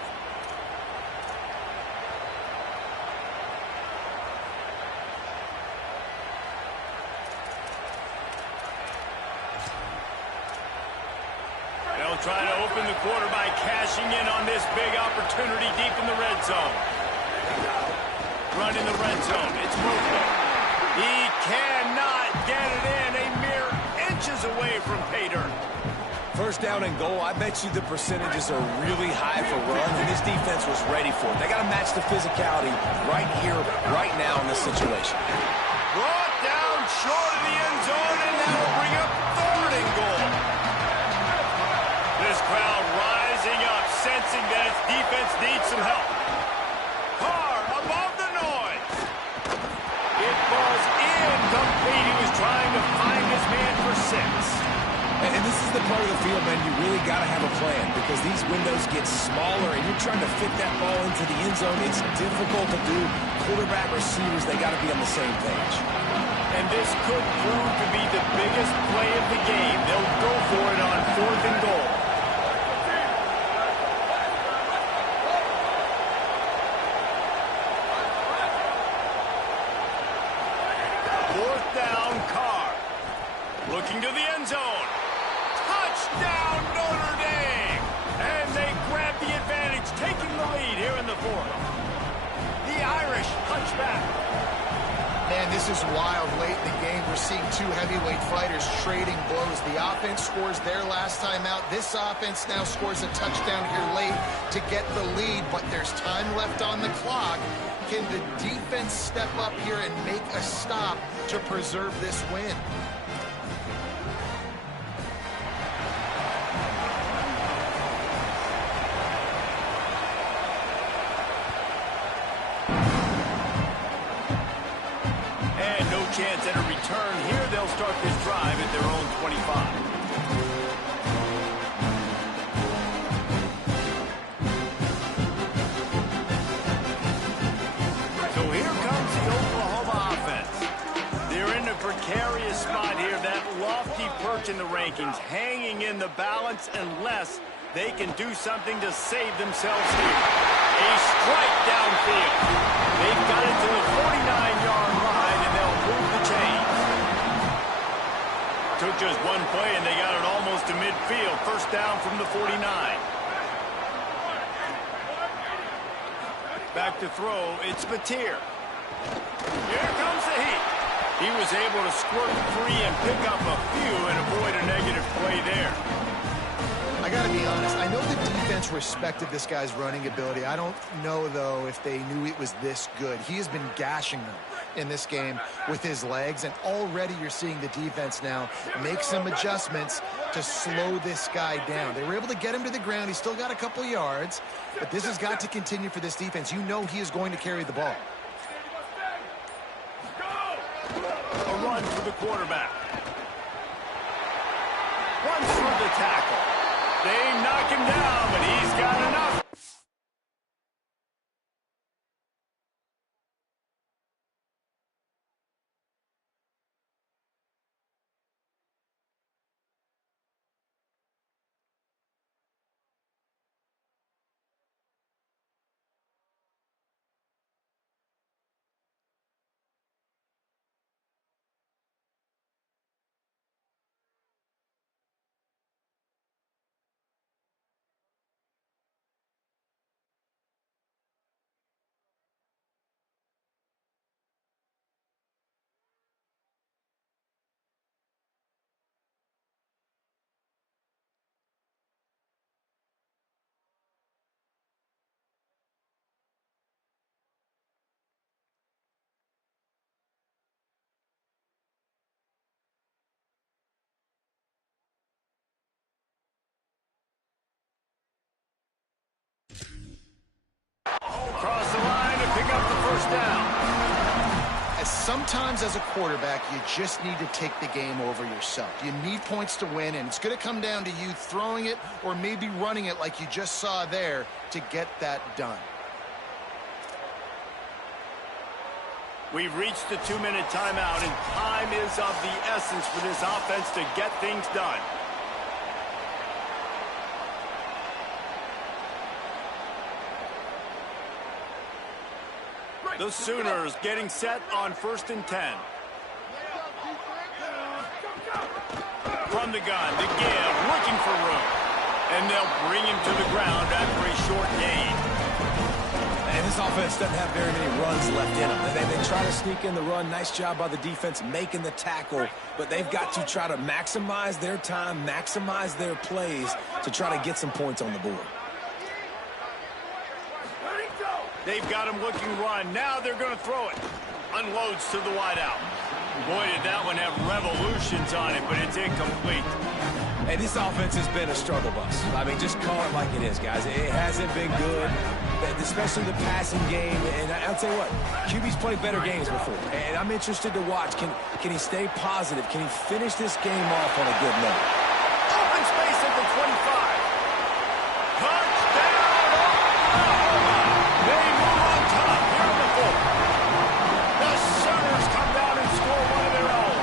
They'll try to open the quarter by cashing in on this big opportunity deep in the red zone. Run in the red zone. It's movement. He cannot get it in. A mere inches away from pay dirt. First down and goal, I bet you the percentages are really high for runs, and this defense was ready for it. They got to match the physicality right here, right now in this situation. Brought down short of the end zone, and that will bring up 3rd and goal. This crowd rising up, sensing that its defense needs some help. Carr above the noise. It falls incomplete. He was trying to find his man for 6. And this is the part of the field, man, you really got to have a plan because these windows get smaller and you're trying to fit that ball into the end zone. It's difficult to do. Quarterback, receivers, they got to be on the same page. And this could prove to be the biggest play of the game. They'll go for it on 4th and goal. Fourth down, Carr. Looking to the end zone. Touchdown, Notre Dame! And they grab the advantage, taking the lead here in the 4th. The Irish punch back. Man, this is wild. Late in the game, we're seeing 2 heavyweight fighters trading blows. The offense scores their last time out. This offense now scores a touchdown here late to get the lead, but there's time left on the clock. Can the defense step up here and make a stop to preserve this win? Chance at a return here. They'll start this drive at their own 25. So here comes the Oklahoma offense. They're in a precarious spot here. That lofty perch in the rankings hanging in the balance unless they can do something to save themselves here. A strike downfield. They've got it to the 49-yard line, and they'll move the chains. Took just one play, and they got it almost to midfield. First down from the 49. Back to throw. It's Mateer. Here comes the heat. He was able to squirt free and pick up a few and avoid a negative play there. I got to be honest, I know the defense respected this guy's running ability. I don't know, though, if they knew it was this good. He has been gashing them in this game with his legs, and already you're seeing the defense now make some adjustments to slow this guy down. They were able to get him to the ground. He's still got a couple yards, but this has got to continue for this defense. You know he is going to carry the ball. A run for the quarterback. Runs through the tackle. They knock him down, but he's got enough. Across the line to pick up the first down. Sometimes as a quarterback, you just need to take the game over yourself. You need points to win, and it's going to come down to you throwing it or maybe running it like you just saw there to get that done. We've reached the 2-minute timeout, and time is of the essence for this offense to get things done. The Sooners getting set on 1st and 10. From the gun, the give, looking for room. And they'll bring him to the ground after a short gain. And this This offense doesn't have very many runs left in them. They try to sneak in the run. Nice job by the defense making the tackle. But they've got to try to maximize their time, maximize their plays to try to get some points on the board. They've got him looking run. Now they're going to throw it. Unloads to the wideout. Boy, did that one have revolutions on it, but it's incomplete. Hey, this offense has been a struggle bus. I mean, just call it like it is, guys. It hasn't been good, especially the passing game. And I'll tell you what, QB's played better games before. And I'm interested to watch. Can he stay positive? Can he finish this game off on a good note? Open space at the 25. Touchdown, Oklahoma! They move on top here in the fourth. The Sooners come down and score one of their own.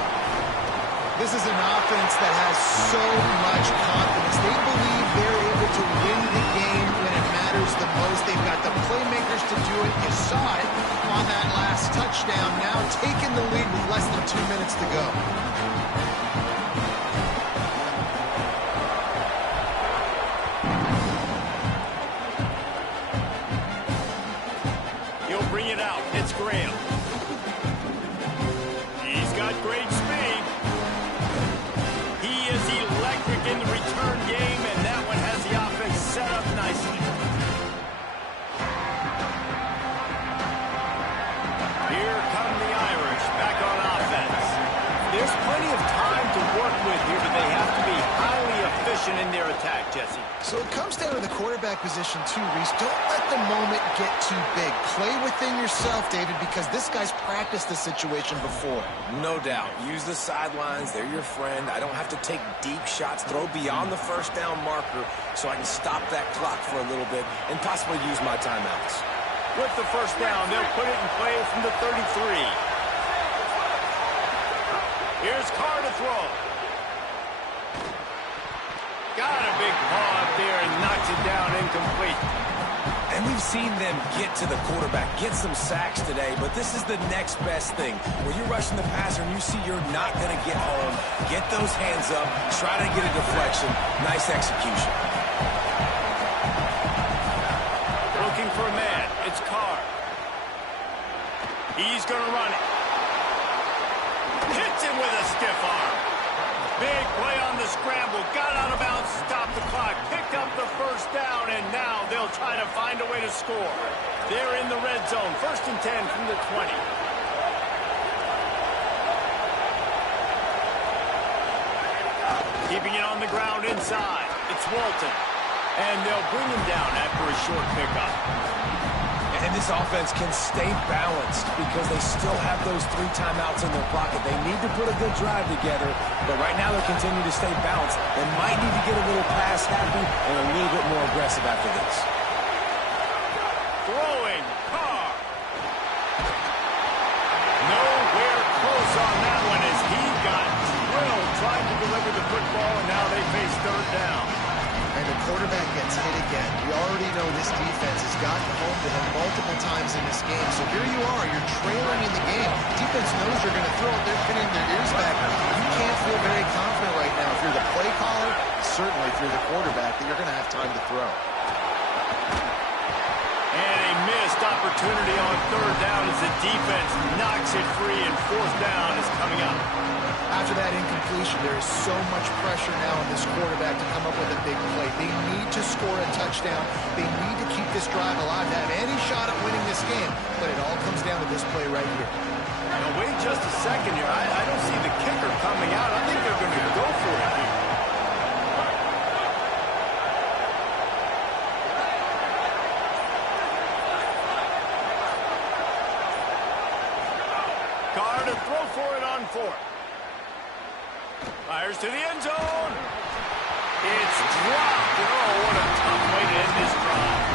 This is an offense that has so much confidence. They believe they're able to win the game when it matters the most. They've got the playmakers to do it. You saw it on that last touchdown. Now taking the lead with less than 2 minutes to go. He'll bring it out. It's Graham. He's got great speed. He is electric in the return game, and that one has the offense set up nicely. Here come the Irish back on offense. There's plenty of time to work with here, but they have to be highly efficient in their attack, Jesse. So it comes down to the quarterback position too, Reese. Don't let the moment get too big. Play within yourself, David, because this guy's practiced this situation before. No doubt. Use the sidelines. They're your friend. I don't have to take deep shots, throw beyond the first down marker so I can stop that clock for a little bit and possibly use my timeouts. With the first down, they'll put it in play from the 33. Here's Carr to throw. Got a big paw up there and knocks it down incomplete. And we've seen them get to the quarterback, get some sacks today, but this is the next best thing. Where you're rushing the passer and you see you're not going to get home, get those hands up, try to get a deflection. Nice execution. Looking for a man. It's Carr. He's going to run it. Hits him with a stiff arm. Big play on the scramble. Got out of bounds, stopped the clock, picked up the first down, and now they'll try to find a way to score. They're in the red zone. 1st and 10 from the 20. Keeping it on the ground inside. It's Walton. And they'll bring him down after a short pickup. And this offense can stay balanced because they still have those 3 timeouts in their pocket. They need to put a good drive together, but right now they're continuing to stay balanced. They might need to get a little pass happy and a little bit more aggressive after this. Throwing, Carr. Nowhere close on that one as he got drilled trying to deliver the football, and now they face 3rd down. And the quarterback gets hit again. We already know this defense has gotten home to him multiple times in this game. So here you are, you're trailing in the game. Defense knows you're going to throw it. They're pinning their ears back. You can't feel very confident right now if you're the play caller, certainly if you're the quarterback, that you're going to have time to throw. And a missed opportunity on 3rd down as the defense knocks it free, and 4th down is coming up. After that incompletion, there is so much pressure now on this quarterback to come up with a big play. They need to score a touchdown. They need to keep this drive alive to have any shot at winning this game. But it all comes down to this play right here. Now, wait just a second here. I don't see the kicker coming out. I think they're going to go for it here. Carr to throw for it on 4th. Fires to the end zone. It's dropped. Oh, what a tough way to end this drive.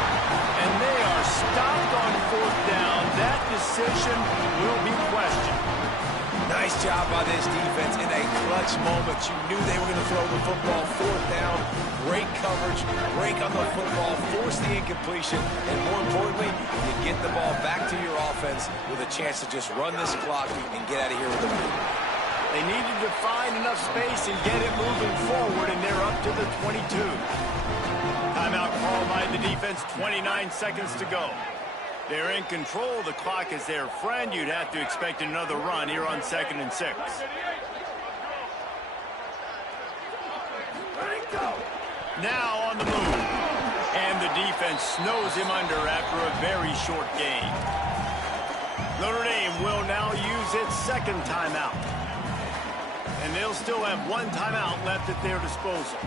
And they are stopped on 4th down. That decision will be questioned. Nice job by this defense in a clutch moment. You knew they were going to throw the football. 4th down. Great coverage. Break on the football. Force the incompletion. And more importantly, you get the ball back to your offense with a chance to just run this clock and get out of here with a win. They needed to find enough space and get it moving forward, and they're up to the 22. Timeout called by the defense, 29 seconds to go. They're in control. The clock is their friend. You'd have to expect another run here on 2nd and 6. Now on the move. And the defense snows him under after a very short gain. Notre Dame will now use its 2nd timeout. And they'll still have 1 timeout left at their disposal.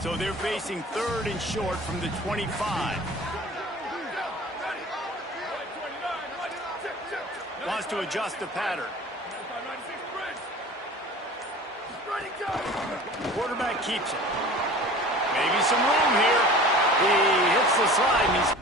So they're facing 3rd and short from the 25. Wants to adjust the pattern. Quarterback keeps it. Maybe some room here. He hits the slide and he's...